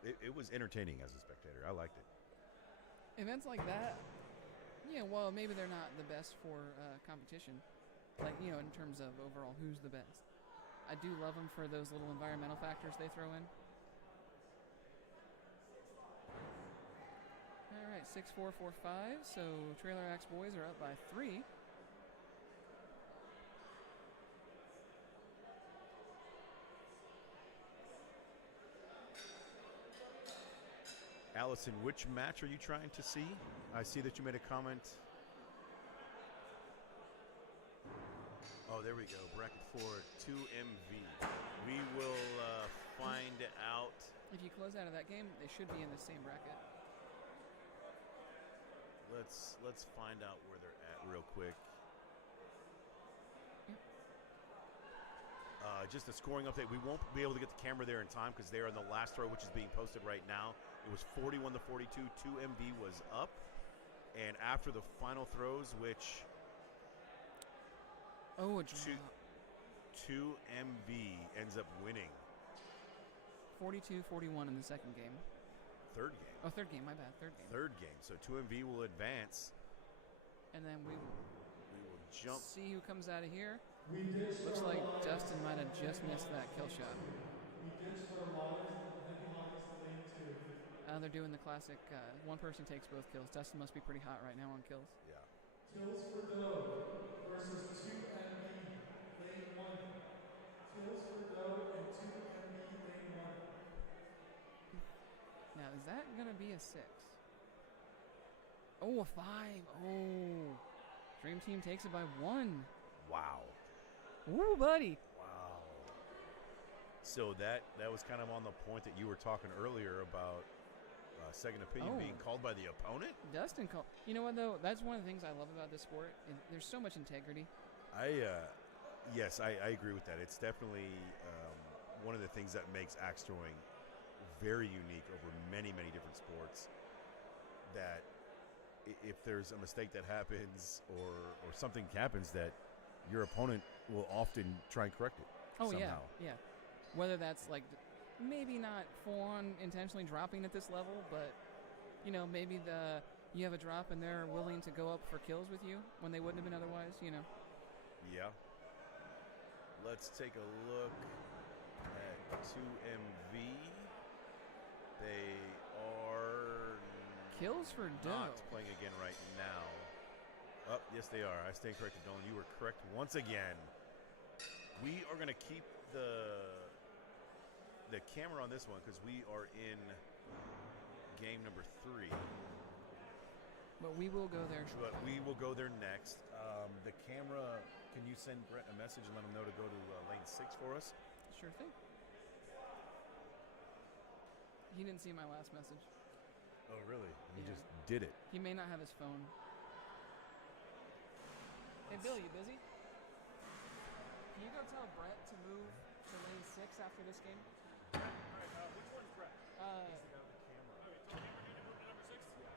it was entertaining as a spectator. I liked it. Events like that, well, maybe they're not the best for competition. Like, in terms of overall who's the best. I do love them for those little environmental factors they throw in. All right, 6-4, 4-5. So Trailer Axe boys are up by 3. Allison, which match are you trying to see? I see that you made a comment. Oh, there we go. Bracket 4, 2MV. We will find out. If you close out of that game, they should be in the same bracket. Let's find out where they're at real quick. Just a scoring update. We won't be able to get the camera there in time because they are in the last throw, which is being posted right now. It was 41-42. 2MV was up, and after the final throws, which. Oh, a draw. 2MV ends up winning. 42-41 in the second game. Third game. Oh, third game. My bad. Third game. Third game. So 2MV will advance. And then we will jump. See who comes out of here. Looks like Dustin might have just missed that kill shot. They're doing the classic one person takes both kills. Dustin must be pretty hot right now on kills. Yeah. Kills for Doe versus 2MB lane 1. Kills for Doe and 2MB lane 1. Now, is that going to be a 6? Oh, a 5. Oh. Dream Team takes it by 1. Wow. Ooh, buddy. Wow. So that was kind of on the point that you were talking earlier about second opinion being called by the opponent. Dustin called. You know what, though? That's one of the things I love about this sport. There's so much integrity. Yes, I agree with that. It's definitely one of the things that makes axe throwing very unique over many, many different sports. That if there's a mistake that happens or something happens, that your opponent will often try and correct it. Oh, somehow. yeah. Whether that's like maybe not full-on intentionally dropping at this level, but maybe you have a drop and they're willing to go up for kills with you when they wouldn't have been otherwise. Yeah. Let's take a look at 2MV. They are kills for not Doe. playing again right now. Oh, yes, they are. I stand corrected, Dolan. You were correct once again. We are going to keep the camera on this one because we are in game number 3. But we will go there shortly. But we will go there next. The camera, can you send Brett a message and let him know to go to lane 6 for us? Sure thing. He didn't see my last message. Oh, really? He Yeah. just did it. He may not have his phone. Hey, Bill, you busy? Can you go tell Brett to move to lane 6 after this game? Which one's Brett?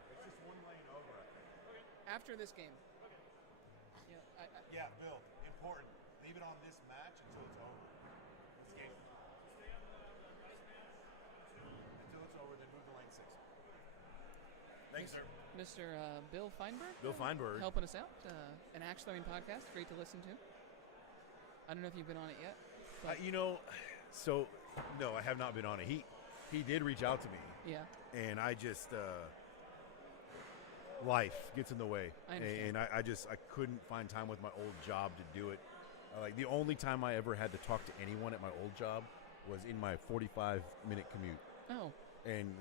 It's just one lane over, I think. After this game. Yeah, Bill, important. Leave it on this match until it's over. This game. Thanks, sir. Mr. Bill Feinberg. Bill Feinberg. Helping us out. An Axe Throwing podcast. Great to listen to. I don't know if you've been on it yet. So no, I have not been on it. He did reach out to me. Yeah. And I just life gets in the way. I understand. And I couldn't find time with my old job to do it. Like the only time I ever had to talk to anyone at my old job was in my 45-minute commute. Oh. And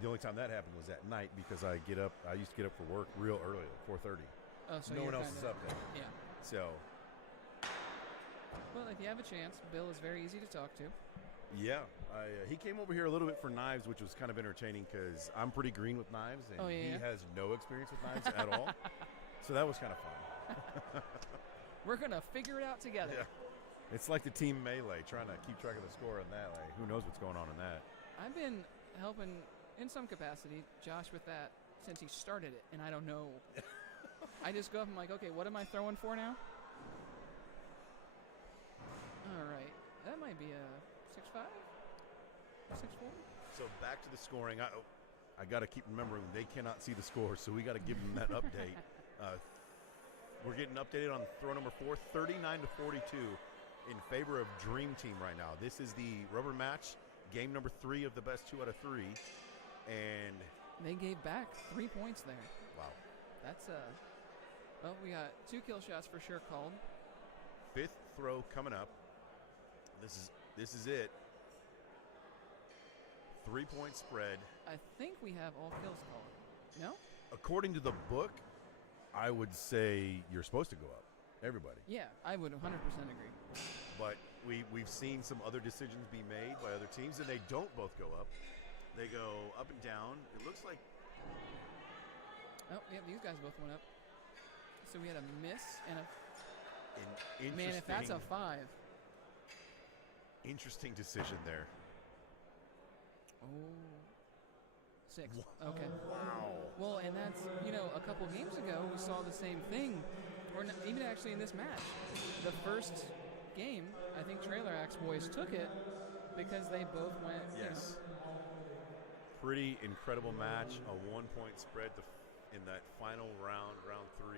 the only time that happened was at night because I used to get up for work real early, like 4:30. Oh, so no you're one else kinda- is up then. Yeah. So, Well, if you have a chance, Bill is very easy to talk to. yeah. He came over here a little bit for knives, which was kind of entertaining because I'm pretty green with knives, and Oh, yeah, he yeah. has no experience with knives at all. So that was kind of fun. We're going to figure it out together. Yeah. It's like the team melee, trying to keep track of the score on that. Like, who knows what's going on in that? I've been helping, in some capacity, Josh with that since he started it, and I don't know. I just go up and I'm like, okay, what am I throwing for now? All right. That might be a 6'5"? 6'4"? So back to the scoring. I got to keep remembering they cannot see the score, so we got to give them that update. We're getting updated on throw number 4, 39-42 in favor of Dream Team right now. This is the rubber match, game number 3 of the best 2 out of 3, and They gave back 3 points there. wow, That's well, we got 2 kill shots for sure called. 5th throw coming up. This is it. 3-point spread. I think we have all kills called. No? According to the book, I would say you're supposed to go up. Everybody. Yeah, I would 100% agree. But we've seen some other decisions be made by other teams, and they don't both go up. They go up and down. It looks like Oh, yeah, these guys both went up. So we had a miss and a... an interesting, Man, if that's a 5. interesting decision there. Oh. 6. Wow. Okay. Wow. Well, and that's, a couple games ago, we saw the same thing. Or even actually in this match. The first game, I think Trailer Axe Boys took it because they both went, Yes. Pretty incredible match. A 1-point spread in that final round, round 3.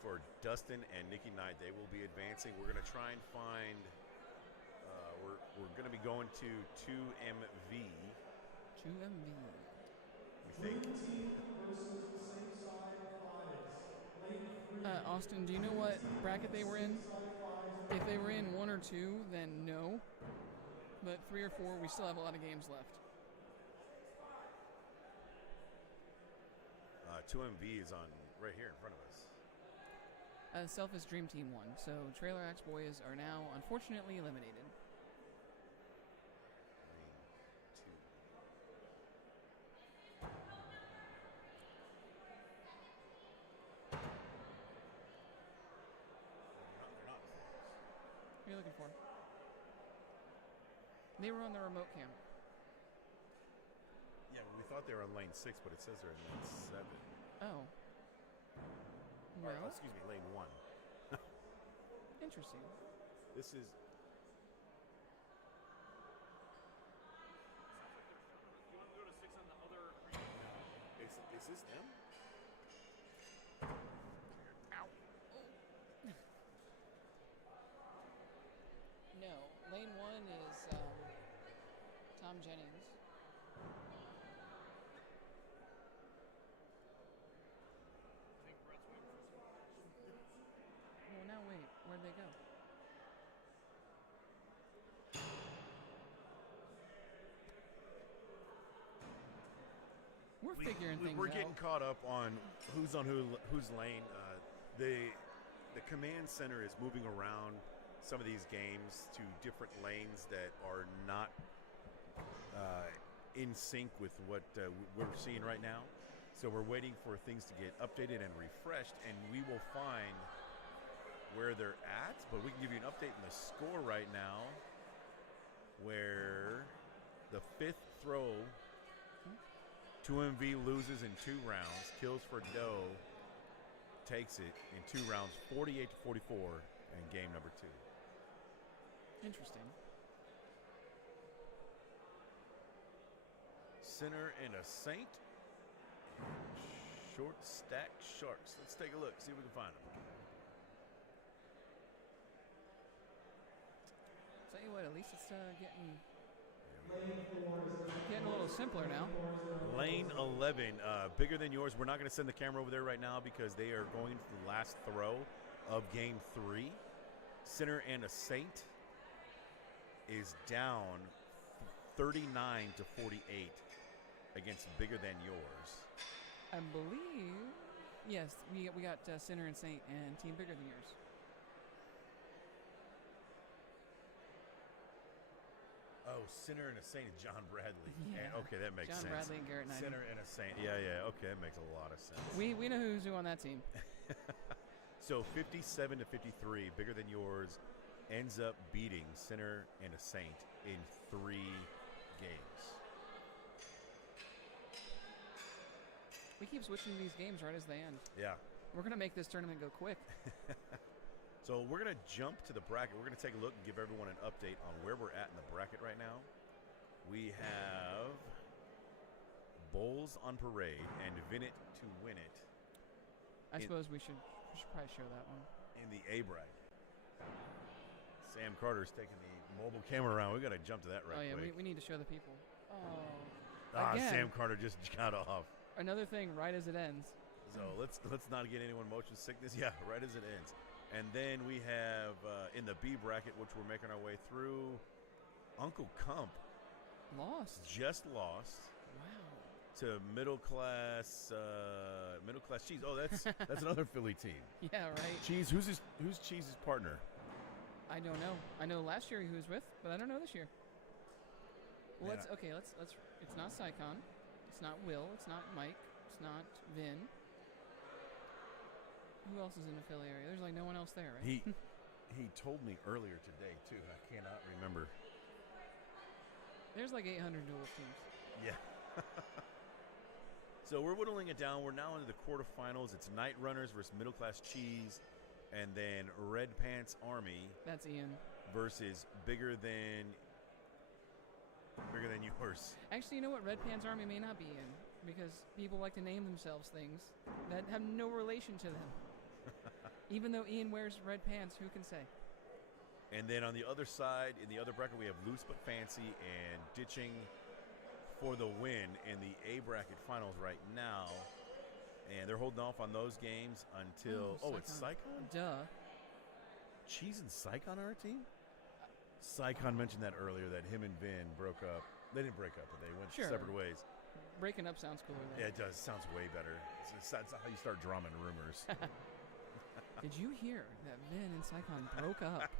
For Dustin and Nikki Knight, they will be advancing. We're going to try and find. We're going to be going to 2MV. 2MV. We think. Austin, do you know what bracket they were in? If they were in 1 or 2, then no. But 3 or 4, we still have a lot of games left. 2MV is on right here in front of us. Selfish Dream Team won, so Trailer Axe Boys are now unfortunately eliminated. What are you looking for? They were on the remote cam. Yeah, we thought they were on lane 6, but it says they're in lane 7. Oh. Or, Well, excuse me, lane 1. interesting. This is. Is this them? No, lane 1 is Tom Jennings. Well, now wait, where'd they go? We're figuring things We're out. getting caught up on who's on whose lane. The command center is moving around some of these games to different lanes that are not in sync with what we're seeing right now. So we're waiting for things to get updated and refreshed, and we will find where they're at. But we can give you an update in the score right now, where the 5th throw, 2MV loses in 2 rounds. Kills for Doe takes it in 2 rounds, 48-44 in game number 2. Interesting. Sinner and a Saint. Short stack Sharks. Let's take a look, see if we can find them. Tell you what, at least it's getting a little simpler now. Lane 11, bigger than yours. We're not going to send the camera over there right now because they are going to the last throw of game 3. Sinner and a Saint is down 39 to 48 against bigger than yours. I believe, yes, we got Sinner and Saint and Team Bigger Than Yours. Oh, Sinner and a Saint is John Bradley. Yeah. And, okay, that makes John sense. Bradley and Garrett Knighton. Sinner and a Saint. Yeah. Okay, that makes a lot of sense. We know who's who on that team. So 57 to 53, bigger than yours, ends up beating Sinner and a Saint in 3 games. We keep switching these games right as they end. Yeah. We're going to make this tournament go quick. So we're going to jump to the bracket. We're going to take a look and give everyone an update on where we're at in the bracket right now. We have Bulls on parade and Vin It to win it. I suppose we should probably show that one. In the A bracket. Sam Carter's taking the mobile camera around. We got to jump to that right quick. We need to show the people. Oh. Again. Sam Sam Carter just got off. Another thing, right as it ends. So let's not get anyone motion sickness. Yeah, right as it ends. And then we have in the B bracket, which we're making our way through, Uncle Cump Lost. just lost Wow. to middle class Cheese. Oh, that's another Philly team. Yeah, right. Cheese. Who's Cheese's partner? I don't know. I know last year he was with, but I don't know this year. Well, Man, let's. It's not Sycon. It's not Will. It's not Mike. It's not Vin. Who else is in the Philly area? There's like no one else there, right? He told me earlier today too. I cannot remember. There's like 800 dual teams. Yeah. So we're whittling it down. We're now into the quarterfinals. It's Night Runners versus Middle Class Cheese, and then Red Pants Army That's Ian. versus Bigger Than Yours. Actually, you know what? Red Pants Army may not be in because people like to name themselves things that have no relation to them. Even though Ian wears red pants, who can say? And then on the other side, in the other bracket, we have Loose But Fancy and Ditching for the win in the A bracket finals right now. And they're holding off on those games until... Oh, it's Sycon? Duh. Cheese and Sycon on our team? Sycon mentioned that earlier, that him and Vin broke up. They didn't break up, but they went separate ways. Breaking up sounds cooler though. Yeah, it does. Sounds way better. That's how you start drumming rumors. Did you hear that Vin and Sycon broke up?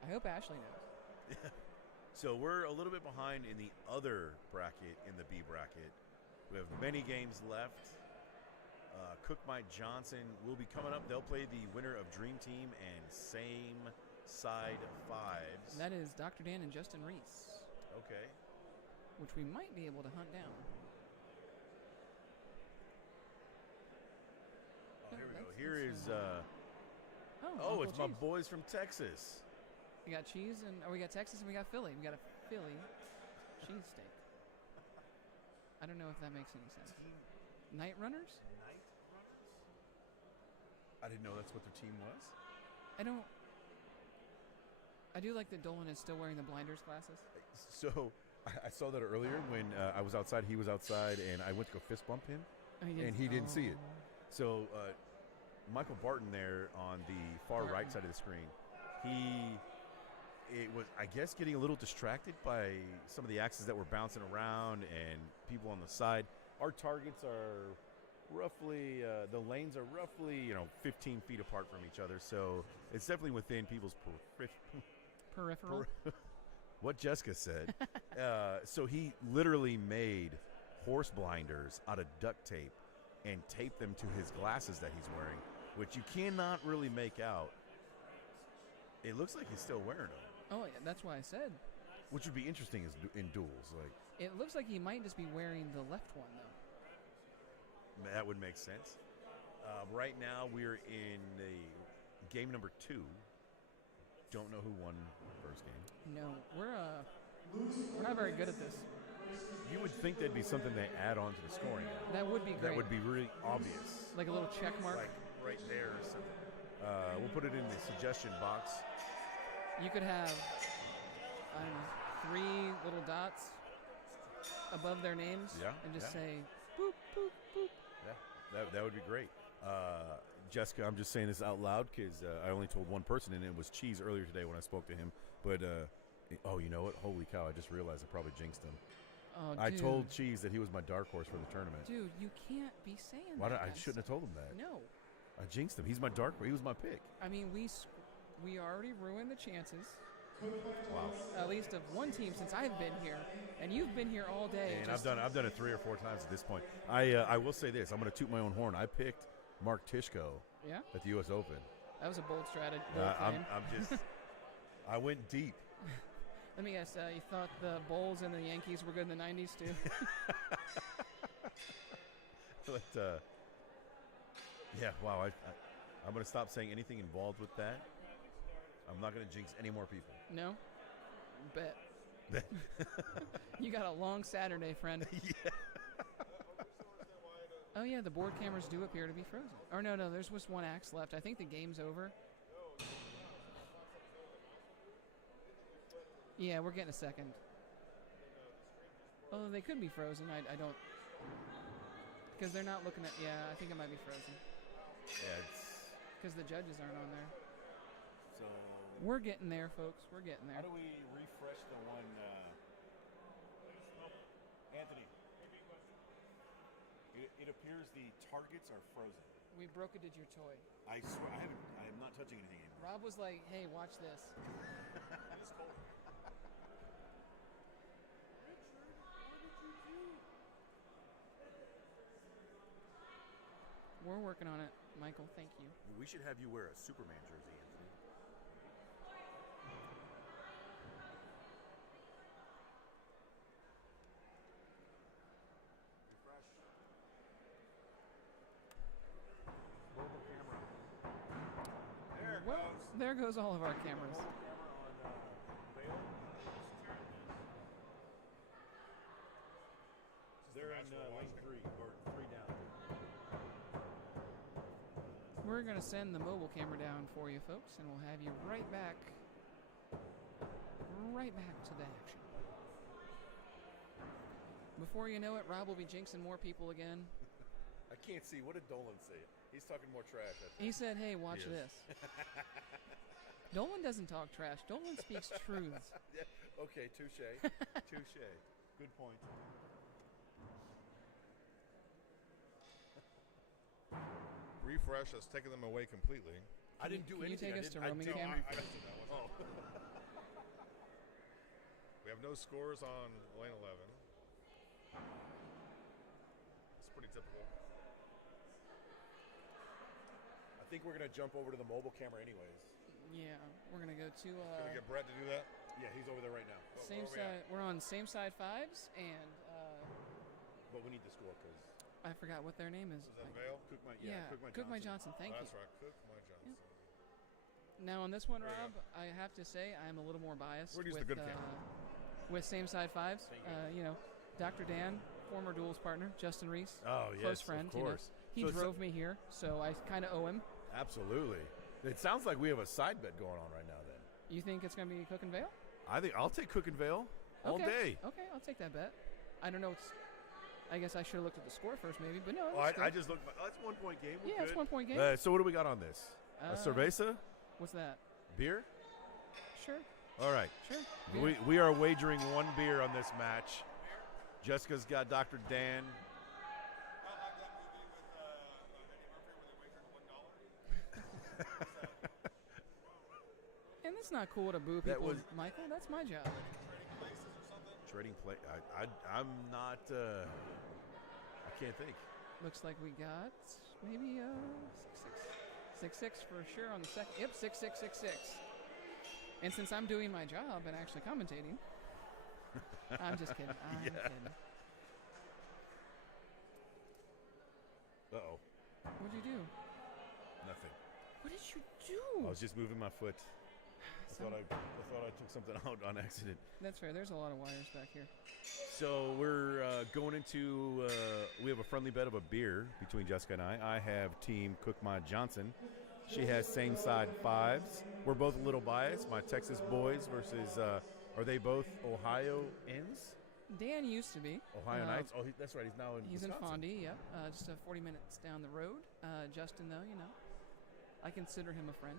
I hope Ashley knows. So we're a little bit behind in the other bracket, in the B bracket. We have many games left. Cook Mike Johnson will be coming up. They'll play the winner of Dream Team and Same Side Fives. That is Dr. Dan and Justin Reese. Okay. Which we might be able to hunt down. Oh, here we go. Here is. Uncle it's my Cheese. boys from Texas. We got cheese and we got Texas and we got Philly. We got a Philly cheesesteak. I don't know if that makes any sense. Night Runners? Night Runners? I didn't know that's what their team was. I do like that Dolan is still wearing the blinders glasses. So I saw that earlier when I was outside. He was outside, and I went to go fist bump him, and he didn't see it. So Michael Barton there on the far right side of the screen, it was, I guess, getting a little distracted by some of the axes that were bouncing around and people on the side. Our targets are roughly, the lanes are roughly, 15 feet apart from each other. So it's definitely within people's Peripheral. What Jessica said. So he literally made horse blinders out of duct tape and taped them to his glasses that he's wearing, which you cannot really make out. It looks like he's still wearing them. Oh, yeah, that's why I said. Which would be interesting is in duels. Like, it looks like he might just be wearing the left one, though. That would make sense. Right now, we're in the game number 2. Don't know who won the first game. No, we're not very good at this. You would think that'd be something they add on to the scoring. That would be great. That would be really obvious. Like a little check mark. Like right there or something. We'll put it in the suggestion box. You could have, I don't know, 3 little dots above their names. Yeah, And just yeah. say, boop, boop, boop. Yeah, that would be great. Jessica, I'm just saying this out loud because I only told one person, and it was Cheese earlier today when I spoke to him. But, you know what? Holy cow, I just realized I probably jinxed him. Oh, I dude. told Cheese that he was my dark horse for the tournament. Dude, you can't be saying Why that. I guys. shouldn't have told him that. No. I jinxed him. He's my dark horse. He was my pick. I mean, we already ruined the chances, Wow. at least of one team since I've been here, and you've been here all day. And I've done it 3 or 4 times at this point. I will say this. I'm going to toot my own horn. I picked Mark Tishko Yeah, at the U.S. Open. that was a bold strategy. Bold claim. I'm just. I went deep. Let me guess. You thought the Bulls and the Yankees were good in the '90s too? But yeah, wow. I'm going to stop saying anything involved with that. I'm not going to jinx any more people. No. Bet. You got a long Saturday, friend. Yeah. Oh yeah, the board cameras do appear to be frozen. Or no, there's just 1 axe left. I think the game's over. Yeah, we're getting a second. Oh, they could be frozen. I don't. Because they're not looking at. Yeah, I think it might be frozen. Yeah, it's Because the judges aren't on there. so. We're getting there, folks. We're getting there. How do we refresh the one? Anthony. It appears the targets are frozen. We broke a your toy. I swear, I am not touching anything anymore. Rob was like, "Hey, watch this." We're working on it, Michael. Thank you. We should have you wear a Superman jersey, Anthony. Refresh. Mobile camera. There it Well, goes. there goes all of our cameras. Mobile camera on Vail. They're in lane 3 or 3 down. We're going to send the mobile camera down for you, folks, and we'll have you right back to the action. Before you know it, Rob will be jinxing more people again. I can't see. What did Dolan say? He's talking more trash. I think. He said, "Hey, watch He is. this." Dolan doesn't talk trash. Dolan speaks truths. Yeah, okay, touche. Touche. Good point. Refresh has taken them away completely. I didn't do Can you anything. take I us to didn't- I roaming didn't cam? I didn't do that one. Oh. We have no scores on lane 11. It's pretty typical. I think we're gonna jump over to the mobile camera anyways. Yeah, we're going to go to Can we get Brett to do that? Yeah, he's over there right now. same where are we side. We're on same side fives, and But we need the score because I forgot what their name is. Is that Vale? Cook my Yeah, Cook my Johnson. Thank That's you. right. Cook my Johnson. Now on this one, There you Rob, I have to say I'm a little more biased We're gonna use with the good camera. with same side fives. You know, Dr. Dan, former duels partner, Justin Reese, Oh yes, close friend. of course. You know, he So drove me here, so I kind of owe him. Absolutely. It sounds like we have a side bet going on right now. Then You think it's going to be Cook and Vale? I think I'll take Cook and Vale all Okay. day. Okay, I'll take that bet. I don't know. I guess I should have looked at the score first, maybe, but no. Oh, it's I good. just looked. That's 1 point game. We're Yeah, it's good. 1 point game. So what do we got on this? A cerveza, What's that? beer. Sure, All right. sure. We are wagering 1 beer on this match. Jessica's got Dr. Dan. Like that movie with Eddie Murphy where they wagered $1. And it's not cool to boo That people, was- Michael. That's my job. Trading play. I'm not. I can't think. Looks like we got maybe 6-6 for sure on the second. Yep, 6-6. And since I'm doing my job and actually commentating, I'm just kidding. I'm kidding. Uh-oh. What'd you do? Nothing. What did you I do? was just moving my foot. It's thought I took something out on accident. That's fair. There's a lot of wires back here. So we're going into. We have a friendly bet of a beer between Jessica and I. I have Team Cook My Johnson. She has same side fives. We're both a little biased. My Texas boys versus. Are they both Ohioans? Dan used to be. Ohio Knights. Oh, that's right. He's now in. He's Wisconsin. in Fondy. Yep. Just 40 minutes down the road. Justin, though, I consider him a friend.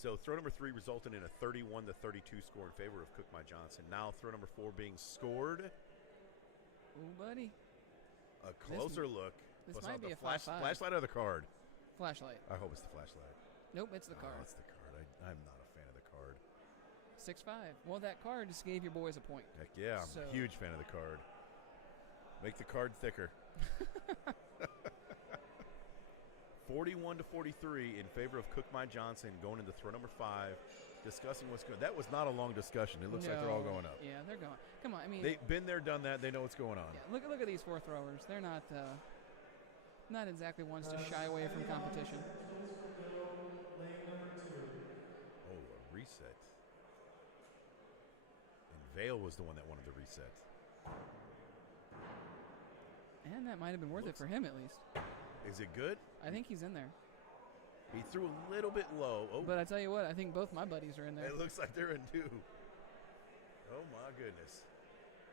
So throw number 3 resulted in a 31-32 score in favor of Cook My Johnson. Now throw number 4 being scored. Ooh, buddy. A closer look. This Bust might out be the a 5-5. flashlight or the card? Flashlight. I hope it's the flashlight. Nope, it's the card. Oh, it's the card. I'm not a fan of the card. 6-5. Well, that card just gave your boys a point. Heck yeah, I'm a huge fan of the card. Make the card thicker. 41-43 in favor of Cook My Johnson going into throw number 5, discussing what's going. That was not a long discussion. It looks like they're all going up. Yeah, they're going. Come on, I mean, they've been there, done that. They know what's going on. Yeah, look at these 4 throwers. They're not exactly ones to shy away from competition. Oh, a reset. And Vale was the one that wanted the reset. And that might have been worth it for him at least. Is it good? I think he's in there. He threw a little bit low. Oh, but I tell you what, I think both my buddies are in there. It looks like they're in too. Oh my goodness.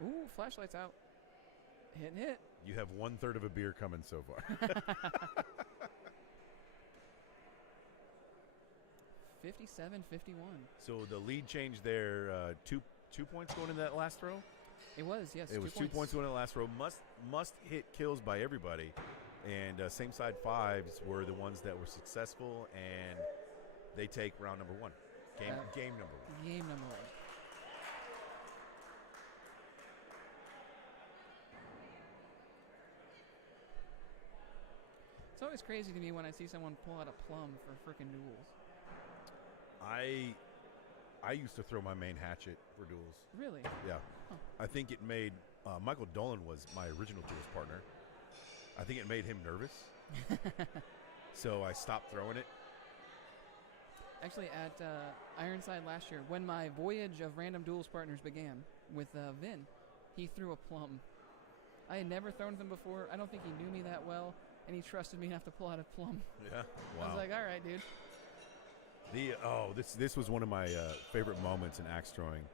Ooh, flashlight's out. Hit. You have 1/3 of a beer coming so far. 57-51. So the lead change there, 2 points going into that last throw? It was, yes. It was 2 points going into the last throw. Must hit kills by everybody. And same side fives were the ones that were successful, and they take round number 1. Game number 1. Game number 1. It's always crazy to me when I see someone pull out a plum for frickin' duels. I used to throw my main hatchet for duels. Really? Yeah. Huh. I think it made Michael Dolan was my original duels partner. I think it made him nervous. So I stopped throwing it. Actually, at Ironside last year, when my voyage of random duels partners began with Vin, he threw a plum. I had never thrown them before. I don't think he knew me that well, and he trusted me enough to pull out a plum. Yeah, wow. I was like, all right, dude. This was one of my favorite moments in axe throwing.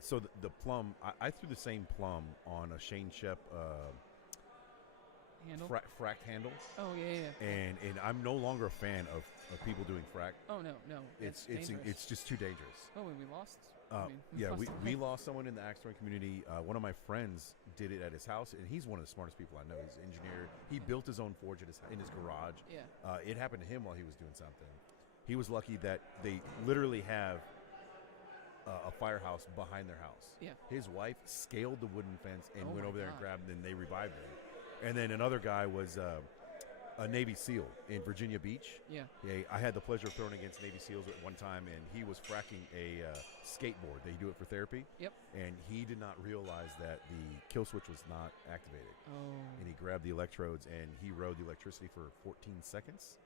So the plum, I threw the same plum on a Shane Shep handle? Fracked handle. Oh yeah. And I'm no longer a fan of people doing frack. Oh no. It's just too dangerous. Oh, and we lost. We lost someone in the axe throwing community. One of my friends did it at his house, and he's one of the smartest people I know. He's an engineer. He built his own forge in his garage. Yeah. It happened to him while he was doing something. He was lucky that they literally have a firehouse behind their house. Yeah. His wife scaled the wooden fence and Oh went my over there and God. grabbed him, and they revived him. And then another guy was a Navy SEAL in Virginia Beach. Yeah. I had the pleasure of throwing against Navy SEALs at one time, and he was fracking a skateboard. They do it for therapy. Yep. And he did not realize that the kill switch was not activated. Oh. And he grabbed the electrodes, and he rode the electricity for 14 seconds.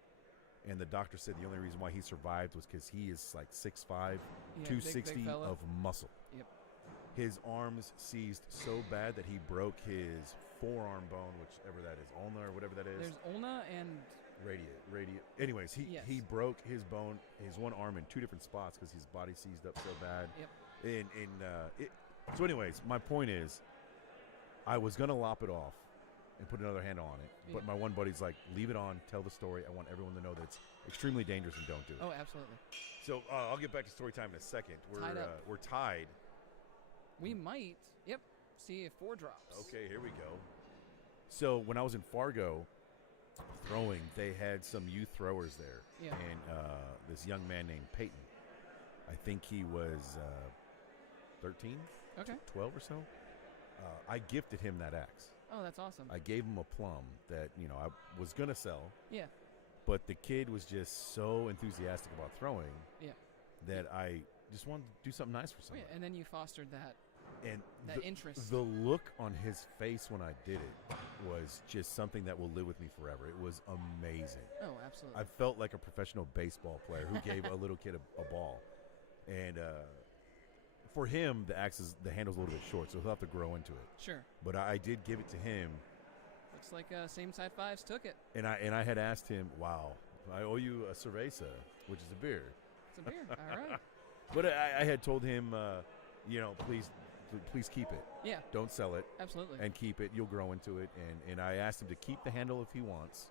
And the doctor said the only reason why he survived was because he is like 6'5", Yeah, 260 big fella. of muscle. Yep. His arms seized so bad that he broke his forearm bone, whichever that is, ulna or whatever that is. There's ulna and Radiate. Anyways, he broke his bone, his one arm in 2 different spots because his body seized up so bad. Yep. So anyways, my point is, I was gonna lop it off and put another handle on it, but my one buddy's like, leave it on, tell the story. I want everyone to know that it's extremely dangerous and don't do it. Oh, absolutely. So I'll get back to story time in a second. We're tied. We might. Yep. See if 4 drops. Okay, here we go. So when I was in Fargo throwing, they had some youth throwers there. Yeah. And this young man named Peyton, I think he was 13, Okay. 12 or so. I gifted him that axe. Oh, that's awesome. I gave him a plum that, I was going to sell. Yeah. But the kid was just so enthusiastic about throwing that I just wanted to do something nice for Oh, somebody. yeah. And then you fostered that And interest. The look on his face when I did it was just something that will live with me forever. It was amazing. Oh, absolutely. I felt like a professional baseball player who gave a little kid a ball. And for him, the handle's a little bit short, so he'll have to grow into it. Sure. But I did give it to him. Looks like same side fives took it. And I had asked him, wow, I owe you a cerveza, which is a beer. It's a beer. All right. But I had told him, please keep it. Yeah. Don't sell it. Absolutely. And keep it. You'll grow into it. And I asked him to keep the handle if he wants,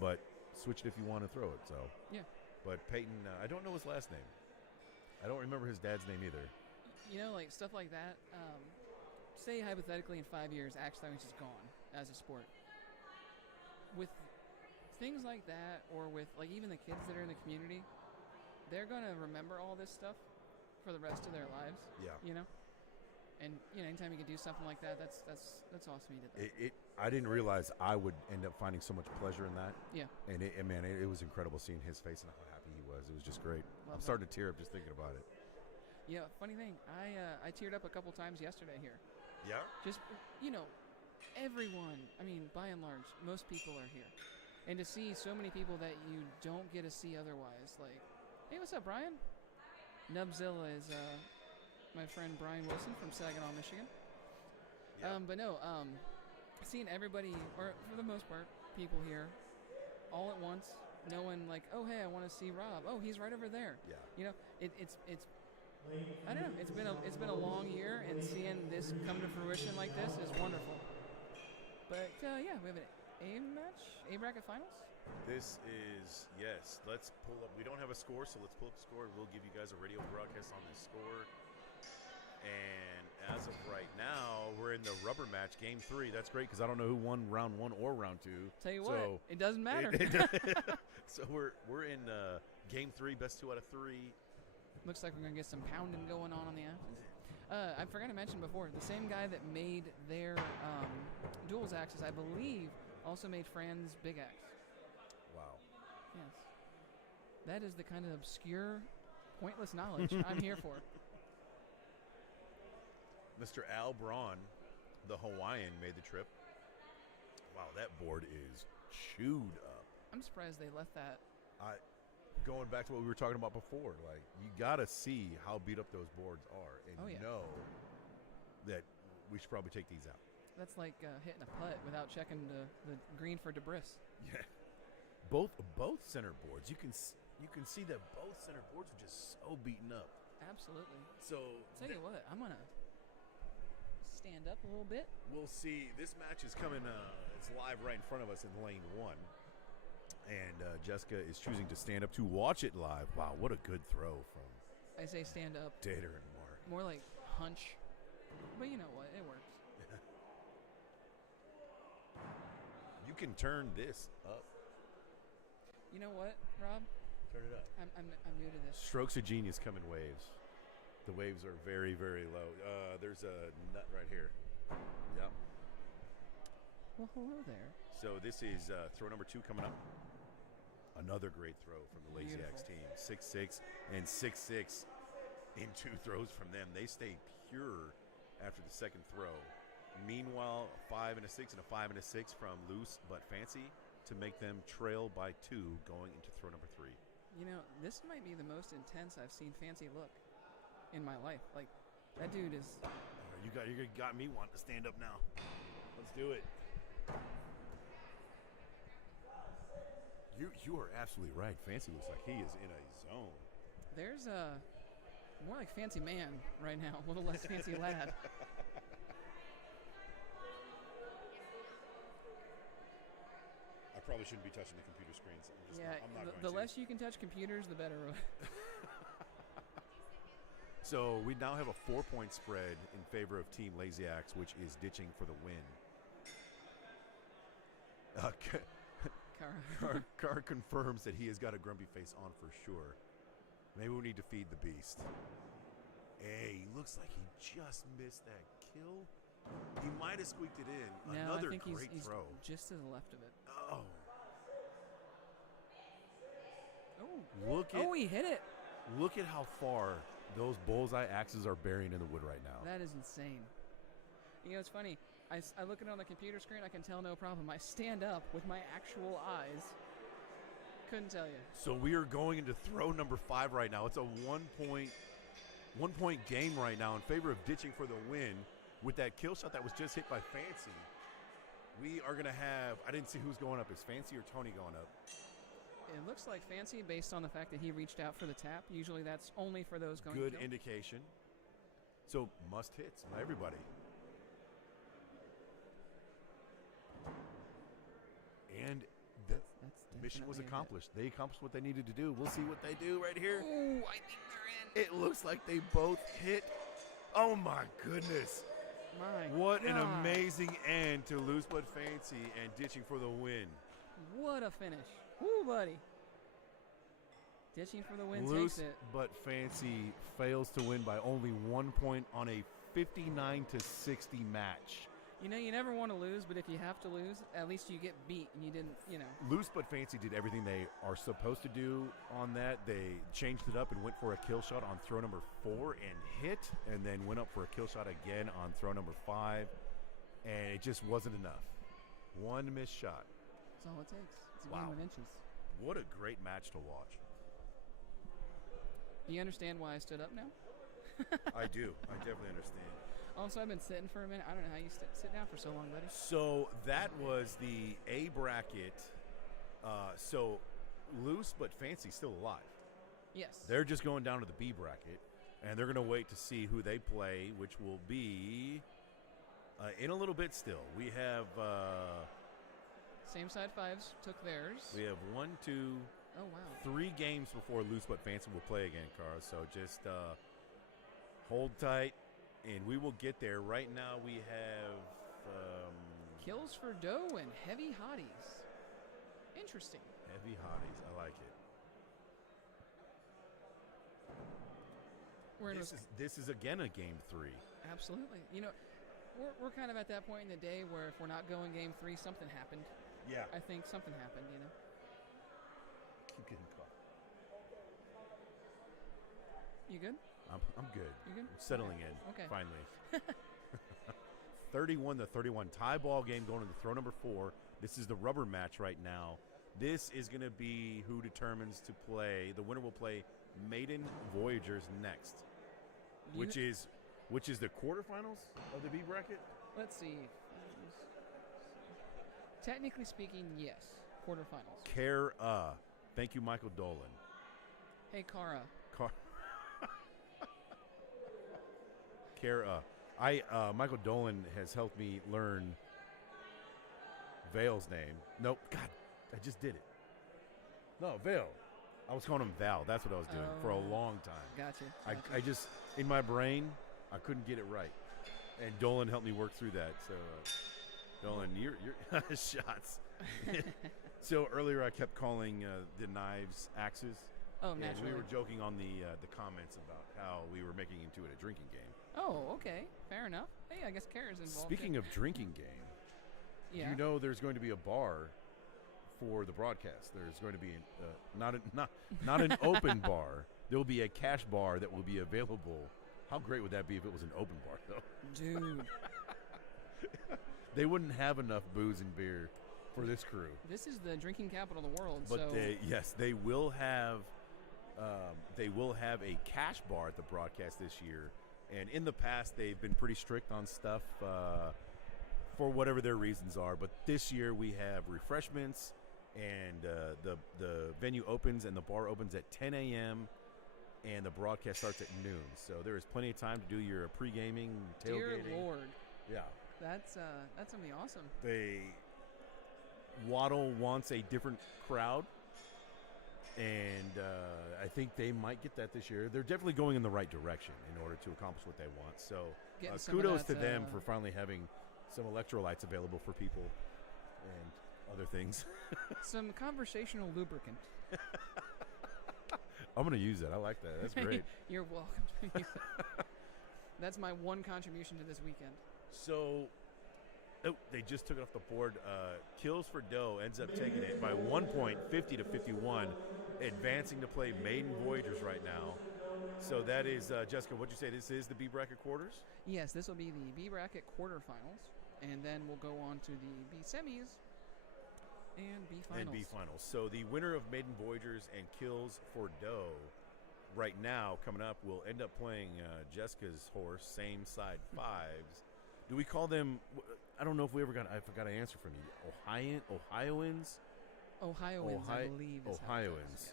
but switch it if you want to throw it. So. Yeah. But Peyton, I don't know his last name. I don't remember his dad's name either. You know, like stuff like that. Say hypothetically in 5 years, axe throwing is just gone as a sport. With things like that, or with like even the kids that are in the community, they're gonna remember all this stuff for the rest of their lives. Yeah. You know. And anytime you can do something like that, that's awesome. You did that. I didn't realize I would end up finding so much pleasure in that. Yeah. And it was incredible seeing his face and how happy he was. It was just great. I'm starting to tear up just thinking about it. Yeah. Funny thing, I teared up a couple times yesterday here. Yeah. Just everyone. I mean, by and large, most people are here, and to see so many people that you don't get to see otherwise. Like, hey, what's up, Brian? Nubzilla is my friend Brian Wilson from Saginaw, Michigan. Yep. But no, seeing everybody, or for the most part, people here, all at once. No one like, oh hey, I want to see Rob. Oh, he's right over there. Yeah. You know, it's I don't know. It's been a long year, and seeing this come to fruition like this is wonderful. But yeah, we have an A match, A bracket finals. This is, yes. Let's pull up. We don't have a score, so let's pull up the score. We'll give you guys a radio broadcast on this score. And as of right now, we're in the rubber match, game 3. That's great because I don't know who won round 1 or round 2. Tell you what, it doesn't matter. So we're in game 3, best 2 out of 3. Looks like we're gonna get some pounding going on the axes. I forgot to mention before, the same guy that made their duals axes, I believe, also made Fran's big axe. Wow. Yes. That is the kind of obscure, pointless knowledge I'm here for. Mr. Al Braun, the Hawaiian, made the trip. Wow, that board is chewed up. I'm surprised they left that. Going back to what we were talking about before, like, you got to see how beat up those boards are and know that we should probably take these out. That's like hitting a putt without checking the green for debris. Yeah. Both center boards, you can see that both center boards are just so beaten up. Absolutely. So tell you what, I'm gonna stand up a little bit. We'll see. This match is coming. It's live right in front of us in lane 1, and Jessica is choosing to stand up to watch it live. Wow, what a good throw from. I say stand up. Dater and Mark. More like hunch, but you know what? It works. You can turn this up. You know what, Rob? Turn it up. I'm new to this. Strokes of genius come in waves. The waves are very, very low. There's a nut right here. Yep. Well, hello there. So this is throw number 2 coming up. Another great throw from the Lazy Axe team. 6-6 and 6-6 in 2 throws from them. They stay pure after the second throw. Meanwhile, a 5 and a 6 and a 5 and a 6 from Loose but Fancy to make them trail by 2 going into throw number 3. You know, this might be the most intense I've seen Fancy look in my life. Like, that dude is. You got me wanting to stand up now. Let's do it. You are absolutely right. Fancy looks like he is in a zone. There's more like Fancy Man right now, a little less Fancy Lad. I probably shouldn't be touching the computer screens. I'm not going the to. less you can touch computers, the better. So we now have a 4-point spread in favor of Team Lazy Axe, which is ditching for the win. Carr confirms that he has got a grumpy face on for sure. Maybe we need to feed the beast. Hey, he looks like he just missed that kill. He might have squeaked it in. No, Another I think great he's throw. Just to the left of it. Oh. Oh, he hit it. Look at how far those bullseye axes are buried in the wood right now. That is insane. You know, it's funny. I look at it on the computer screen. I can tell no problem. I stand up with my actual eyes. Couldn't tell you. So we are going into throw number 5 right now. It's a 1 point game right now in favor of ditching for the win with that kill shot that was just hit by Fancy. We are going to have, I didn't see who's going up. Is Fancy or Tony going up? It looks like Fancy based on the fact that he reached out for the tap. Usually that's only for those going Good kill. indication. So must hits by everybody. And the That's mission was definitely a hit. accomplished. They accomplished what they needed to do. We'll see what they do right here. Ooh, I think they're in. It looks like they both hit. Oh my goodness. My What an God. amazing end to Loose But Fancy and ditching for the win. What a finish. Woo, buddy. Ditching for the win Loose takes it. But Fancy fails to win by only 1 point on a 59-60 match. You know, you never want to lose, but if you have to lose, at least you get beat and you didn't, you know. Loose But Fancy did everything they are supposed to do on that. They changed it up and went for a kill shot on throw number 4 and hit, and then went up for a kill shot again on throw number 5, and it just wasn't enough. One missed shot. That's all it takes. It's a Wow. game of inches. What a great match to watch. Do you understand why I stood up now? I do. I definitely understand. Also, I've been sitting for a minute. I don't know how you sit down for so long, buddy. So that was the A bracket. So Loose But Fancy still alive. Yes. They're just going down to the B bracket, and they're going to wait to see who they play, which will be in a little bit still. We have Same side fives took theirs. 1, 2, Oh, wow. 3 games before Loose But Fancy will play again, Cara. So just hold tight, and we will get there. Right now we have Kills for dough and heavy hotties. Interesting. Heavy Hotties. I like it. We're in This is again a game 3. absolutely. You know, we're kind of at that point in the day where if we're not going game 3, something happened. Yeah. I think something happened, you know. Keep getting caught. You good? I'm good. You good? I'm settling Okay. in. Okay. Finally. 31-31 tie ball game going into throw number 4. This is the rubber match right now. This is going to be who determines to play. The winner will play Maiden Voyagers next, which is the quarterfinals of the B bracket. Let's see. Technically speaking, yes. Quarterfinals. Thank you, Michael Dolan. Hey, Cara. Michael Dolan has helped me learn Vale's name. Nope. God, I just did it. No, Vale. I was calling him Val. That's what I was doing for a long time. Gotcha. I just, in my brain, I couldn't get it right. And Dolan helped me work through that. So, Dolan, you're shots. So earlier I kept calling the knives axes. Oh, And naturally. we were joking on the comments about how we were making into it a drinking game. Oh, okay. Fair enough. Hey, I guess Kara's involved. Speaking of drinking game, yeah. you know there's going to be a bar for the broadcast. There's going to be not an open bar. There will be a cash bar that will be available. How great would that be if it was an open bar, though? Dude. They wouldn't have enough booze and beer for this crew. This is the drinking capital of the world. But so they will have a cash bar at the broadcast this year. And in the past, they've been pretty strict on stuff for whatever their reasons are. But this year, we have refreshments, and the venue opens and the bar opens at 10 a.m. and the broadcast starts at noon. So there is plenty of time to do your pre-gaming, tailgating. dear Lord, Yeah. that's gonna be awesome. WATL wants a different crowd, and I think they might get that this year. They're definitely going in the right direction in order to accomplish what they want. So Getting some of kudos to that, them for finally having some electrolytes available for people and other things. Some conversational lubricant. I'm going to use that. I like that. That's great. You're welcome to use it. That's my one contribution to this weekend. So, they just took it off the board. Kills for Dough ends up taking it by 1 point, 50-51, advancing to play Maiden Voyagers right now. So that is, Jessica, what'd you say? This is the B bracket quarters? Yes, this will be the B bracket quarterfinals. and then we'll go on to the B semis and B finals. And B finals. So the winner of Maiden Voyagers and Kills for Doe right now coming up will end up playing Jessica's horse, same side fives. Do we call them? I don't know if we ever got. I forgot an answer from you. Ohioans. Ohioans, I believe. Is how it goes, Ohioans. yes.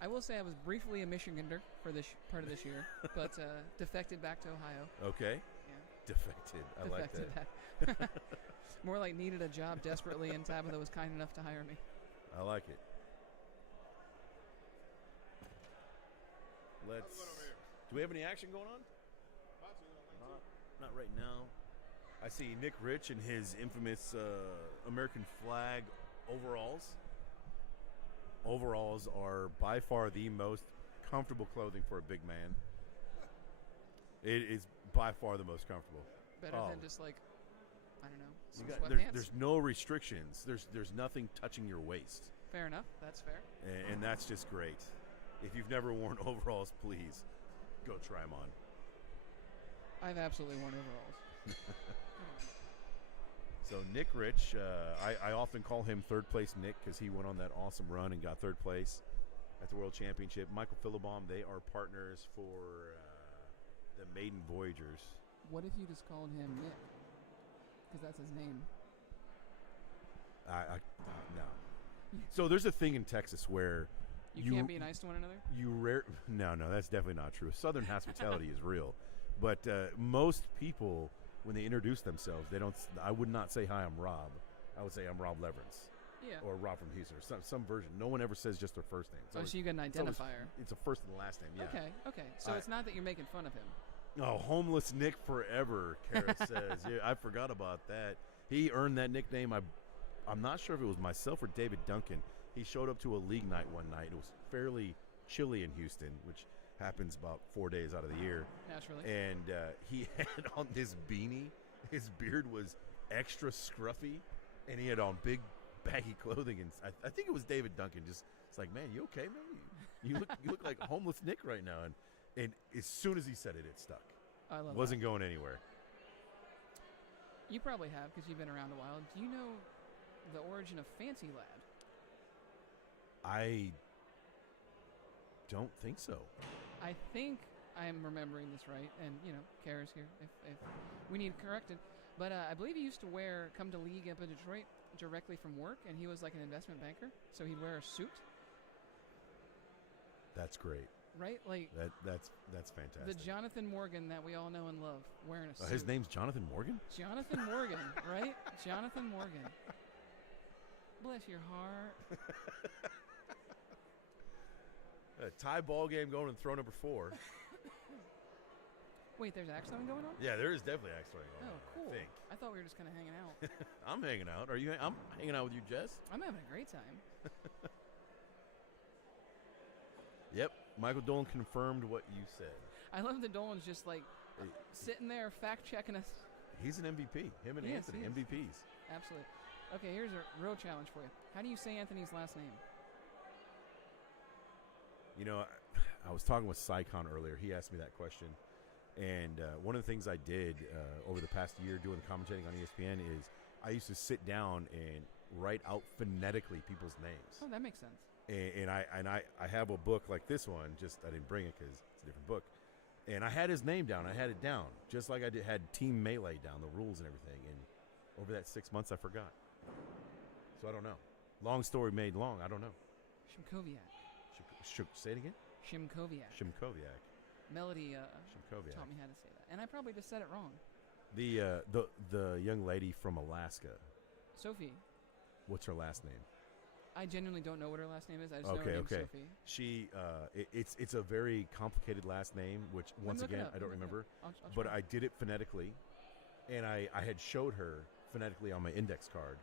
I will say I was briefly a Michigander for this part of this year, but defected back to Ohio. Okay. Yeah. Defected. I like Defected that. back. More like needed a job desperately, and Tabitha was kind enough to hire me. I like it. How's it Let's. going over here? Do we have any action going on? Not right now. I see Nick Rich in his infamous American flag overalls. Overalls are by far the most comfortable clothing for a big man. It is by far the most comfortable. Better Oh. than just like, I don't know, some You sweatpants. got, there's no restrictions. There's nothing touching your waist, Fair enough. That's fair. and that's just great. If you've never worn overalls, please go try them on. I've absolutely worn overalls. So Nick Rich, I often call him third place Nick because he went on that awesome run and got third place at the World Championship. Michael Philibom, they are partners for the Maiden Voyagers. What if you just called him Nick? Because that's his name. No. So there's a thing in Texas where You can't be nice to one another? No, that's definitely not true. Southern hospitality is real. But most people, when they introduce themselves, they don't. I would not say, hi, I'm Rob. I would say, I'm Rob Leverance. Yeah. Or Rob from Houston, or some version. No one ever says just their first name. Oh, so you got an identifier. It's a first and last name, yeah. Okay. So it's not that you're making fun of him. Oh, Homeless Nick forever, Kara says. Yeah, I forgot about that. He earned that nickname. I'm not sure if it was myself or David Duncan. He showed up to a league night one night. It was fairly chilly in Houston, which happens about 4 days out of the year. Naturally. And he had on this beanie. His beard was extra scruffy, and he had on big baggy clothing. And I think it was David Duncan. Just it's like, man, you okay, man? You look like Homeless Nick right now. And as soon as he said it, it stuck. I love Wasn't going anywhere. that. You probably have because you've been around a while. Do you know the origin of Fancy Lad? I don't think so. I think I'm remembering this right, and Kara's here if we need corrected. But I believe he used to come to league up in Detroit directly from work, and he was like an investment banker, so he'd wear a suit. That's great. Right, like That's fantastic. the Jonathan Morgan that we all know and love, wearing a suit. His name's Jonathan Morgan? Jonathan Morgan, right? Jonathan Morgan. Bless your heart. Tie ball game going in throw number 4. Wait, there's axe throwing going on? Yeah, there is definitely axe throwing going Oh, on. cool. I think. I thought we were just kind of hanging out. I'm hanging out. Are you? I'm hanging out with you, Jess. I'm having a great time. Yep. Michael Dolan confirmed what you said. I love that Dolan's just like sitting there fact checking us. He's an MVP. Him and Yes, Anthony, he is. MVPs. Absolutely. Okay, here's a real challenge for you. How do you say Anthony's last name? You know, I was talking with Sycon earlier. He asked me that question. And one of the things I did over the past year doing the commentating on ESPN is I used to sit down and write out phonetically people's names. Oh, that makes sense. And I have a book like this one. Just I didn't bring it because it's a different book. And I had his name down. I had it down, just like I had Team Melee down, the rules and everything. And over that 6 months, I forgot. So I don't know. Long story made long. I don't know. Shimkoviak. Say it again. Shimkoviak. Shimkoviak. Melody Shimkoviak. taught me how to say that, and I probably just said it wrong. The young lady from Alaska. Sophie. What's her last name? I genuinely don't know what her last name is. I just know her name's Sophie. She it's a very complicated last name, which once look it again up. I don't Let me look remember. I'll But try. I did it phonetically, and I had showed her phonetically on my index card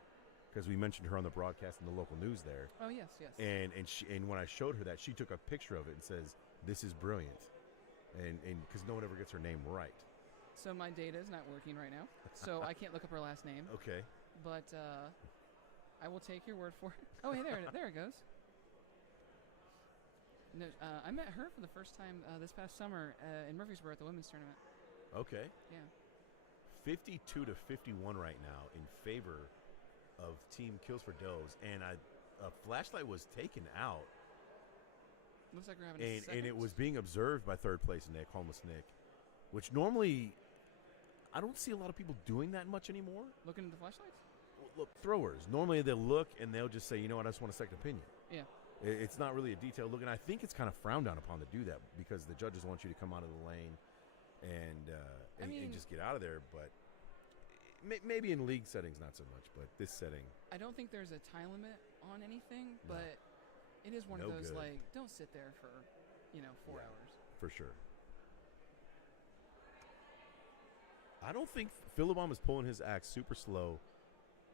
because we mentioned her on the broadcast and the local news there. Oh yes. And when I showed her that, she took a picture of it and says, "This is brilliant," and because no one ever gets her name right. So my data is not working right now, so I can't look up her last name. Okay. But I will take your word for it. Oh, hey, there it goes. No, I met her for the first time this past summer in Murfreesboro at the women's tournament. Okay. Yeah. 52 to 51 right now in favor of Team Kills for Does, and a flashlight was taken out, Looks like we're having a and it second. was being observed by third place Nick, homeless Nick, which normally I don't see a lot of people doing that much anymore. Looking at the flashlights? Look, throwers normally they'll look and they'll just say, you know what, I just want a second opinion. Yeah. It's not really a detailed look, and I think it's kind of frowned down upon to do that because the judges want you to come out of the lane and just get out of there. But maybe in league settings not so much, but this setting, I don't think there's a time limit on anything, No. but it is one No of those good. like don't sit there for 4 hours. for sure. I don't think Philibom is pulling his axe super slow,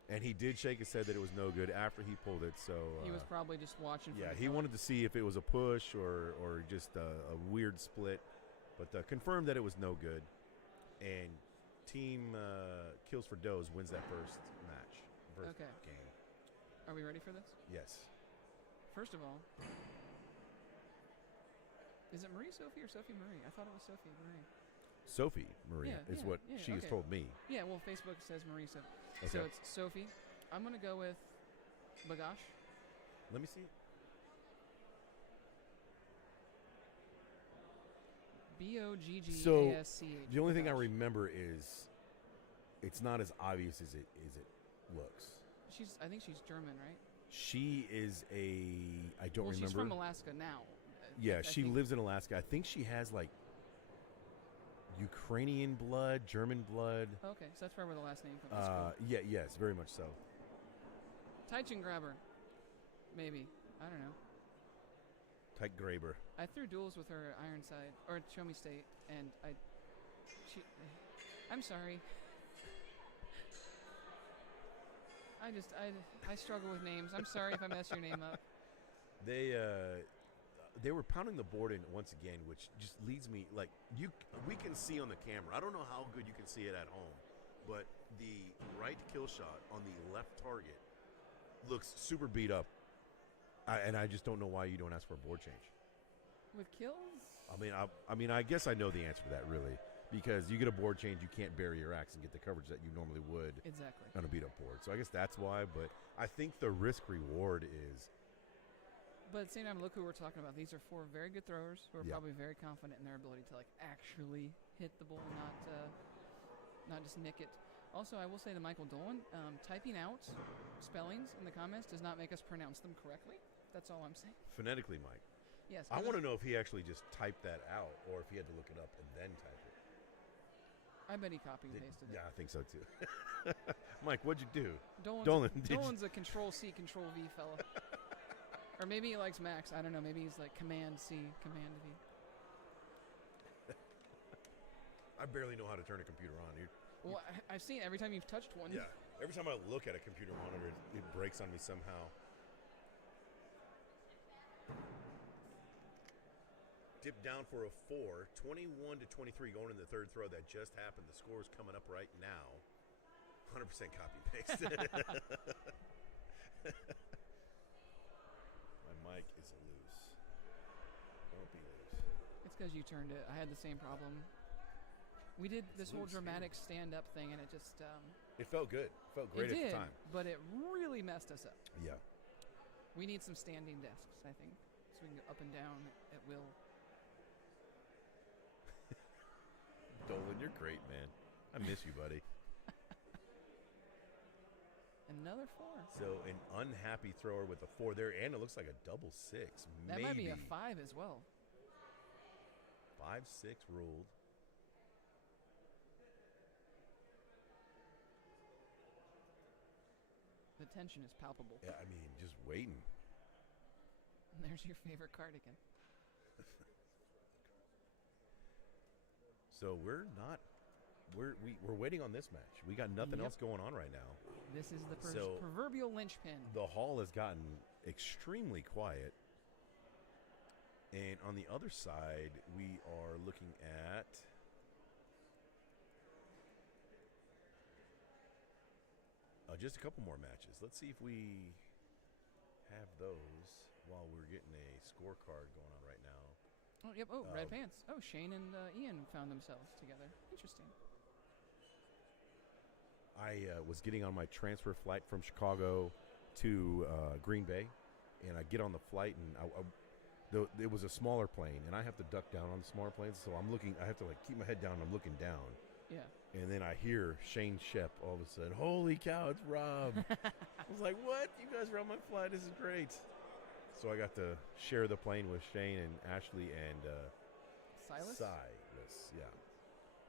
and he did shake his head that it was no good after he pulled it. So He was probably just watching. yeah, from the he color. wanted to see if it was a push or just a weird split, but confirmed that it was no good. And Team Kills for Does wins that first match. First Okay. game. Are we ready for this? Yes. First of all, is it Marie Sophie or Sophie Marie? I thought it was Sophie Marie. Sophie Maria Yeah, is yeah, what yeah, she has okay. told me. Yeah, well, Facebook says Marie Sophie. Okay. So it's Sophie. I'm going to go with Bagash. Let me see it. Boggashch. The only thing I Bagash. remember is it's not as obvious as it looks. I think she's German, right? She is I don't remember. She's from Alaska now. Yeah, I she think. lives in Alaska. I think she has like Ukrainian blood, German blood. Okay, so that's probably where the last name comes. That's cool. Yeah, yes, very much so. Taichin Grabber. Maybe. I don't know. Tyke Graber. I threw duels with her at Ironside, or at Show Me State, and I'm sorry. I struggle with names. I'm sorry if I mess your name up. They were pounding the board in once again, which just leads me we can see on the camera. I don't know how good you can see it at home, but the right kill shot on the left target looks super beat up, and I just don't know why you don't ask for a board change. With kills? I mean, I guess I know the answer to that really, because you get a board change, you can't bury your axe and get the coverage that you normally would Exactly. on a beat up board. So I guess that's why. But I think the risk reward is. But at the same time, look who we're talking about. These are four very good throwers who are Yeah. probably very confident in their ability to actually hit the ball, not just nick it. Also, I will say to Michael Dolan, typing out spellings in the comments does not make us pronounce them correctly. That's all I'm saying. Phonetically, Mike. Yes. I want to know if he actually just typed that out or if he had to look it up and then type it. I bet he copy and pasted it. Yeah, I think so too. Mike, what'd you do? Dolan's, did you- Dolan's a Control C, Control V fella. Or maybe he likes Max. I don't know. Maybe he's like Command C, Command V. I barely know how to turn a computer on, dude. Well, I've seen every time you've touched one. Yeah. Every time I look at a computer monitor, it breaks on me somehow. Dip down for a 4, 21 to 23 going in the third throw. That just happened. The score is coming up right now. 100% copy paste. My mic is loose. Don't be loose. It's because you turned it. I had the same problem. We did this whole loose, dramatic stand-up thing, and it just It felt good. Felt great it at did, the time. but it really messed us up. Yeah. We need some standing desks, I think, so we can go up and down at will. Dolan, you're great, man. I miss you, buddy. Another 4. So an unhappy thrower with a 4 there, and it looks like a double 6. That Maybe. might be a 5 as well. 5-6 ruled. The tension is palpable. Yeah, I mean, just waiting. And there's your favorite cardigan. So we're waiting on this match. We got nothing Yep. else going on right now. This is the So- proverbial linchpin. The hall has gotten extremely quiet. And on the other side, we are looking at just a couple more matches. Let's see if we have those while we're getting a scorecard going on right now. Oh, yep. Oh, red pants. Oh, Shane and Ian found themselves together. Interesting. I was getting on my transfer flight from Chicago to Green Bay, and I get on the flight, and it was a smaller plane, and I have to duck down on the smaller planes, so I'm looking. I have to like keep my head down. And I'm looking down. Yeah. And then I hear Shane Shep all of a sudden. Holy cow! It's Rob. I was like, "What? You guys are on my flight. This is great." So I got to share the plane with Shane and Ashley and Silas. Yeah.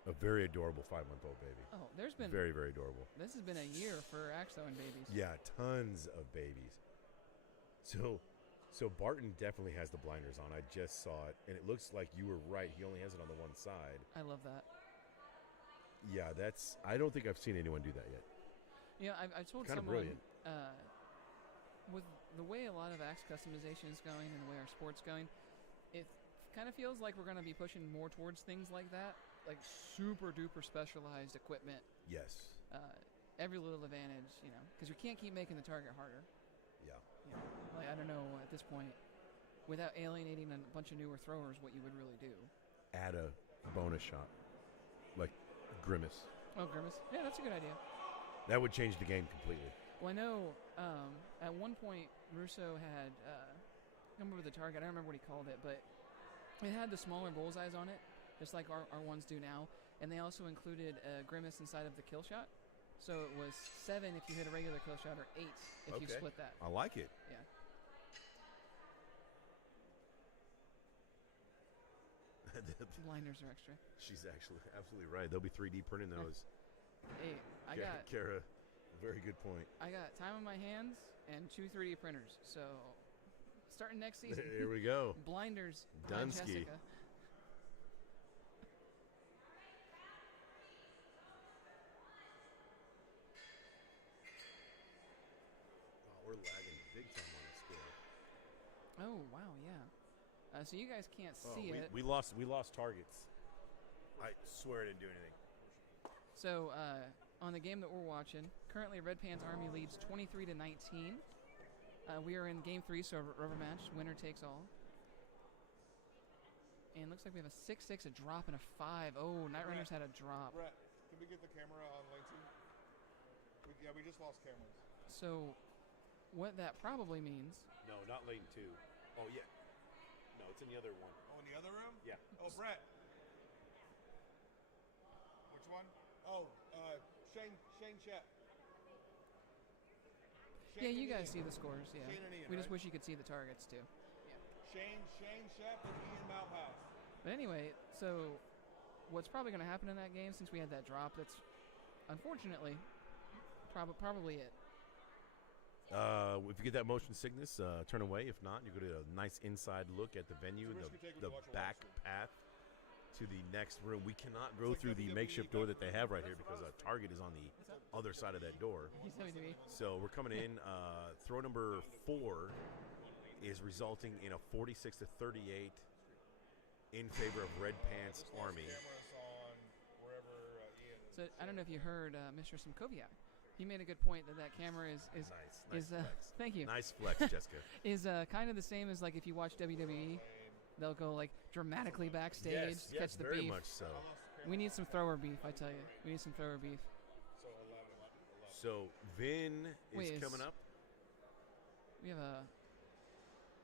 A very adorable 5-month-old baby. Oh, there's been very, very adorable. This has been a year for Axo and babies. Yeah, tons of babies. So Barton definitely has the blinders on. I just saw it, and it looks like you were right. He only has it on the one side. I love that. Yeah, I don't think I've seen anyone do that yet. Yeah, I told Kind of someone brilliant. With the way a lot of axe customization is going and the way our sport's going, it kind of feels like we're going to be pushing more towards things like that, like super duper specialized equipment. Yes. Every little advantage, because we can't keep making the target harder. Yeah. Like I don't know at this point, without alienating a bunch of newer throwers, what you would really do. Add a bonus shot, like Grimace. Oh, Grimace. Yeah, that's a good idea. That would change the game completely. Well, I know at one point Russo had, I don't remember the target, I don't remember what he called it, but it had the smaller bullseyes on it, just like our ones do now, and they also included a Grimace inside of the kill shot. So it was 7 if you hit a regular kill shot, or 8 if you split that. I like it. Yeah. Blinders are extra. She's actually absolutely right. They'll be 3D printing those. Hey, Kara, very good point. I got time on my hands and 2 3D printers. So starting next season. Here we go. Blinders. Dunsky. Jessica. We're lagging big time on the score. Oh wow, yeah. So you guys can't see it. We lost targets. I swear I didn't do anything. So on the game that we're watching, currently Red Pants Army leads 23-19. We are in game 3, so rubber match, winner takes all. And looks like we have a 6-6, a drop, and a 5. Oh, Night Runners had a drop. Brett, can we get the camera on lane 2? We just lost cameras. So what that probably means. No, not lane 2. Oh, yeah. No, it's in the other one. Oh, in the other room? Yeah. Oh, Brett. Which one? Oh, Shane Shep. Yeah, you guys see the scores, yeah. Shane and Ian, we just right? wish you could see the targets, too. Shane Shep and Ian Malpass. But anyway, so what's probably going to happen in that game, since we had that drop, that's unfortunately probably it. If you get that motion sickness, turn away. If not, you go to a nice inside look at the venue, the back path to the next room. We cannot go through the makeshift door that they have right here because a target is on the other side of that door. He's coming to me. So we're coming in. Throw number 4 is resulting in a 46-38 in favor of Red Pants Army. So I don't know if you heard Mr. Simkoviak. He made a good point that camera is nice flex. Thank you. Nice flex, Jessica. Is kind of the same as like if you watch WWE, they'll go like dramatically backstage to catch the very beef. much so. We need some thrower beef, I tell you. We need some thrower beef. So Vin is coming up. We have a.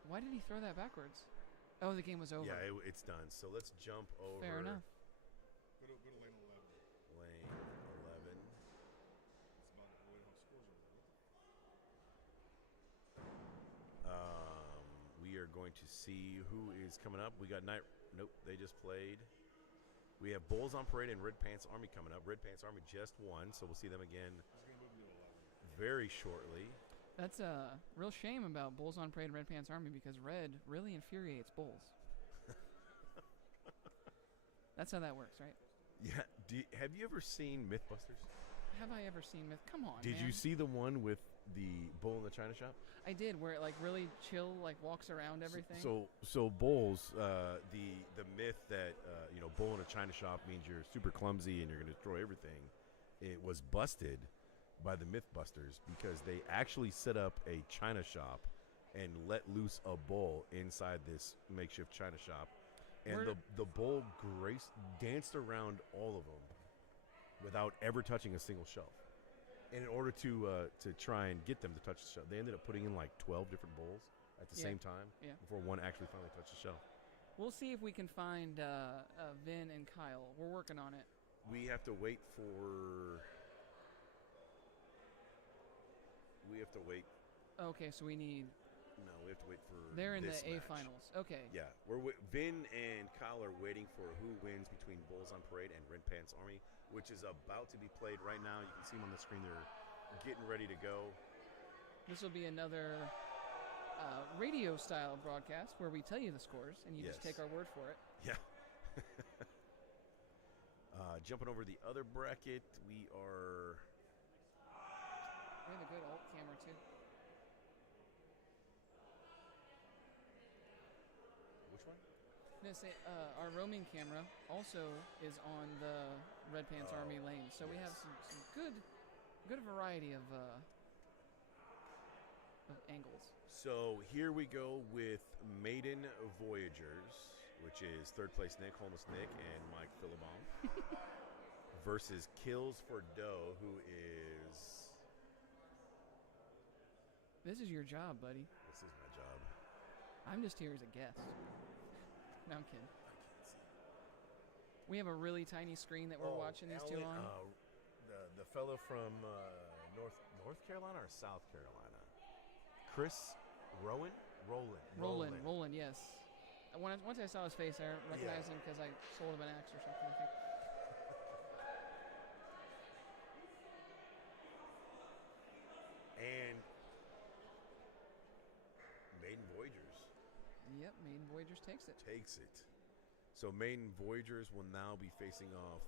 Why did he throw that backwards? Oh, the game was over. Yeah, it's done. So let's jump over. Fair enough. Go to lane 11. Lane 11. We are going to see who is coming up. We got Nope, they just played. We have Bulls on Parade and Red Pants Army coming up. Red Pants Army just won, so we'll see them again very shortly. That's a real shame about Bulls on Parade and Red Pants Army because red really infuriates Bulls. That's how that works, right? Yeah. Have you ever seen Mythbusters? Have I ever seen Myth? Come on, Did man. you see the one with the bull in the china shop? I did, where it like really chill, like walks around everything. So bulls, the myth that bull in a china shop means you're super clumsy and you're going to destroy everything. It was busted by the Mythbusters because they actually set up a china shop and let loose a bull inside this makeshift china shop, and the bull danced around all of them without ever touching a single shelf. And in order to try and get them to touch the shelf, they ended up putting in like 12 different bowls at the same time before one actually finally touched the shelf. We'll see if we can find Vin and Kyle. We're working on it. We have to wait for. Okay, so we need. No, we have to wait for. They're in the this A match. finals. Okay. Yeah, Vin and Kyle are waiting for who wins between Bulls on Parade and Red Pants Army, which is about to be played right now. You can see them on the screen. They're getting ready to go. This will be another radio-style broadcast where we tell you the scores and you just take our word for it. Yeah. Jumping over the other bracket, we are. We have a good alt camera too. Which one? No, say, our roaming camera also is on the Red Pants Army lane, so we have some good variety of angles. So here we go with Maiden Voyagers, which is third place Nick, Holmes Nick, and Mike Philibon, versus Kills for Dough, who is. This is your job, buddy. This is my job. I'm just here as a guest. No, I'm kidding. I can't see. We have a really tiny screen that we're watching these two on. The fellow from North Carolina or South Carolina? Chris Roland, yes. Once I saw his face, I recognized him because I sold him an axe or something, I think. And Maiden Voyagers. Yep, Maiden Voyagers takes it. So Maiden Voyagers will now be facing off.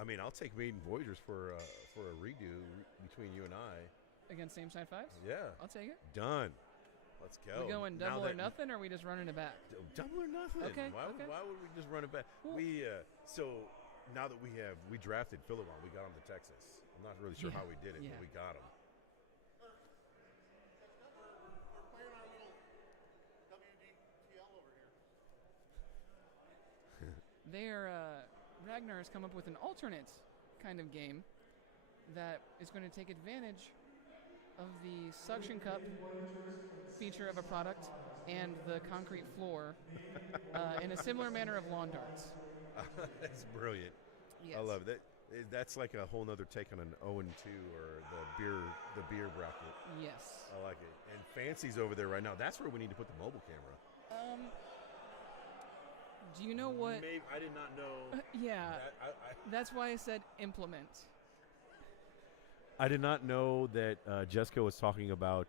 I mean, I'll take Maiden Voyagers for a redo between you and I. Against same side fives? Yeah. I'll take it. Done. Let's go. We going double or nothing, or are we just running it back? Double or nothing. Okay. Why would we just run it back? Well, so now that we drafted Philibon, we got him to Texas. I'm not really sure how we did it, but we got him. We're playing our little WDTL over here. Ragnar has come up with an alternate kind of game that is going to take advantage of the suction cup feature of a product and the concrete floor in a similar manner of lawn darts. That's brilliant. Yes. I love it. That's like a whole nother take on an 0-2 or the beer bracket. Yes. I like it. And Fancy's over there right now. That's where we need to put the mobile camera. Do you know what? Maybe, I did not know. Yeah. That's why I said implement. I did not know that Jessica was talking about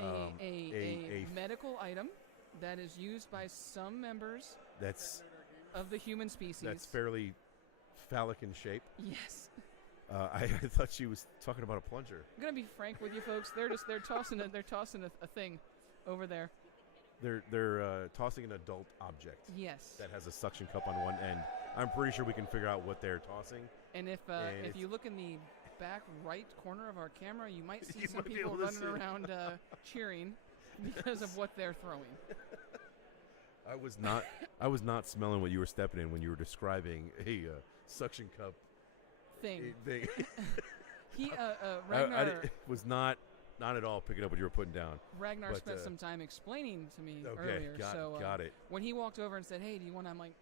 a medical item that is used by some members of the human species. That's fairly phallic in shape. Yes. I thought she was talking about a plunger. I'm gonna be frank with you folks. They're tossing a thing over there. They're tossing an adult object. Yes. That has a suction cup on one end. I'm pretty sure we can figure out what they're tossing. And if you look in the back right corner of our camera, you might see some people running around cheering because of what they're throwing. I was not smelling what you were stepping in when you were describing a suction cup thing. Ragnar I was not at all picking up what you were putting down. Ragnar spent some time explaining to me earlier. Got it. When he walked over and said, "Hey, do you want?" I'm like,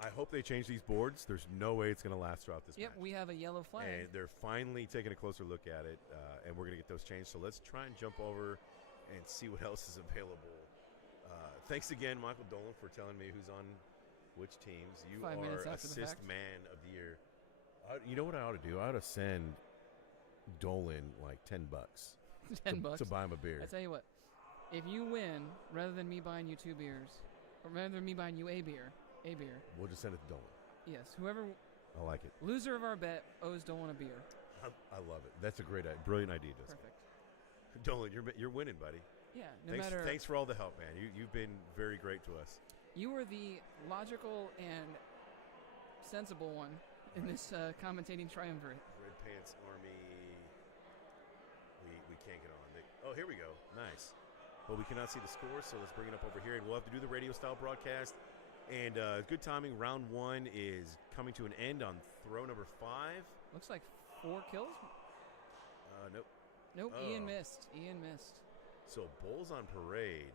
I hope they change these boards. There's no way it's going to last throughout this match. Yep, we have a yellow flag. And they're finally taking a closer look at it, and we're going to get those changed. So let's try and jump over and see what else is available. Thanks again, Michael Dolan, for telling me who's on which teams. You 5 minutes are after the Assist fact. Man of the Year. You know what I ought to do? I ought to send Dolan like $10 $10 to buy him a beer. I tell you what, if you win, rather than me buying you 2 beers, or rather than me buying you a beer, We'll just send it to Dolan. yes, whoever I like it. loser of our bet owes Dolan a beer. I love it. That's a brilliant idea, Jessica. Perfect. Dolan, you're winning, buddy. Yeah, Thanks for all the help, man. You've been very great to us. You were the logical and sensible one in this commentating triumvirate. Red Pants Army. We can't get on. Here we go. Nice. Well, we cannot see the scores, so let's bring it up over here, and we'll have to do the radio style broadcast And good timing. Round 1 is coming to an end on throw number 5. Looks like 4 kills. Nope. Nope. Oh. Ian missed. So Bulls on Parade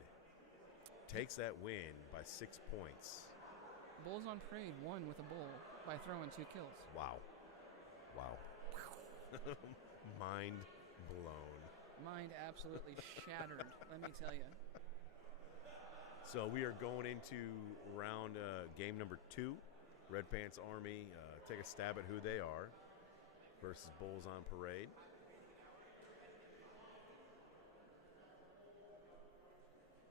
takes that win by 6 points. Bulls on Parade won with a bull by throwing 2 kills. Wow. Mind blown. Mind absolutely shattered, let me tell you. So we are going into round game number 2. Red Pants Army take a stab at who they are versus Bulls on Parade.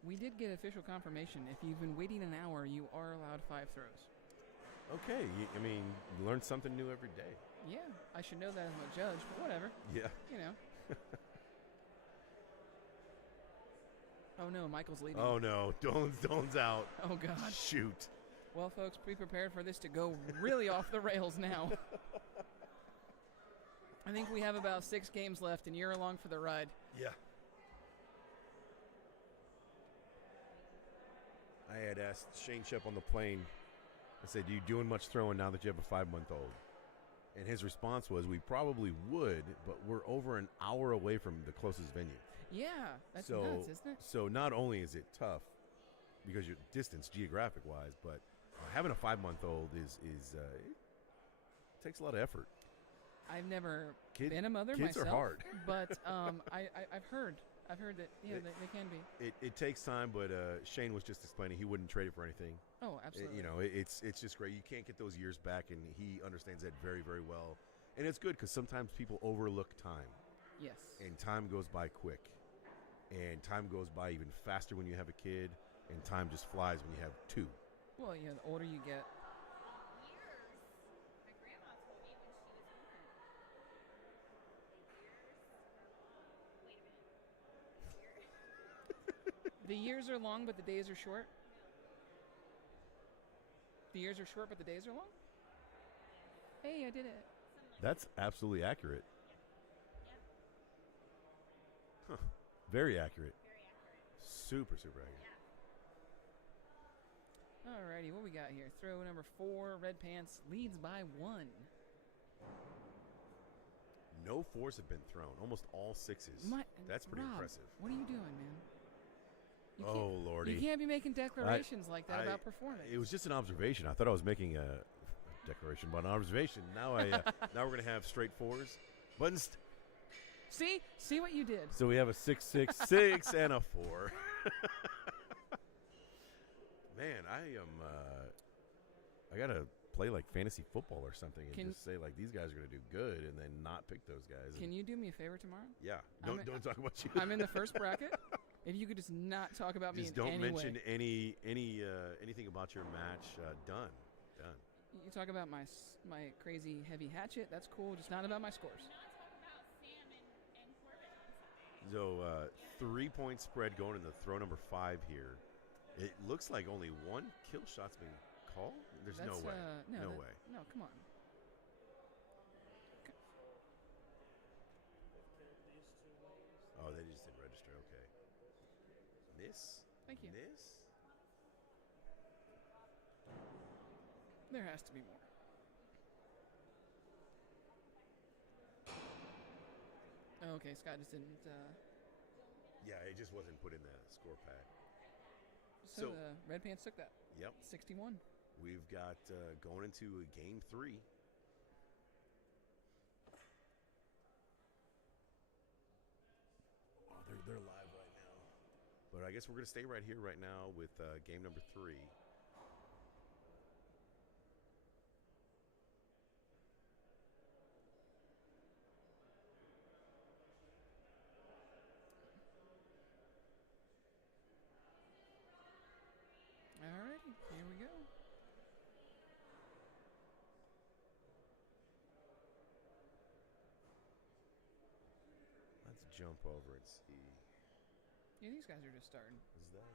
We did get official confirmation. If you've been waiting an hour, you are allowed 5 throws. Okay, you learn something new every day. Yeah, I should know that as a judge, but whatever. Yeah. You know. Oh no, Michael's leading. Oh no, Dolan's out. Oh God. Shoot. Well, folks, be prepared for this to go really off the rails now. I think we have about 6 games left, and you're along for the ride. Yeah. I had asked Shane Shep on the plane, I said, "You doing much throwing now that you have a 5-month-old?" And his response was, "We probably would, but we're over an hour away from the closest venue." Yeah, that's nuts, isn't it? So not only is it tough because your distance geographic-wise, but having a 5-month-old is it takes a lot of effort. I've never been a mother kids myself. Kids are hard. But I've heard that they can be. It takes time, but Shane was just explaining he wouldn't trade it for anything. Oh, absolutely. It's just great. You can't get those years back, and he understands that very, very well. And it's good because sometimes people overlook time. Yes. And time goes by quick. And time goes by even faster when you have a kid, and time just flies when you have 2. Well, the older you get. My grandma told me when she was born. The years are long, but the days are short. The years are short, but the days are long. Hey, I did it. That's absolutely accurate. Huh. Very accurate. Super, super accurate. Alrighty, what we got here? Throw number 4, Red Pants leads by 1. No 4s have been thrown. Almost all 6s. That's pretty Rob, impressive. What are you doing, man? Oh, Lordy. You can't be making declarations like that about performance. It was just an observation. I thought I was making a declaration, but an observation. Now now we're going to have straight 4s. Buttons. See what you did. So we have a 6, 6, 6, and a 4. Man, I got to play like fantasy football or something and just say like these guys are going to do good and then not pick those guys. Can you do me a favor tomorrow? Yeah. Don't talk about you. I'm in the first bracket. If you could just not talk about me in any way. Just don't mention anything about your match. Done. You talk about my crazy heavy hatchet. That's cool. Just not about my scores. So 3-point spread going in the throw number 5 here. It looks like only 1 kill shot's been called. There's no way. No way. No, come on. Oh, they just didn't register. Okay. Miss? Thank you. Miss? There has to be more. Okay, Scott just didn't. Yeah, it just wasn't put in the score pad. So the Red Pants took that. Yep. 61. We've got going into game 3. Oh, they're live right now. But I guess we're going to stay right here right now with game number 3. Alrighty, here we go. Let's jump over and see. Yeah, these guys are just starting. Is that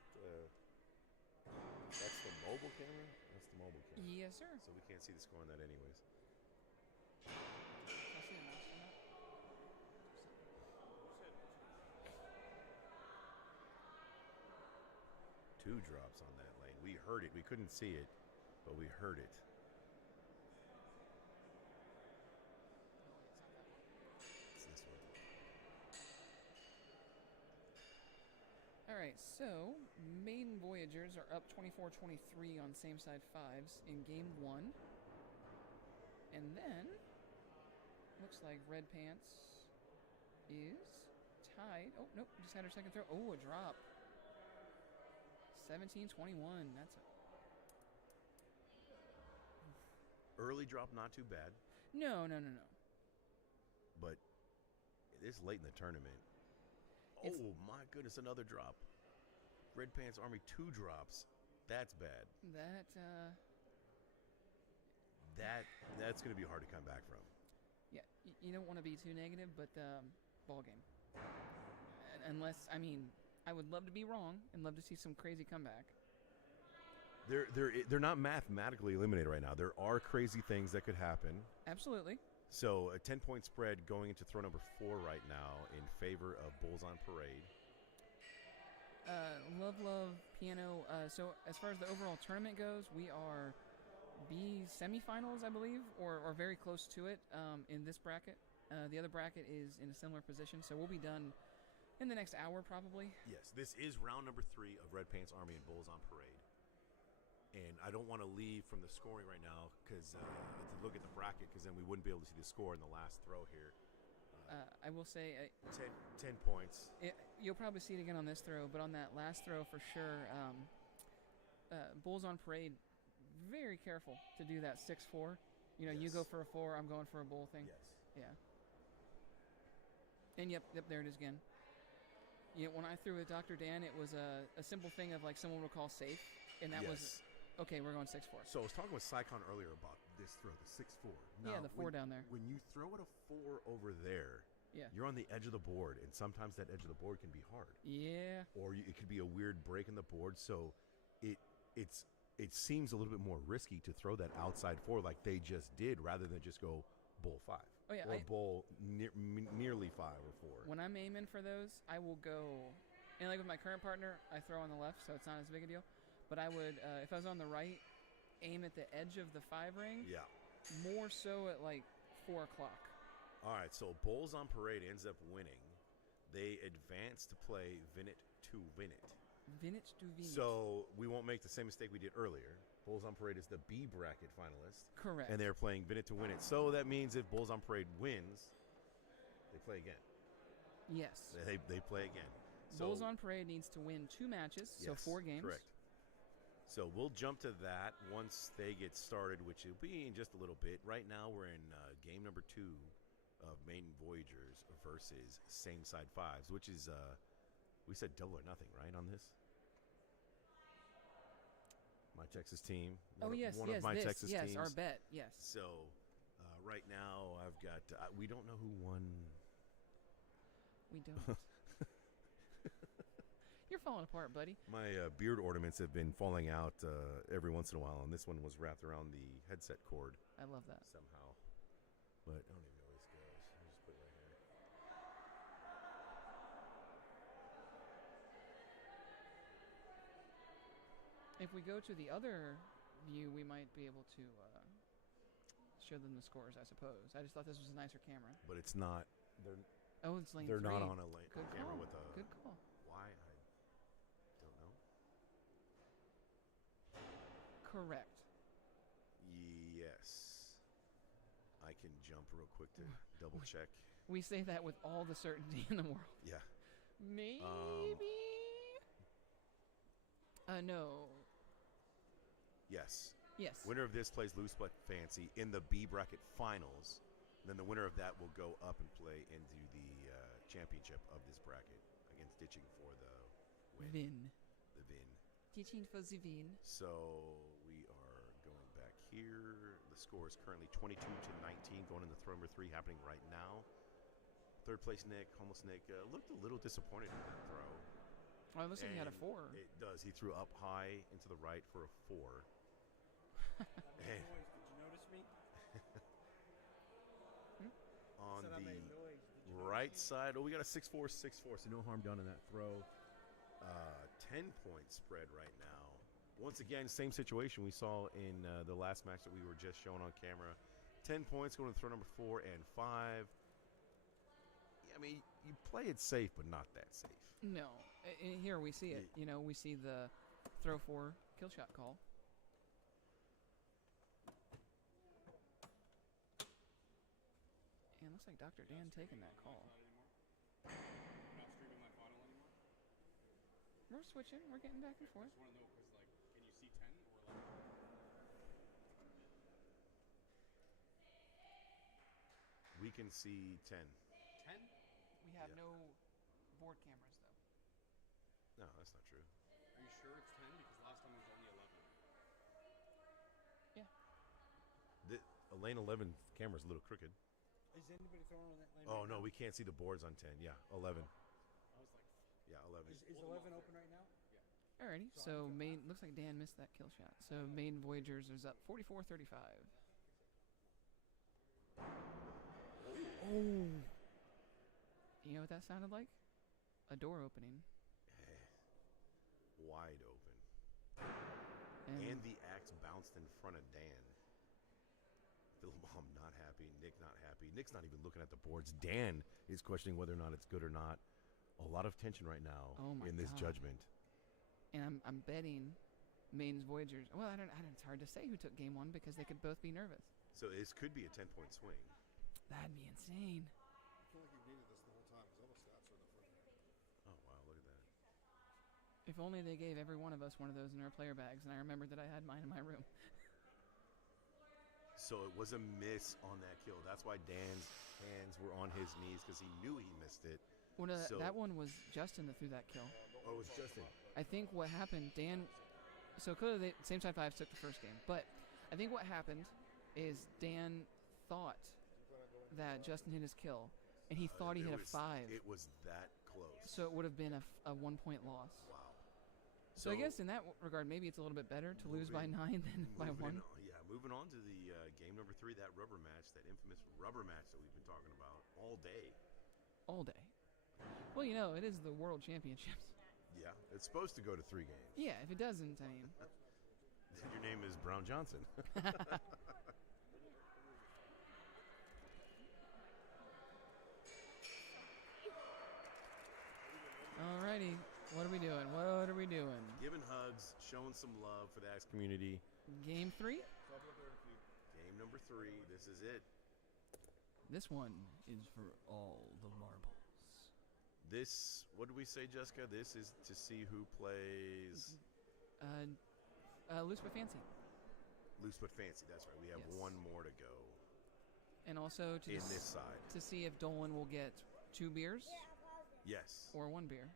that's the mobile camera? That's the mobile camera. Yes, sir. So we can't see the score on that anyways. I'll see a mouse on that. 2 drops on that lane. We heard it. We couldn't see it, but we heard it. It's this one. All right, so Maiden Voyagers are up 24-23 on same side fives in game one. And then, looks like Red Pants is tied. Oh, nope, just had her second throw. Oh, a drop. 17-21. That's a... Early drop, not too bad. No. But it is late in the tournament. It's- Oh, my goodness, another drop. Red Pants Army, 2 drops. That's bad. That's going to be hard to come back from. Yeah, you don't want to be too negative, but ball game. Unless, I mean, I would love to be wrong and love to see some crazy comeback. They're not mathematically eliminated right now. There are crazy things that could happen. Absolutely. So a 10-point spread going into throw number 4 right now in favor of Bulls on Parade. Love, piano. So as far as the overall tournament goes, we are B semifinals, I believe, or very close to it in this bracket. The other bracket is in a similar position, so we'll be done in the next hour probably. Yes, this is round number 3 of Red Pants Army and Bulls on Parade. And I don't want to leave from the scoring right now because to look at the bracket, because then we wouldn't be able to see the score in the last throw here. I will say 10 points. You'll probably see it again on this throw, but on that last throw for sure, Bulls on Parade, very careful to do that 6-4. You know, Yes. You go for a 4, I'm going for a bull thing. Yes. Yeah. And yep, there it is again. Yeah, when I threw with Dr. Dan, it was a simple thing of like someone would call safe, and that was, okay, we're going 6-4. So I was talking with Sycon earlier about this throw, the 6-4. Yeah, the 4 down there. When you throw at a 4 over there, Yeah. you're on the edge of the board, and sometimes that edge of the board can be hard. Yeah. Or it could be a weird break in the board, so it seems a little bit more risky to throw that outside 4 like they just did rather than just go bull 5. Oh, yeah, or bull nearly 5 or 4. When I'm aiming for those, I will go, and like with my current partner, I throw on the left, so it's not as big a deal. But I would, if I was on the right, aim at the edge of the 5 ring. Yeah. More so at like 4 o'clock. All right, so Bulls on Parade ends up winning. They advance to play Vinit to win it. Vintage to Vintage. So we won't make the same mistake we did earlier. Bulls on Parade is the B bracket finalist. Correct. And they're playing Vinit to win it. So that means if Bulls on Parade wins, they play again. Yes. They play again. So, Bulls on Parade needs to win 2 matches, so yes, 4 games. Correct. So we'll jump to that once they get started, which will be in just a little bit. Right now we're in game number 2 of Maiden Voyagers versus Same Side Fives, which is, we said double or nothing, right, on this? My Texas team. One of my Texas teams. Yes, our bet, yes. So right now I've got, we don't know who won. We don't. You're falling apart, buddy. My beard ornaments have been falling out every once in a while, and this one was wrapped around the headset cord. I love that. Somehow. But I don't even know where this goes. I'll just put it right here. If we go to the other view, we might be able to show them the scores, I suppose. I just thought this was a nicer camera. But it's not. They're It's lane they're 3. not on a Good camera call. with a. Good call. Why? I don't know. Correct. Yes. I can jump real quick to double check. We say that with all the certainty in the world. Yeah. Maybe. No. Yes. Yes. Winner of this plays Loose But Fancy in the B bracket finals. Then the winner of that will go up and play into the championship of this bracket against Ditching for the win. Vin. The Vin. Teaching for the Vin. So we are going back here. The score is currently 22-19 going into throw number 3 happening right now. Third place Nick, Homeless Nick, looked a little disappointed in that throw. Oh, it looks like he had a And 4. It does. He threw up high into the right for a 4. And Noise, did you notice me? on Said I the made noise. Did you right notice side, we got a 6-4, 6-4, so no harm done in that throw. 10-point spread right now Once again, same situation we saw in the last match that we were just showing on camera. 10 points going to throw number 4 and 5. Yeah, I mean, you play it safe, but not that safe. No. Here we see it. You know, we see the throw 4 kill shot call. And looks like Dr. Dan taking that call. Not streaming my final anymore. We're switching. We're getting back and forth. I just want to know because, like, can you see 10 or 11? We can see 10. 10? We have Yeah. no board cameras, though. No, that's not true. Are you sure it's 10? Because last time it was only 11. Yeah. The lane 11 camera's a little crooked. Is anybody throwing on that lane? Oh, right no, now? we can't see the boards on 10. Yeah, 11. I was like, Yeah, 11. Is 11 open right now? Alrighty. So main looks like Dan missed that kill shot. So main Voyagers is up 44-35. Oh. You know what that sounded like? A door opening. Wide open. And the axe bounced in front of Dan. Philbom not happy. Nick not happy. Nick's not even looking at the boards. Dan is questioning whether or not it's good or not. A lot of tension right now in this judgment. And I'm betting Maine's Voyagers. Well, I don't. It's hard to say who took game 1 because they could both be nervous. So this could be a 10-point swing. That'd be insane. I feel like you needed this the whole time because all the stats are in the first game. Oh, wow, look at that. If only they gave every one of us one of those in our player bags, and I remembered that I had mine in my room. So it was a miss on that kill. That's why Dan's hands were on his knees because he knew he missed it. Well, no, that one was Justin that threw that kill. Oh, it was Justin. I think what happened, Dan. So clearly, same side 5 took the first game, but I think what happened is Dan thought that Justin hit his kill, and he thought he hit a 5. It was that close. So it would have been a 1-point loss. Wow. So I guess in that regard, maybe it's a little bit better to lose by 9 than by 1. Yeah, moving on to the game number 3, that rubber match, that infamous rubber match that we've been talking about all day. All day. Well, you know, it is the World Championships. Yeah, it's supposed to go to 3 games. Yeah, if it doesn't, I mean. Your name is Brown Johnson. Alrighty, what are we doing? What are we doing? Giving hugs, showing some love for the Axe community. Game 3? Game number 3, this is it. This one is for all the marbles. This, what did we say, Jessica? This is to see who plays... Loose but Fancy. Loose but Fancy, that's right. We have Yes. one more to go. And also to In this side. to see if Dolan will get 2 beers Yes. or 1 beer.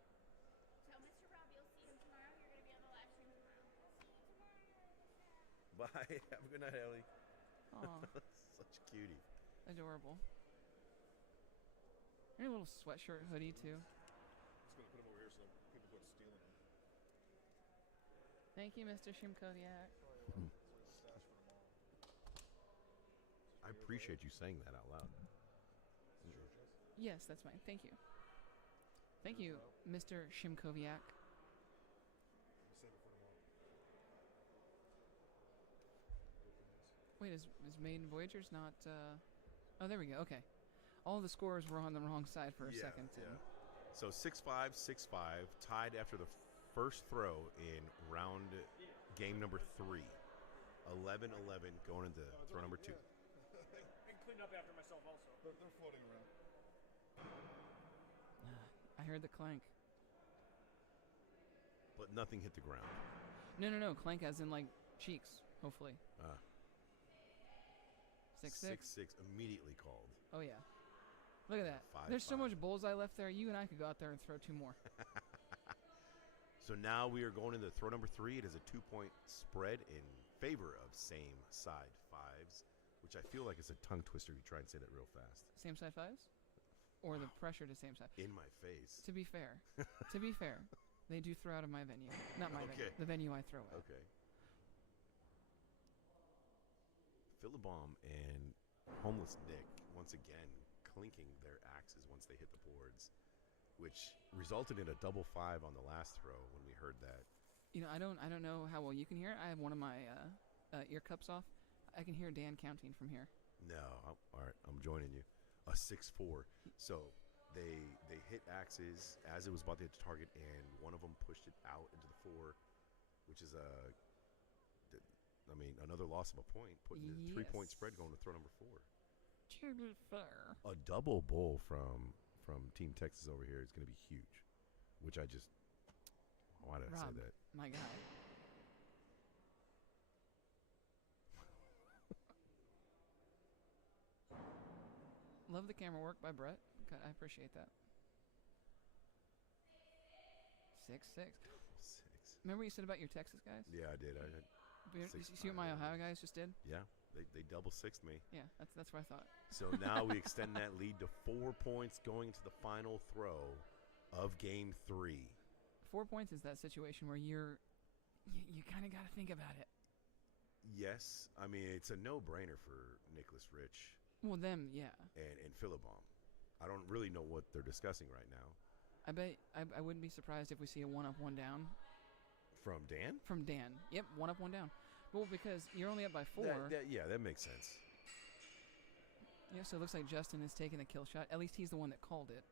Tell Mr. Rob you'll see him tomorrow. You're going to be on the live stream tomorrow. See you tomorrow. Bye. Have a good night, Ellie. Aw, Such a cutie. adorable. Your little sweatshirt hoodie too. Just gonna put them over here so people quit stealing them. Thank you, Mr. Shimkoviak. Stash for tomorrow. I appreciate you saying that out loud. Yes, that's mine. Thank you. Thank you, Mr. Shimkoviak. Save it for tomorrow. Wait, is Maiden Voyagers not? Oh, there we go. Okay, all the scores were on the wrong side for a second. Yeah. So 6-5, 6-5, tied after the first throw in round game number 3. 11-11 going into throw number 2. I cleaned up after myself also. They're floating around. I heard the clank. But nothing hit the ground. No. Clank as in like cheeks. Hopefully. 6-6. 6-6 immediately called. Oh yeah. Look at that. 5-5. There's so much bullseye left there. You and I could go out there and throw 2 more. So now we are going into throw number 3. It is a 2-point spread in favor of same side 5s, which I feel like is a tongue twister. You try and say that real fast. Same side 5s? Or the pressure to same side? In my face. To be fair, they do throw out of my venue. Not my venue. The venue I throw at. Okay. Philibom and Homeless Nick, once again, clinking their axes once they hit the boards, which resulted in a double 5 on the last throw when we heard that. You know, I don't know how well you can hear it. I have one of my ear cups off. I can hear Dan counting from here. No, all right, I'm joining you. A 6-4. So they hit axes as it was about to hit the target, and one of them pushed it out into the 4, which is another loss of a point, putting the 3-point spread going to throw number 4. To be fair, A double bull from Team Texas over here is going to be huge, which why did I say Rob, that? my guy. Love the camera work by Brett. Okay, I appreciate that. 6-6. 6. Remember what you said about your Texas guys? Yeah, I did. You see what my Ohio guys just did? Yeah, they double sixed me. Yeah, that's what I thought. So now we extend that lead to 4 points going into the final throw of Game 3. 4 points is that situation where you kind of got to think about it. Yes, I mean it's a no-brainer for Nicholas Rich Well, them, yeah. and Philibom. I don't really know what they're discussing right now. I bet I wouldn't be surprised if we see a 1 up, 1 down From Dan? from Dan. Yep, 1 up, 1 down. Well, because you're only up by 4. That makes sense. Yeah, so it looks like Justin is taking the kill shot. At least he's the one that called it.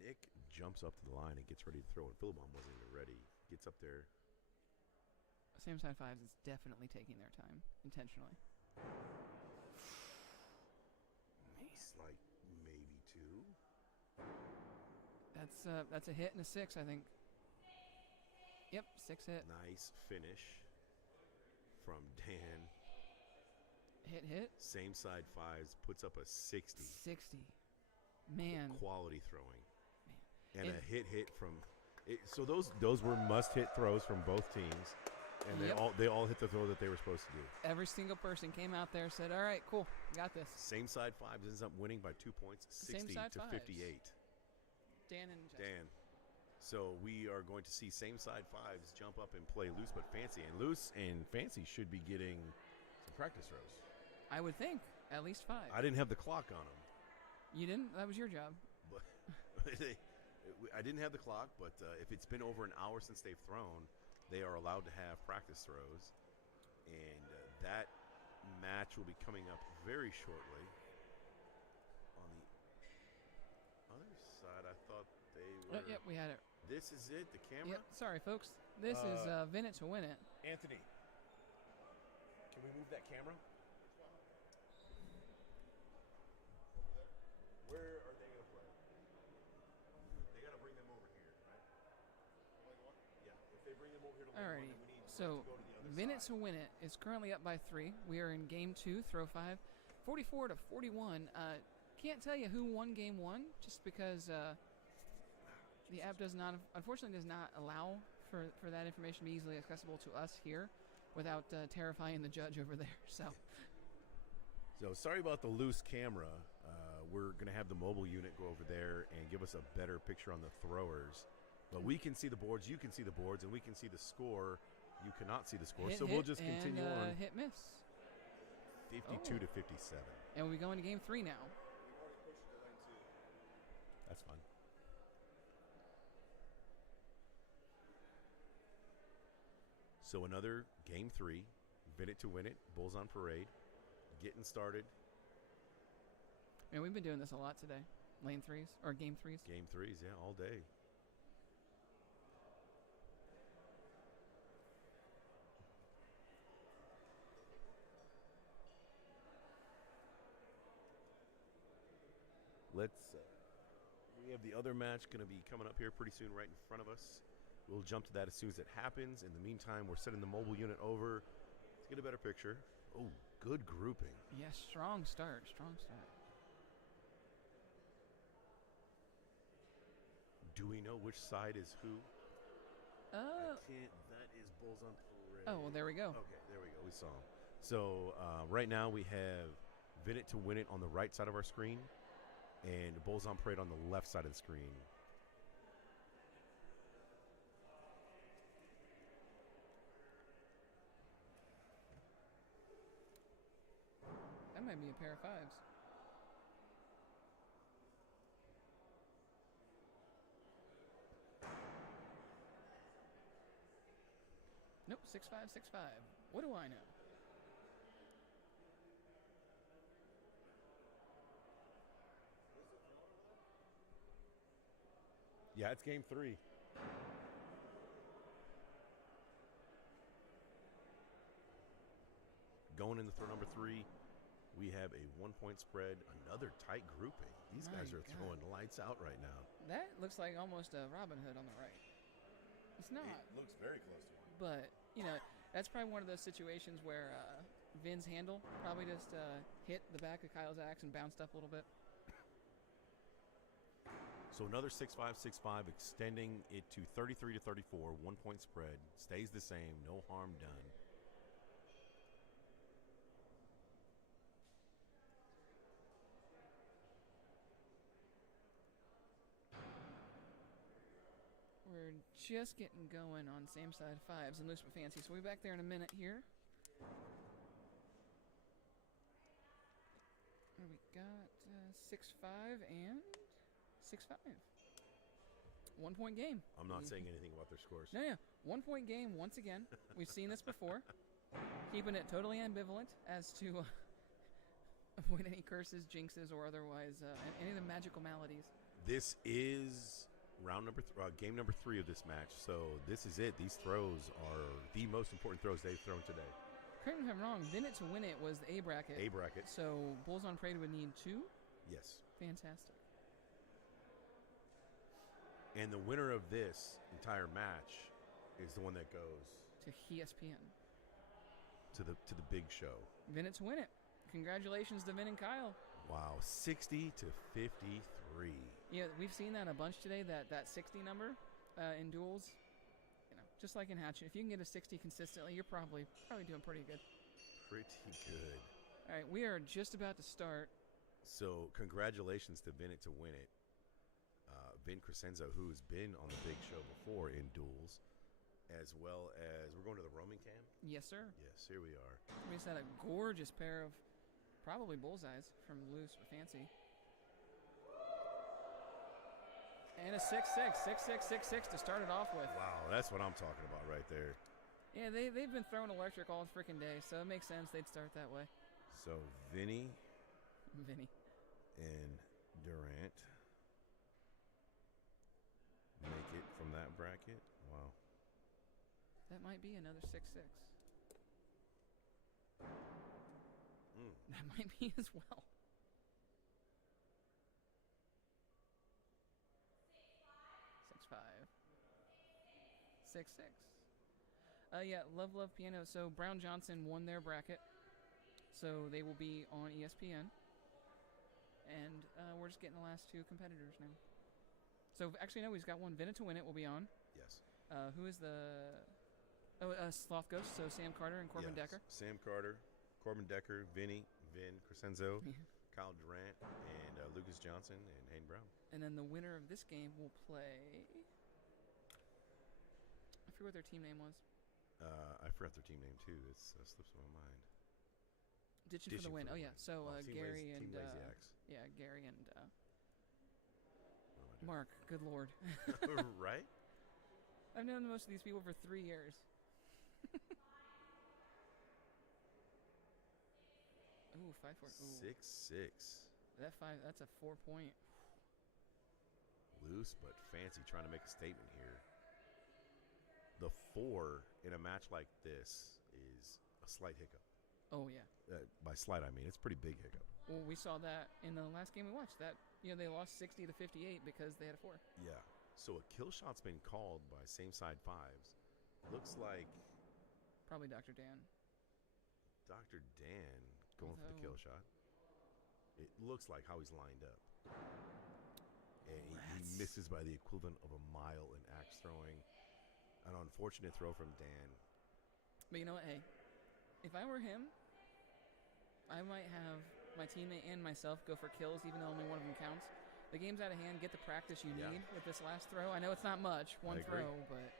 Nick jumps up to the line and gets ready to throw, and Philibom wasn't even ready. Gets up there. Same side fives is definitely taking their time intentionally. It's like maybe 2. That's a hit and a 6, I think. Yep, 6 hit. Nice finish from Dan. Hit. Same side fives, puts up a 60. 60. Man. Quality throwing. Man. And a hit from it. So those were must-hit throws from both teams. And they all hit the throw that they were supposed to do. Every single person came out there and said, all right, cool, got this. Same side fives ends up winning by 2 points, 60 side to fives. 58. Dan and Justin. Dan. So we are going to see same side fives jump up and play loose but fancy. And loose and fancy should be getting some practice throws. I would think at least 5. I didn't have the clock on them. You didn't? That was your job. But I didn't have the clock, but if it's been over an hour since they've thrown, they are allowed to have practice throws. And that match will be coming up very shortly. On the other side, I thought they were... Yep, we had it. This is it, the camera? Yep, sorry, folks. This is Vin It to Win It. Anthony, can we move that camera? Where are they going to play? They got to bring them over here, right? Yeah, if they bring them over here to Alrighty, we need so to go to the other Vin It side. to Win It is currently up by 3. We are in Game 2, throw 5. 44 to 41. Can't tell you who won Game 1 just because the app unfortunately does not allow for that information to be easily accessible to us here without terrifying the judge over there. So sorry about the loose camera. We're going to have the mobile unit go over there and give us a better picture on the throwers. But we can see the boards, you can see the boards, and we can see the score. You cannot see the score, so we'll just continue on. Hit miss. 52 to 57. And we go into Game 3 now. That's fine. So another Game 3, Vin It to Win It, Bulls on Parade, getting started. And we've been doing this a lot today. Lane 3s, or Game 3s. Game 3s, yeah, all day. We have the other match going to be coming up here pretty soon right in front of us. We'll jump to that as soon as it happens. In the meantime, we're sending the mobile unit over. Let's get a better picture. Oh, good grouping. Yes, strong start. Do we know which side is who? Uh, That is Bulls on Parade. Oh, well, there we go. Okay, there we go. We saw him. So right now we have Vin It to Win It on the right side of our screen and Bulls on Parade on the left side of the screen. That might be a pair of 5s. Nope, 6'5". What do I know? Yeah, it's game 3. Going into throw number 3, we have a 1-point spread, another tight grouping. These guys are throwing lights out right now. That looks like almost a Robin Hood on the right. It's not. It looks very close to one. But, that's probably one of those situations where Vin's handle probably just hit the back of Kyle's axe and bounced up a little bit. So another 6'5", 6'5", extending it to 33 to 34, 1-point spread. Stays the same, no harm done. We're just getting going on same side 5s and loose but fancy. So we'll be back there in a minute here. And we got 6'5" and 6'5". 1-point game. I'm not saying anything about their scores. No, 1-point game once again. We've seen this before. Keeping it totally ambivalent as to avoid any curses, jinxes, or otherwise any of the magical maladies. This is game number 3 of this match. So this is it. These throws are the most important throws they've thrown today. Correct me if I'm wrong. Then it to win it was the A bracket. A bracket. So Bulls on Parade would need 2. Yes. Fantastic. And the winner of this entire match is the one that goes To ESPN. to the big show. Vin it to win it. Congratulations to Vin and Kyle. Wow, 60 to 53. Yeah, we've seen that a bunch today. That 60 number in duels. Just like in Hatchet, if you can get a 60 consistently, you're probably doing pretty good. Pretty good. All right, we are just about to start. So congratulations to Vin it to win it. Vin Crescenzo, who's been on the big show before in duels, as well as we're going to the roaming cam. Yes, sir. Yes, here we are. We just had a gorgeous pair of probably bullseyes from Loose but Fancy. And a 6'6", 6'6", 6'6" to start it off with. Wow, that's what I'm talking about right there. Yeah, they've been throwing electric all freaking day, so it makes sense they'd start that way. So Vinny Vinny. and Durant make it from that bracket. Wow. That might be another 6'6". That might be as well. 6'5". 6'6". Yeah, Love Piano. So Brown Johnson won their bracket. So they will be on ESPN. And we're just getting the last 2 competitors now. So actually, no, he's got one. Vinna to win it will be on. Yes. Who is the... Sloth Ghost, so Sam Carter and Corbin Yes. Decker. Sam Carter, Corbin Decker, Vin Crescenzo, Kyle Durant, and Lucas Johnson, and Hayden Brown. And then the winner of this game will play... I forget what their team name was. I forgot their team name, too. That slips my mind. Ditching for the win. Oh, yeah. So Gary and... Team Lazy Axe. Yeah, Gary and What am I doing? Mark. Good Lord. Right? I've known most of these people for 3 years. Ooh, 5-4. 6'6". That's a 4-point. Loose but fancy, trying to make a statement here. The 4 in a match like this is a slight hiccup. Oh, yeah. By slight, I mean it's a pretty big hiccup. Well, we saw that in the last game we watched. That they lost 60 to 58 because they had a 4. Yeah. So a kill shot's been called by same side 5s. Looks like Probably Dr. Dan. Dr. Dan going for the kill shot. It looks like how he's lined up. And he misses by the equivalent of a mile in axe throwing. An unfortunate throw from Dan. But you know what? Hey, if I were him, I might have my teammate and myself go for kills, even though only one of them counts. The game's out of hand. Get the practice you need with this last throw. I know it's not much, one throw, but...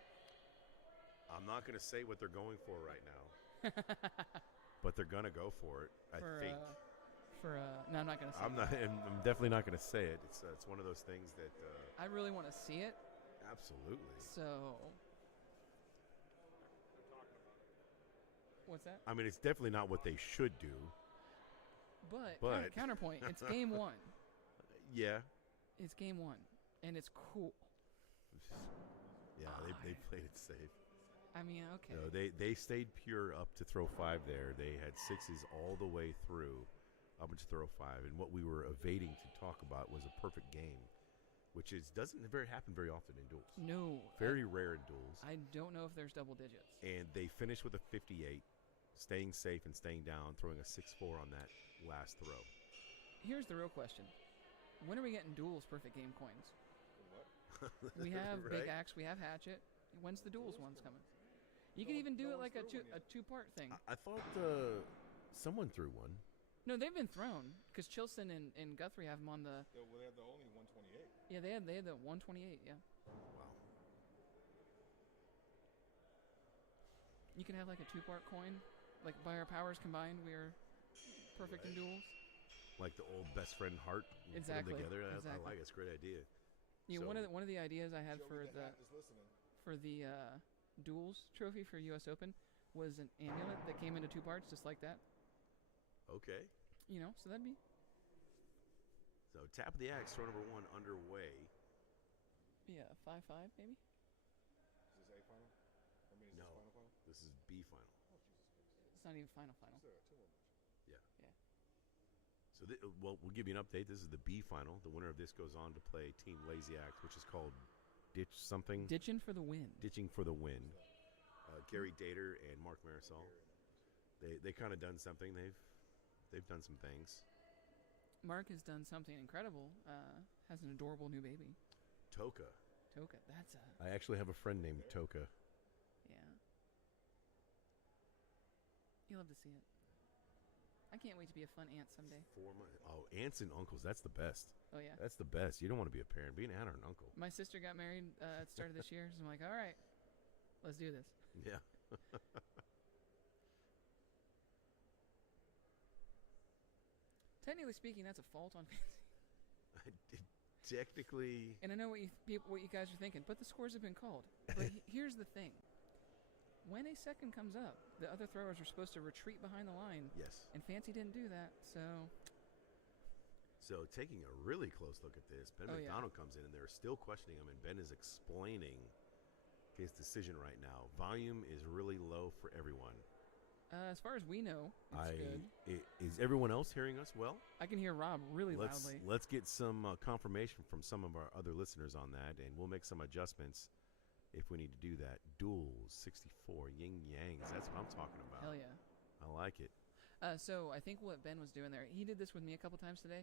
I'm not going to say what they're going for right now. But they're going to go for it, I think. No, I'm not going to say I'm definitely not going to say it. It's one of those things that... I really want to see it. Absolutely. So... What's that? I mean, it's definitely not what they should do. But counterpoint, it's game 1. Yeah. It's game 1, and it's cool. Yeah, they played it safe. I mean, okay. No, they stayed pure up to throw 5 there. They had 6s all the way through up to throw 5. And what we were evading to talk about was a perfect game, which doesn't happen very often in duels. No. Very rare in duels. I don't know if there's double digits. And they finished with a 58, staying safe and staying down, throwing a 6-4 on that last throw. Here's the real question. When are we getting duels perfect game coins? We have Right? Big Axe, we have Hatchet. When's the duels ones coming? You can even do it like a two-part thing. I thought someone threw one. No, they've been thrown because Chilson and Guthrie have them on the. Yeah, well, they had the only 128. Yeah, they had the 128. Yeah. Wow. You can have like a two-part coin, like by our powers combined, we are perfect in duels. Like the old best friend heart. Exactly. Put them together. Exactly. I like it. It's a great idea. Yeah, So- one of the ideas I had Joey for the the Hat is listening. duels trophy for U.S. Open was an amulet that came into 2 parts, just like that. Okay. You know, so that'd be. So Tap of the Axe, throw number 1 underway. Yeah, 5-5 maybe. Is this A final? I mean, is No. this final? This is B final. Oh, Jesus Christ. It's not even final. Is there a 2 more match? So, well, we'll give you an update. This is the B final. The winner of this goes on to play Team Lazy Axe, which is called Ditch something. Ditching for the win. Ditching for the win. Gary Dater and Mark Marisol. They kind of done something. They've done some things. Mark has done something incredible. Has an adorable new baby. Toka. That's a. I actually have a friend named Toka. Yeah. You'll love to see it. I can't wait to be a fun aunt someday. 4 months. Oh, aunts and uncles. That's the best. Oh yeah. That's the best. You don't want to be a parent. Be an aunt or an uncle. My sister got married at the start of this year, so I'm like, all right, let's do this. Yeah. Technically speaking, that's a fault on Fancy. Technically. And I know what you guys are thinking, but the scores have been called. But here's the thing. When a second comes up, the other throwers are supposed to retreat behind the line. Yes. And Fancy didn't do that, so. So taking a really close look at this, Ben Oh, yeah. McDonald comes in and they're still questioning him, and Ben is explaining his decision right now. Volume is really low for everyone. As far as we know, it's good. Is everyone else hearing us well? I can hear Rob really loudly. Let's get some confirmation from some of our other listeners on that, and we'll make some adjustments if we need to do that. Duels, 64, yin yangs. That's what I'm talking about. Hell yeah. I like it. So I think what Ben was doing there, he did this with me a couple times today.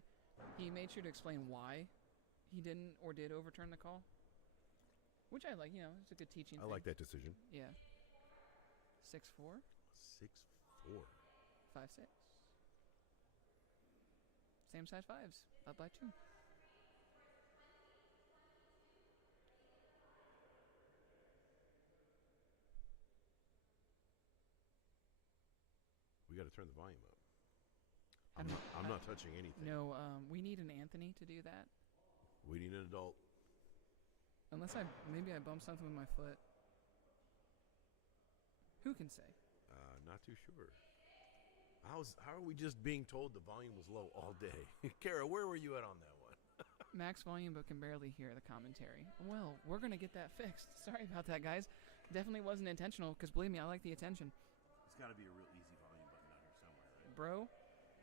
He made sure to explain why he didn't or did overturn the call, which I like. You know, it's a good teaching. I like that decision. Yeah. 6-4. 6-4. 5-6. Same size fives. Up by 2. We got to turn the volume up. How do I'm not touching anything. No, we need an Anthony to do that. We need an adult. Unless maybe I bump something with my foot. Who can say? Not too sure. How are we just being told the volume was low all day? Kara, where were you at on that one? Max volume, but can barely hear the commentary. Well, we're going to get that fixed. Sorry about that, guys. Definitely wasn't intentional, because believe me, I like the attention. It's got to be a real easy volume button out here somewhere, right? Bro?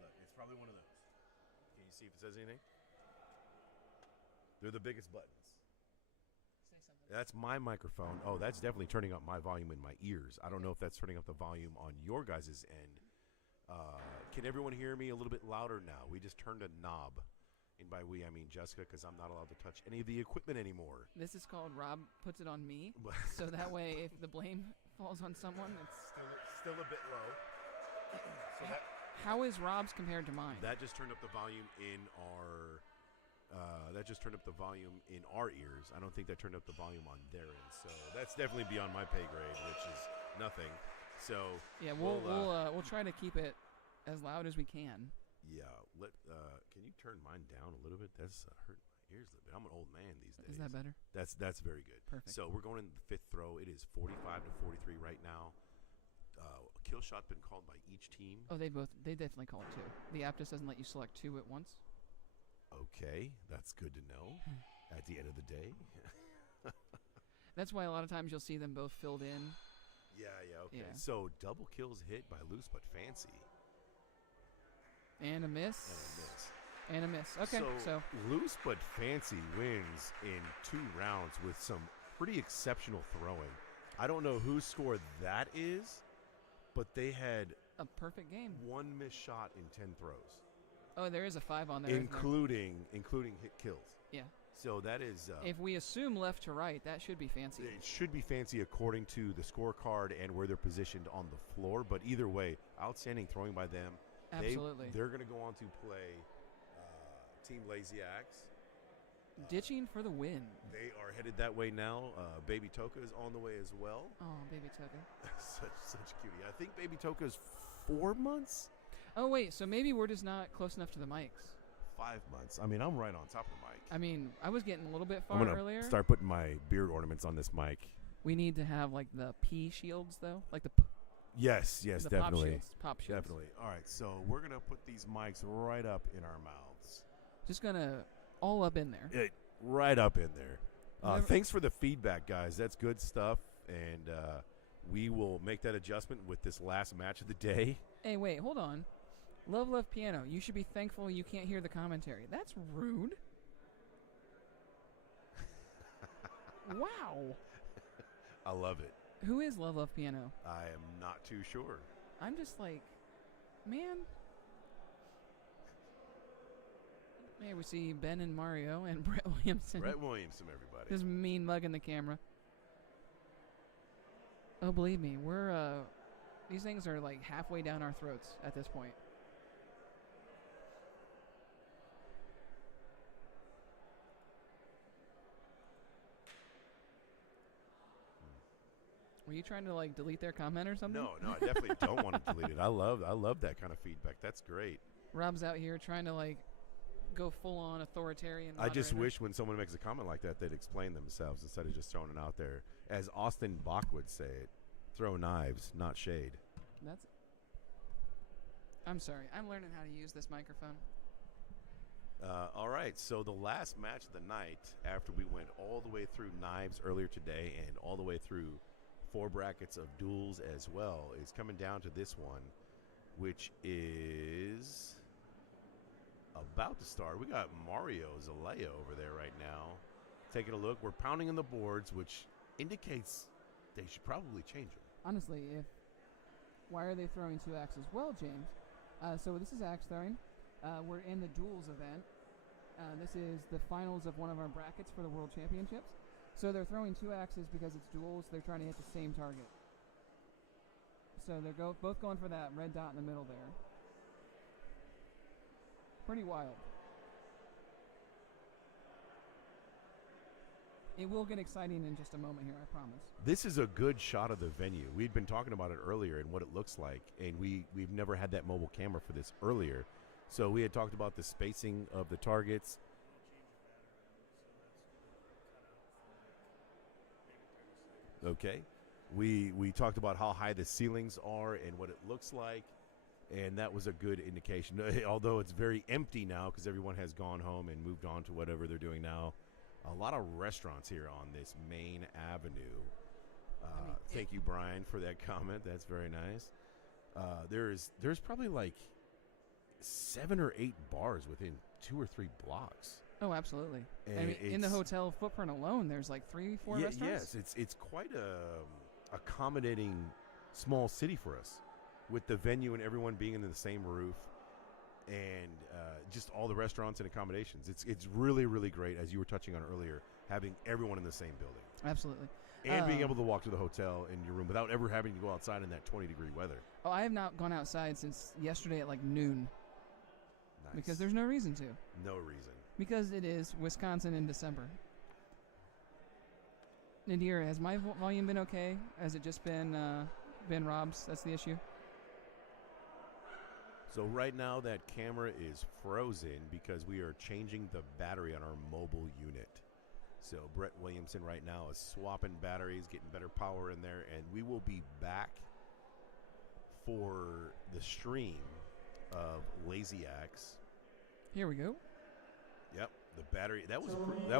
Look, it's probably one of those. Can you see if it says anything? They're the biggest buttons. Say something. That's my microphone. Oh, that's definitely turning up my volume in my ears. I don't know if that's turning up the volume on your guys' end. Can everyone hear me a little bit louder now? We just turned a knob. And by we, I mean Jessica, because I'm not allowed to touch any of the equipment anymore. This is called Rob puts it on me. So that way, if the blame falls on someone, it's... Still a bit low. So How is Rob's compared to mine? that just turned up the volume in our... ears. I don't think that turned up the volume on their end. So that's definitely beyond my pay grade, which is nothing. So yeah, we'll try to keep it as loud as we can. yeah. Can you turn mine down a little bit? That's hurt my ears a little bit. I'm an old man these days. Is that better? That's very good. Perfect. So we're going into the 5th throw. It is 45-43 right now. Kill shot been called by each team? Oh, they definitely call it 2. The app just doesn't let you select 2 at once. Okay, that's good to know. At the end of the day. That's why a lot of times you'll see them both filled in. Yeah, okay. Yeah. So double kills hit by Loose But Fancy. And a miss. And a miss. Okay, so Loose But Fancy wins in 2 rounds with some pretty exceptional throwing. I don't know whose score that is, but they had a perfect game. 1 missed shot in 10 throws. Oh, there is a 5 on there. Including hit kills. Yeah. So that is... if we assume left to right, that should be fancy. It should be fancy according to the scorecard and where they're positioned on the floor. But either way, outstanding throwing by them. Absolutely. They're going to go on to play Team Lazy Axe. Ditching for the win. They are headed that way now. Baby Toka is on the way as well. Oh, Baby Toka. such cutie. I think Baby Toka's 4 months? Oh, wait. So maybe we're just not close enough to the mics. 5 months. I mean, I'm right on top of the mic. I mean, I was getting a little bit far I'm gonna earlier. Start putting my beard ornaments on this mic. We need to have, like, the P shields, though. Like the Yes, the definitely. Pop shields. Definitely. All right, so we're going to put these mics right up in our mouths. Just going to all up in there. Right up in there. Thanks for the feedback, guys. That's good stuff, and we will make that adjustment with this last match of the day. Hey, wait, hold on. Love Piano. You should be thankful you can't hear the commentary. That's rude. Wow. I love it. Who is Love Piano? I am not too sure. I'm just like, man. Hey, we see Ben and Mario and Brett Williamson. Brett Williamson, everybody. Just mean mugging the camera. Oh, believe me, we're these things are like halfway down our throats at this point. Were you trying to like delete their comment or something? No, I definitely don't want to delete it. I love that kind of feedback. That's great. Rob's out here trying to like go full on authoritarian. I just moderator. wish when someone makes a comment like that, they'd explain themselves instead of just throwing it out there. As Austin Bach would say it, throw knives, not shade. I'm sorry. I'm learning how to use this microphone. All right, so the last match of the night, after we went all the way through knives earlier today and all the way through 4 brackets of duels as well, is coming down to this one, which is about to start. We got Mario Zelaya over there right now. Taking a look. We're pounding on the boards, which indicates they should probably change them. Honestly, why are they throwing 2 axes? Well, James, so this is axe throwing. We're in the duels event. This is the finals of one of our brackets for the World Championships. So they're throwing 2 axes because it's duels. They're trying to hit the same target. So they're both going for that red dot in the middle there. Pretty wild. It will get exciting in just a moment here, I promise. This is a good shot of the venue. We'd been talking about it earlier and what it looks like, and we've never had that mobile camera for this earlier. So we had talked about the spacing of the targets. Okay. We talked about how high the ceilings are and what it looks like, and that was a good indication. Although it's very empty now because everyone has gone home and moved on to whatever they're doing now. A lot of restaurants here on this main avenue. Thank you, Brian, for that comment. That's very nice. There's probably like 7 or 8 bars within 2 or 3 blocks. Oh, absolutely. And I mean, in the hotel footprint alone, there's like 3, 4 restaurants. Yes, it's quite a accommodating small city for us, with the venue and everyone being under the same roof, and just all the restaurants and accommodations. It's really, really great, as you were touching on earlier, having everyone in the same building. Absolutely. And being able to walk to the hotel in your room without ever having to go outside in that 20-degree weather. Oh, I have not gone outside since yesterday at like noon. Nice. Because there's no reason to. No reason. Because it is Wisconsin in December. Nadir, has my volume been okay? Has it just been Rob's? That's the issue? So right now that camera is frozen because we are changing the battery on our mobile unit. So Brett Williamson right now is swapping batteries, getting better power in there, and we will be back for the stream of Lazy Axe. Here we go. Yep, the battery. That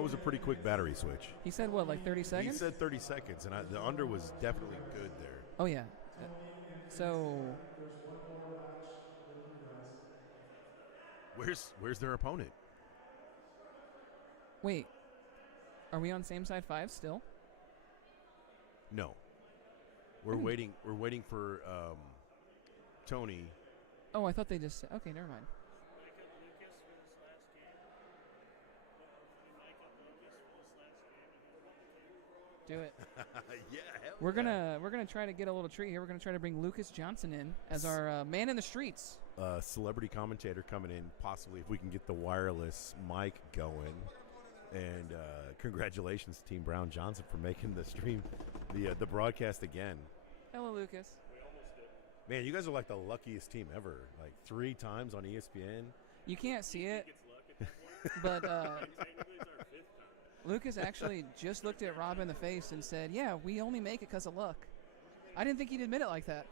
was a pretty quick battery switch. He said what, like 30 He seconds? said 30 seconds, and the under was definitely good there. Oh yeah. So There's one more match with you guys. Where's their opponent? wait, are we on same side 5 still? No. We're waiting. We're waiting for Tony. Oh, I thought they just said. Okay, never mind. Mic up Lucas for this last game. Mic up Lucas for this last game. Do it. Yeah, hell We're gonna try to get a little treat here. We're gonna try to bring Lucas Johnson in as our man in the streets. Celebrity commentator coming in, possibly if we can get the wireless mic going. And congratulations, Team Brown Johnson, for making the stream, the broadcast again. Hello, Lucas. Man, you guys are like the luckiest team ever. Like 3 times on ESPN. You can't see it, but Lucas actually just looked at Rob in the face and said, "Yeah, we only make it because of luck." I didn't think he'd admit it like that.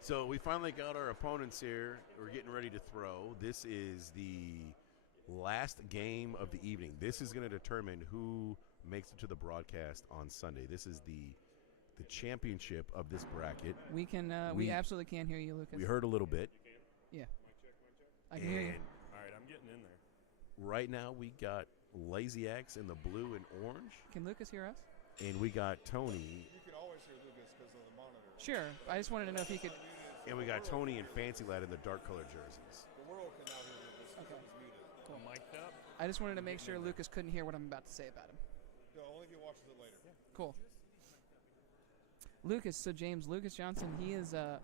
So we finally got our opponents here. We're getting ready to throw. This is the last game of the evening. This is going to determine who makes it to the broadcast on Sunday. This is the championship of this bracket. We can. We absolutely can hear you, Lucas. We heard a little bit. Yeah. I can hear you. All right, I'm getting in there. Right now we got Lazy Axe in the blue and orange, Can Lucas hear us? and we got Tony, You can always hear Lucas because of the monitor. Sure. I just wanted to know if he could. and we got Tony and Fancy Lad in the dark colored jerseys. The world can now hear Lucas because he's muted. Mic'd up. I just wanted to make sure Lucas couldn't hear what I'm about to say about him. No, only if he watches it later. Cool. Lucas, so James, Lucas Johnson, he is All right,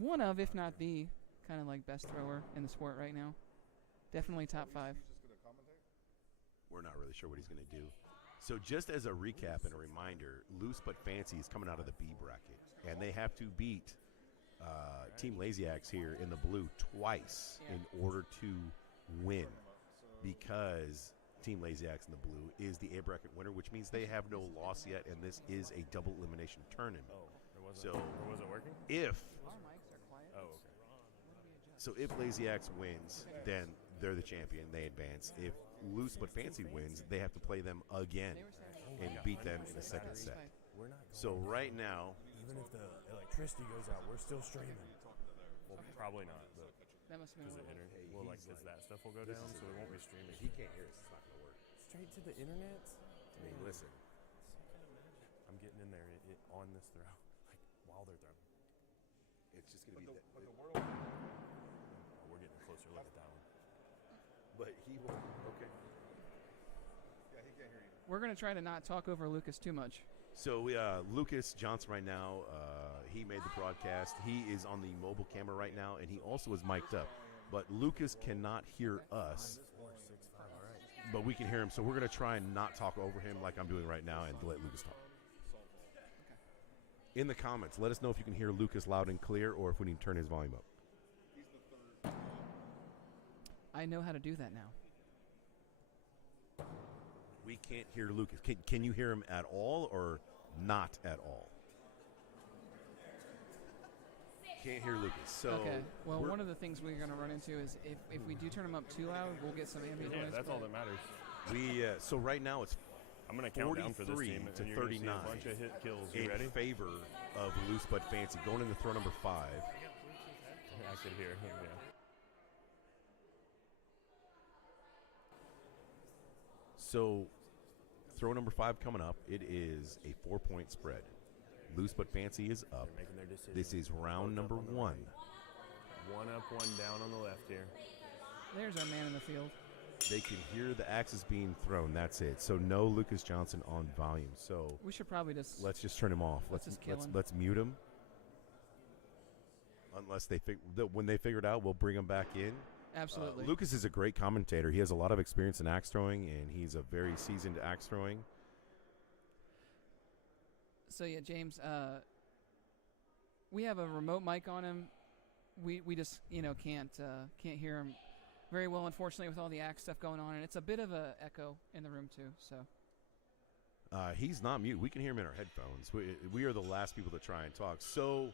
one of, if not the, kind of like best thrower in the sport right now. Definitely top 5. He's just going to commentate? We're not really sure what he's going to do. So just as a recap and a reminder, Loose But Fancy is coming out of the B bracket, and they have to beat Team Lazy Axe here in the blue twice in order to win, because Team Lazy Axe in the blue is the A bracket winner, which means they have no loss yet, and this is a double elimination tournament. Oh, it wasn't. So Or was it working? if Our mics are quiet. Oh, okay. if Lazy Axe wins, then they're the champion. They advance. If Loose But Fancy wins, they have to play them again and beat them in the second set. We're not. So right now, Even if the electricity goes out, we're still streaming. Well, probably not, but That must have been because a the little. internet, well, like, because that stuff will go down, so we won't be streaming. he can't hear us. It's not going to work. Straight to the internet. I mean, listen. I'm getting in there on this throw, like while they're throwing. It's just going to be that. But the world... Oh, we're getting a closer look at that one. But he will. Okay. Yeah, he can't hear you. We're going to try to not talk over Lucas too much. So Lucas Johnson right now, he made the broadcast. He is on the mobile camera right now, and he also is mic'd up. But Lucas cannot hear us, but we can hear him. So we're going to try and not talk over him like I'm doing right now and let Lucas talk. In the comments, let us know if you can hear Lucas loud and clear or if we need to turn his volume up. He's the third. I know how to do that now. We can't hear Lucas. Can you hear him at all or not at all? Can't hear Lucas. So Okay. Well, one of the things we're going to run into is if we do turn him up too loud, we'll get some ambient Yeah, noise. that's all but- that matters. so right now it's I'm gonna count down for this 43 team, to and you're gonna see 39 a bunch of hit kills. You in ready? favor of Loose But Fancy. Going into throw number 5. I could hear him. Yeah. So throw number 5 coming up. It is a 4-point spread. Loose But Fancy is up. They're making their decision. This is round Both up number on the 1. right. One up, one down on the left here. There's our man in the field. They can hear the axes being thrown. That's it. So no Lucas Johnson on volume. So We should probably just. let's just turn him off. Let's just kill him. Let's mute him. Unless they when they figure it out, we'll bring him back in. Absolutely. Lucas is a great commentator. He has a lot of experience in axe throwing, and he's a very seasoned axe throwing. So yeah, James, we have a remote mic on him. We just can't hear him very well, unfortunately, with all the axe stuff going on, and it's a bit of a echo in the room too. So He's not mute. We can hear him in our headphones. We are the last people to try and talk. So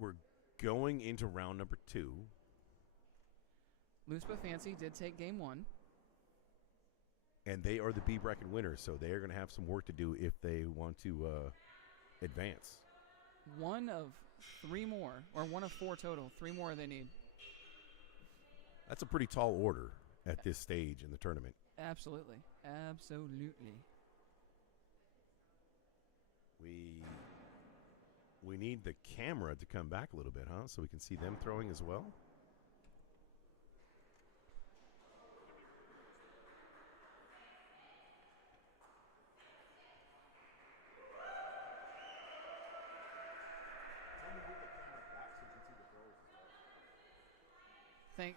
we're going into round number 2. Loose but Fancy did take game 1. And they are the B bracket winners, so they are going to have some work to do if they want to advance. 1 of 3 more, or 1 of 4 total. 3 more they need. That's a pretty tall order at this stage in the tournament. Absolutely. Absolutely. We need the camera to come back a little bit, huh? So we can see them throwing as well.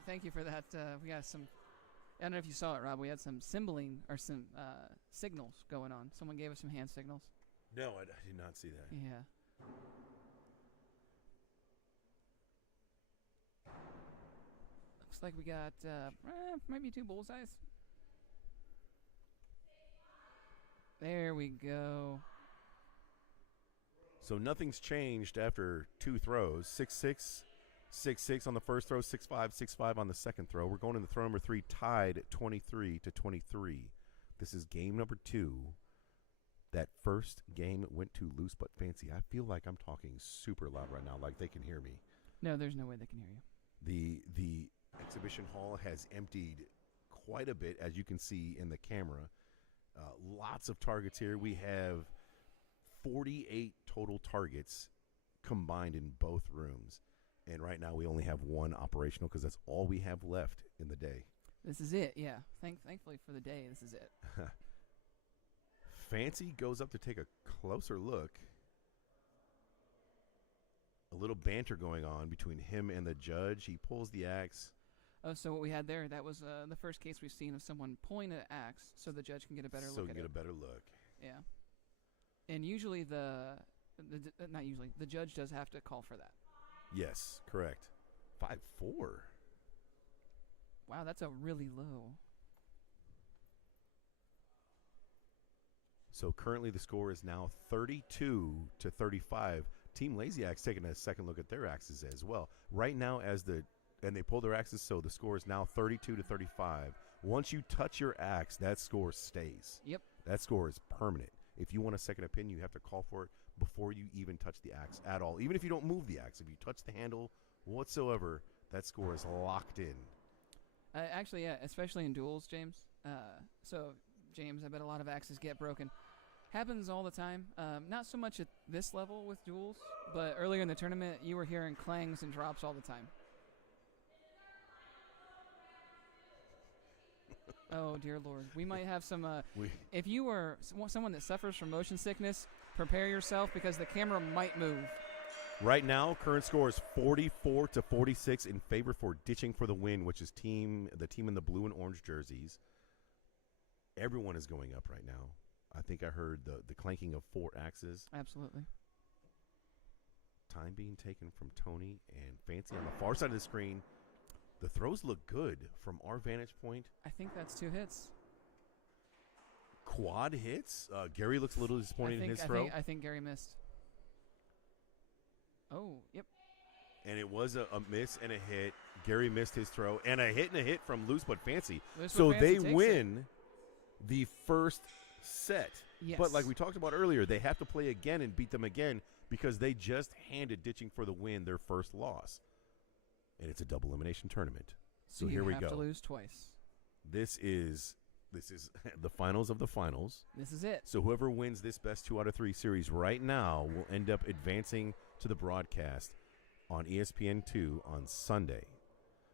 Thank you for that. We got some. I don't know if you saw it, Rob. We had some symboling or some signals going on. Someone gave us some hand signals. No, I did not see that. Yeah. Looks like we got might be 2 bullseyes. There we go. So nothing's changed after 2 throws. 6-6, 6-6 on the first throw, 6-5, 6-5 on the second throw. We're going into throw number 3, tied at 23-23. This is game number 2. That first game went to Loose But Fancy. I feel like I'm talking super loud right now, like they can hear me. No, there's no way they can hear you. The exhibition hall has emptied quite a bit, as you can see in the camera. Lots of targets here. We have 48 total targets combined in both rooms. And right now we only have 1 operational because that's all we have left in the day. This is it, yeah. Thankfully for the day, this is it. Fancy goes up to take a closer look. A little banter going on between him and the judge. He pulls the axe. Oh, so what we had there, that was the first case we've seen of someone pulling an axe so the judge can get a better look at it. So get a better look. Yeah. And usually not usually, the judge does have to call for that. Yes, correct. 5-4. Wow, that's a really low. So currently the score is now 32-35. Team Lazy Axe taking a second look at their axes as well. Right now, and they pull their axes, so the score is now 32-35. Once you touch your axe, that score stays. Yep. That score is permanent. If you want a second opinion, you have to call for it before you even touch the axe at all. Even if you don't move the axe, if you touch the handle whatsoever, that score is locked in. Actually, yeah, especially in duels, James. James, I bet a lot of axes get broken. Happens all the time. Not so much at this level with duels, but earlier in the tournament, you were hearing clangs and drops all the time. Oh, dear Lord. We might have some... if you are someone that suffers from motion sickness, prepare yourself because the camera might move. Right now, current score is 44-46 in favor for Ditching for the Win, which is the team in the blue and orange jerseys. Everyone is going up right now. I think I heard the clanking of 4 axes. Absolutely. Time being taken from Tony and Fancy on the far side of the screen. The throws look good from our vantage point. I think that's 2 hits. Quad hits? Gary looks a little disappointed in his throw. I think Gary missed. Oh, yep. And it was a miss and a hit. Gary missed his throw. And a hit from Loose But Fancy. So they win the first set. Yes. But like we talked about earlier, they have to play again and beat them again because they just handed Ditching for the Win their first loss. And it's a double elimination tournament. So here we go. You have to lose twice. This is the finals of the finals. This is it. So whoever wins this best 2 out of 3 series right now will end up advancing to the broadcast on ESPN2 on Sunday,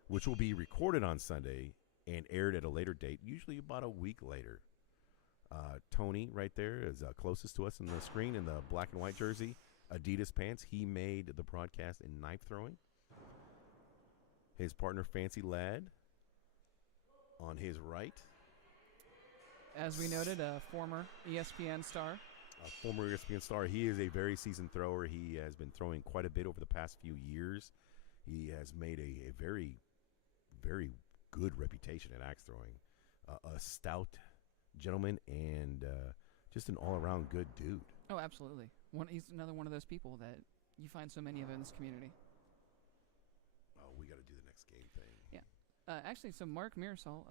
which will be recorded on Sunday and aired at a later date, usually about a week later. Tony right there is closest to us in the screen in the black and white jersey, Adidas pants. He made the broadcast in knife throwing. His partner, Fancy Lad, on his right. As we noted, a former ESPN star. A former ESPN star. He is a very seasoned thrower. He has been throwing quite a bit over the past few years. He has made a very very good reputation at axe throwing. A stout gentleman and just an all-around good dude. Oh, absolutely. He's another one of those people that you find so many of in this community. Oh, we got to do the next game thing. Yeah. Actually, so Mark Mirasol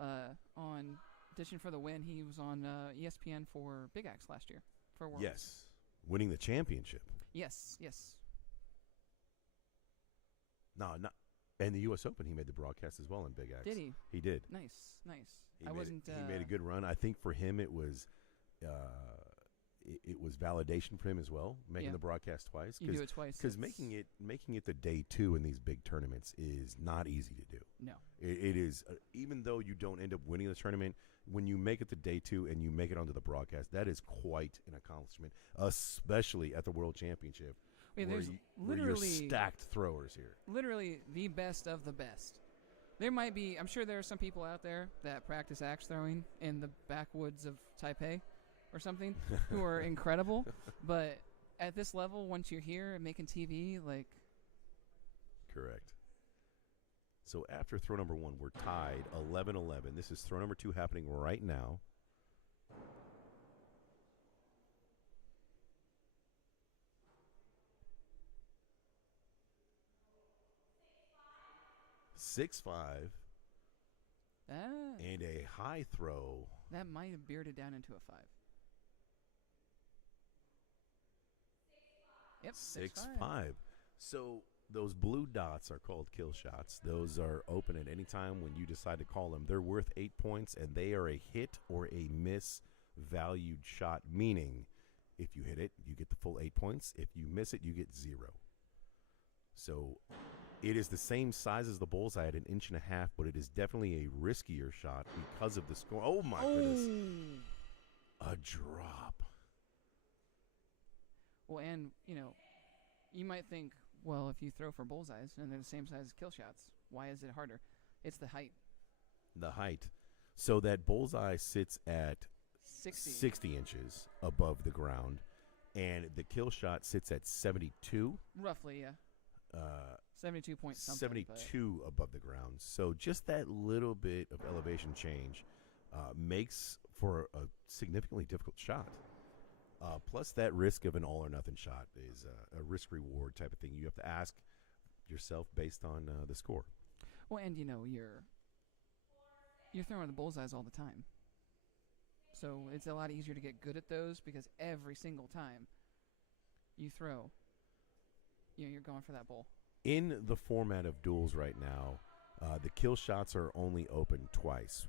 on Ditching for the Win, he was on ESPN for Big Axe last year for Worlds. Yes, winning the championship. Yes. No, not. And the U.S. Open, he made the broadcast as well in Big Axe. Did he? He did. Nice. He made a good run. I think for him it was validation for him as well, making the broadcast twice. You do it twice. Because making it the day 2 in these big tournaments is not easy to do. No. It is, even though you don't end up winning the tournament, when you make it to day 2 and you make it onto the broadcast, that is quite an accomplishment, especially at the World Championship. Where you're stacked throwers here. Literally the best of the best. There might be, I'm sure there are some people out there that practice axe throwing in the backwoods of Taipei or something who are incredible. But at this level, once you're here and making TV, like. Correct. So after throw number 1, we're tied 11-11. This is throw number 2 happening right now. (6-5) and a high throw. That might have bearded down into a 5. Yep, 6-5. So those blue dots are called kill shots. Those are open at any time when you decide to call them. They're worth 8 points, and they are a hit or a miss valued shot, meaning if you hit it, you get the full 8 points. If you miss it, you get 0. So it is the same size as the bullseye at 1.5 inches, but it is definitely a riskier shot because of the score. Oh, my goodness. A drop. Well, and, you might think, well, if you throw for bullseyes and they're the same size as kill shots, why is it harder? It's the height. The height. So that bullseye sits at 60 inches above the ground, and the kill shot sits at 72. Roughly, yeah. 72 point something. 72 above the ground. So just that little bit of elevation change makes for a significantly difficult shot. Plus that risk of an all-or-nothing shot is a risk-reward type of thing. You have to ask yourself based on the score. Well, and, you're throwing the bullseyes all the time. So it's a lot easier to get good at those because every single time you throw, you're going for that bull. In the format of duels right now, the kill shots are only open twice.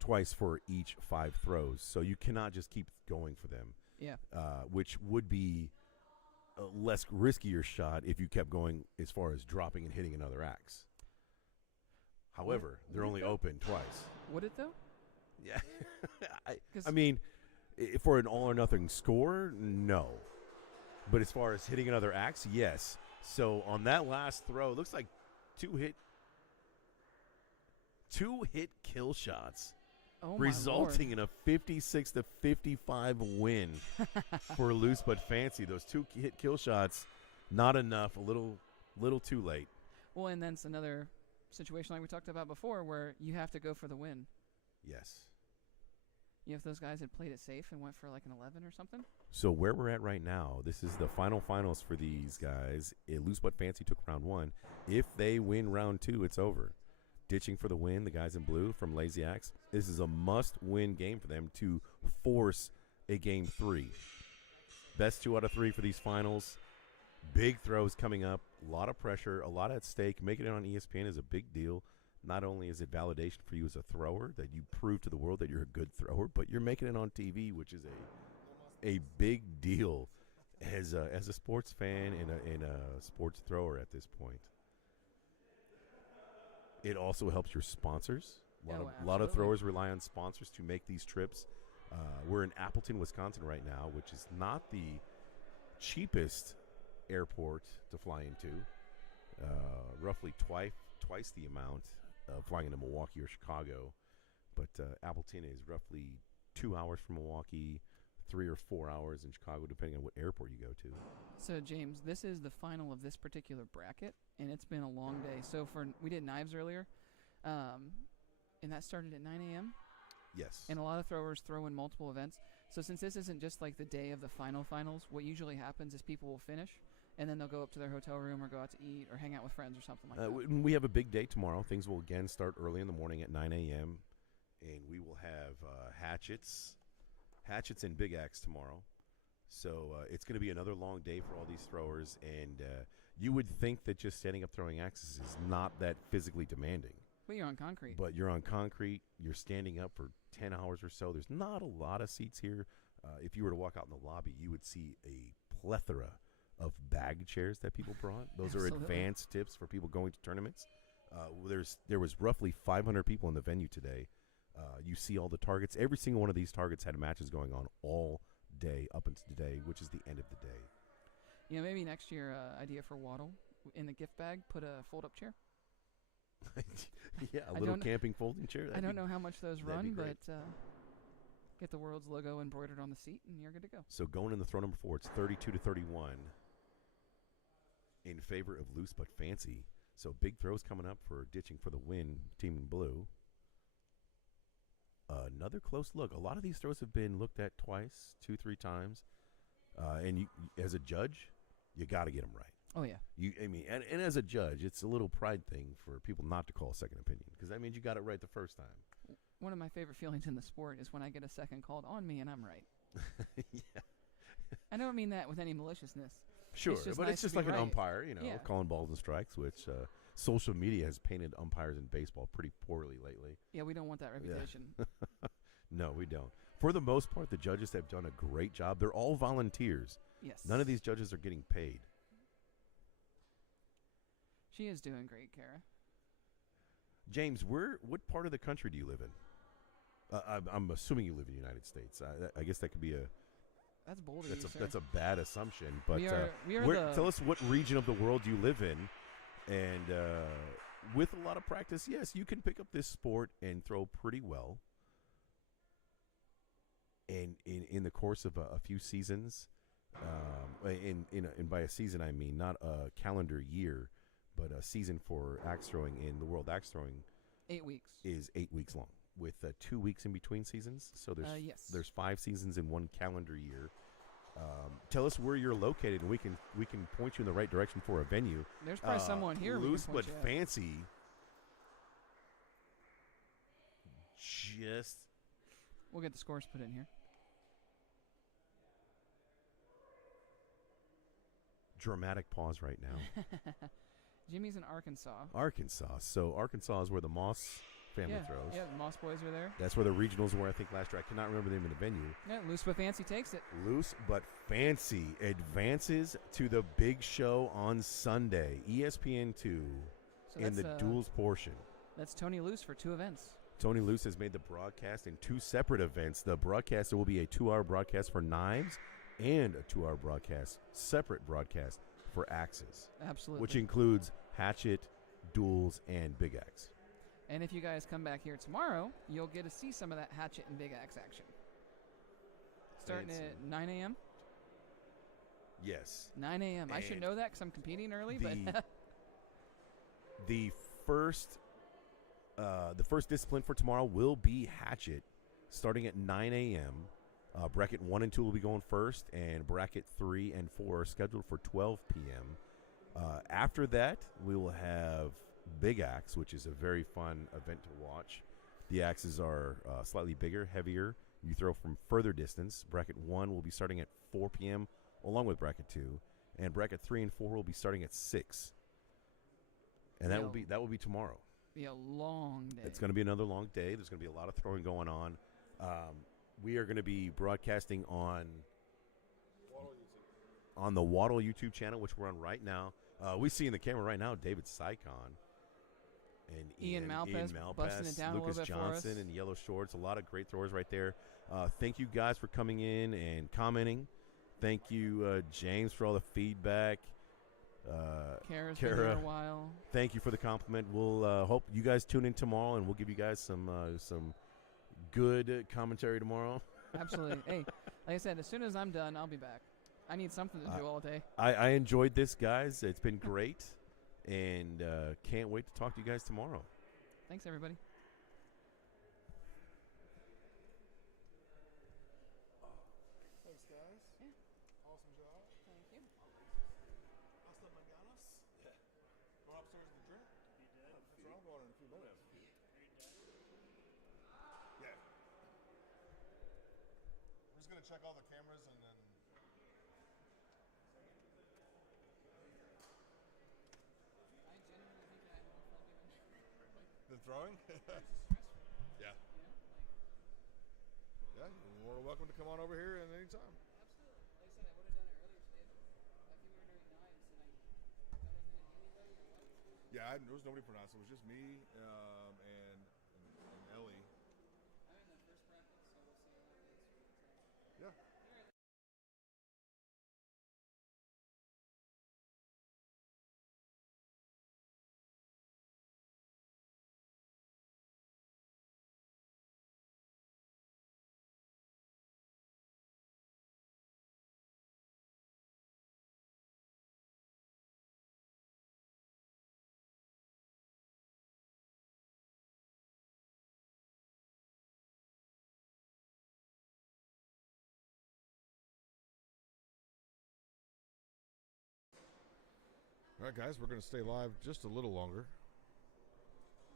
Twice for each 5 throws. So you cannot just keep going for them. Yeah. Which would be a less riskier shot if you kept going as far as dropping and hitting another axe. However, they're only open twice. Would it, though? Yeah. I mean, for an all-or-nothing score, no. But as far as hitting another axe, yes. So on that last throw, it looks like two hit kill shots, resulting in a 56-55 win for Loose But Fancy. Those 2 hit kill shots, not enough, a little too late. Well, and then it's another situation like we talked about before where you have to go for the win. Yes. If those guys had played it safe and went for like an 11 or something? So where we're at right now, this is the finals for these guys. Loose But Fancy took round 1. If they win round 2, it's over. Ditching for the Win, the guys in blue from Lazy Axe. This is a must-win game for them to force a game 3. Best 2 out of 3 for these finals. Big throws coming up. A lot of pressure, a lot at stake. Making it on ESPN is a big deal. Not only is it validation for you as a thrower, that you prove to the world that you're a good thrower, but you're making it on TV, which is a big deal as a sports fan and a sports thrower at this point. It also helps your sponsors. A lot of throwers rely on sponsors to make these trips. We're in Appleton, Wisconsin right now, which is not the cheapest airport to fly into. Roughly twice the amount of flying into Milwaukee or Chicago. But Appleton is roughly 2 hours from Milwaukee, 3 or 4 hours in Chicago, depending on what airport you go to. So James, this is the final of this particular bracket, and it's been a long day. So we did knives earlier, and that started at 9 a.m. Yes. And a lot of throwers throw in multiple events. So since this isn't just like the day of the finals, what usually happens is people will finish, and then they'll go up to their hotel room or go out to eat or hang out with friends or something like that. We have a big day tomorrow. Things will again start early in the morning at 9 a.m., and we will have hatchets and big axe tomorrow. So it's going to be another long day for all these throwers, and you would think that just standing up throwing axes is not that physically demanding. But you're on concrete. But you're on concrete. You're standing up for 10 hours or so. There's not a lot of seats here. If you were to walk out in the lobby, you would see a plethora of bag chairs that people brought. Those are advanced tips for people going to tournaments. There was roughly 500 people in the venue today. You see all the targets. Every single one of these targets had matches going on all day up until today, which is the end of the day. You know, maybe next year, idea for WATL, in the gift bag, put a fold-up chair. Yeah, a little camping folding chair. I don't know how much those run, but get the world's logo embroidered on the seat, and you're good to go. So going in the throw number 4, it's 32-31 in favor of Loose But Fancy. So big throws coming up for ditching for the win, team in blue. Another close look. A lot of these throws have been looked at twice, 2-3 times. And you, as a judge, you got to get them right. Oh, yeah. And as a judge, it's a little pride thing for people not to call a second opinion, because that means you got it right the first time. One of my favorite feelings in the sport is when I get a second called on me and I'm right. Yeah. I don't mean that with any maliciousness. Sure, it's just like an umpire, calling balls and strikes, which social media has painted umpires in baseball pretty poorly lately. Yeah, we don't want that reputation. Yeah. No, we don't. For the most part, the judges have done a great job. They're all volunteers. Yes. None of these judges are getting paid. She is doing great, Kara. James, what part of the country do you live in? I'm assuming you live in the United States. I guess that could be a... That's bold of you, sir. That's a bad assumption. But tell us what region of the world you live in. And with a lot of practice, yes, you can pick up this sport and throw pretty well. And in the course of a few seasons, and by a season I mean not a calendar year, but a season for axe throwing in the world axe throwing 8 weeks is 8 weeks long, with 2 weeks in between seasons. So there's 5 seasons in one calendar year. Tell us where you're located, and we can point you in the right direction for a venue. There's probably someone here. Loose but fancy. We'll get the scores put in here. Dramatic pause right now. Jimmy's in Arkansas. So Arkansas is where the Moss family throws. Yeah, the Moss boys are there. That's where the regionals were, I think, last year. I cannot remember the name of the venue. Yeah, Loose But Fancy takes it. Loose But Fancy advances to the big show on Sunday, ESPN2, in the duels portion. That's Tony Loose for 2 events. Tony Luce has made the broadcast in 2 separate events. The broadcaster will be a 2-hour broadcast for knives and a 2-hour separate broadcast for axes. Absolutely. Which includes hatchet, duels, and big axe. And if you guys come back here tomorrow, you'll get to see some of that hatchet and big axe action. Starting at 9 a.m.? Yes. 9 a.m. I should know that because I'm competing early, but... The first discipline for tomorrow will be hatchet, starting at 9 a.m. Bracket 1 and 2 will be going first, and bracket 3 and 4 are scheduled for 12 p.m. After that, we will have big axe, which is a very fun event to watch. The axes are slightly bigger, heavier. You throw from further distance. Bracket 1 will be starting at 4 p.m. along with bracket 2, and bracket 3 and 4 will be starting at 6. And that will be tomorrow. Be a long day. It's going to be another long day. There's going to be a lot of throwing going on. We are going to be broadcasting on the WATL YouTube channel, which we're on right now. We see in the camera right now David Sycon and Ian Malpass busting it down Lucas a little bit Johnson for us. in yellow shorts. A lot of great throwers right there. Thank you guys for coming in and commenting. Thank you, James, for all the feedback. Kara's been here a while. Thank you for the compliment. We'll hope you guys tune in tomorrow, and we'll give you guys some good commentary tomorrow. Absolutely. Hey, like I said, as soon as I'm done, I'll be back. I need something to do all day. I enjoyed this, guys. It's been great, and can't wait to talk to you guys tomorrow. Thanks, everybody. Thanks, guys. Yeah. Awesome job. Thank you. Hasta mañanas. Yeah. Going upstairs to drink? You did? That's where I'm going in a few minutes. Are you done? Yeah. We're just gonna check all the cameras and then. I genuinely think I had more fun doing The throwing? Yeah. Yeah, you're more than welcome to come on over here at any time. Absolutely. Like I said, I would have done it earlier today, but I think we were doing knives, and I wasn't going to anybody to watch. Yeah, there was nobody pronounced. It was just me and Ellie. I'm in the first bracket, so we'll see how that goes. Yeah. All right, guys, we're going to stay live just a little longer.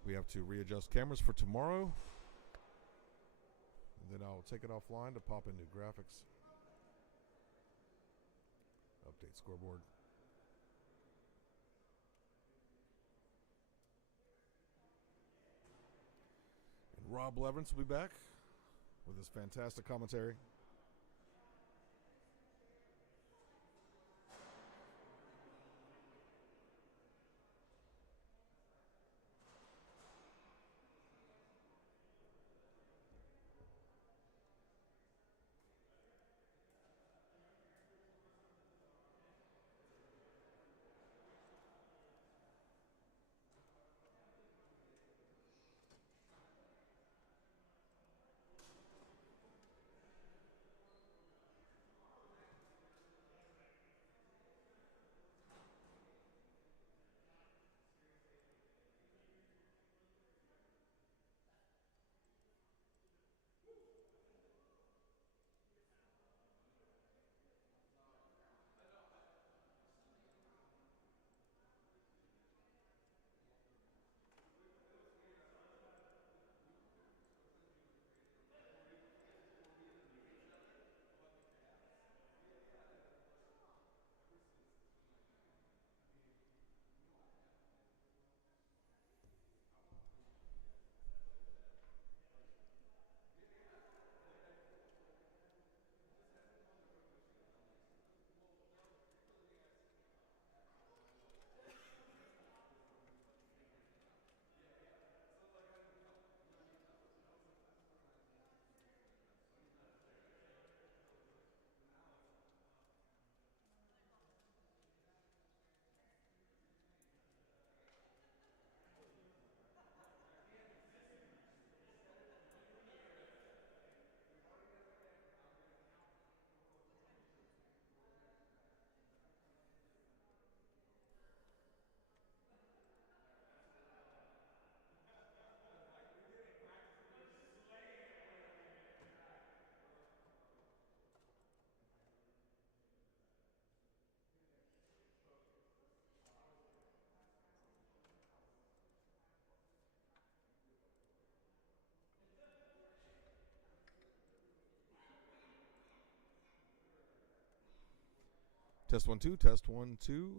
We have to readjust cameras for tomorrow. And then I'll take it offline to pop in new graphics. Update scoreboard. And Rob Leverance will be back with his fantastic commentary. Test 1 2, test 1 2.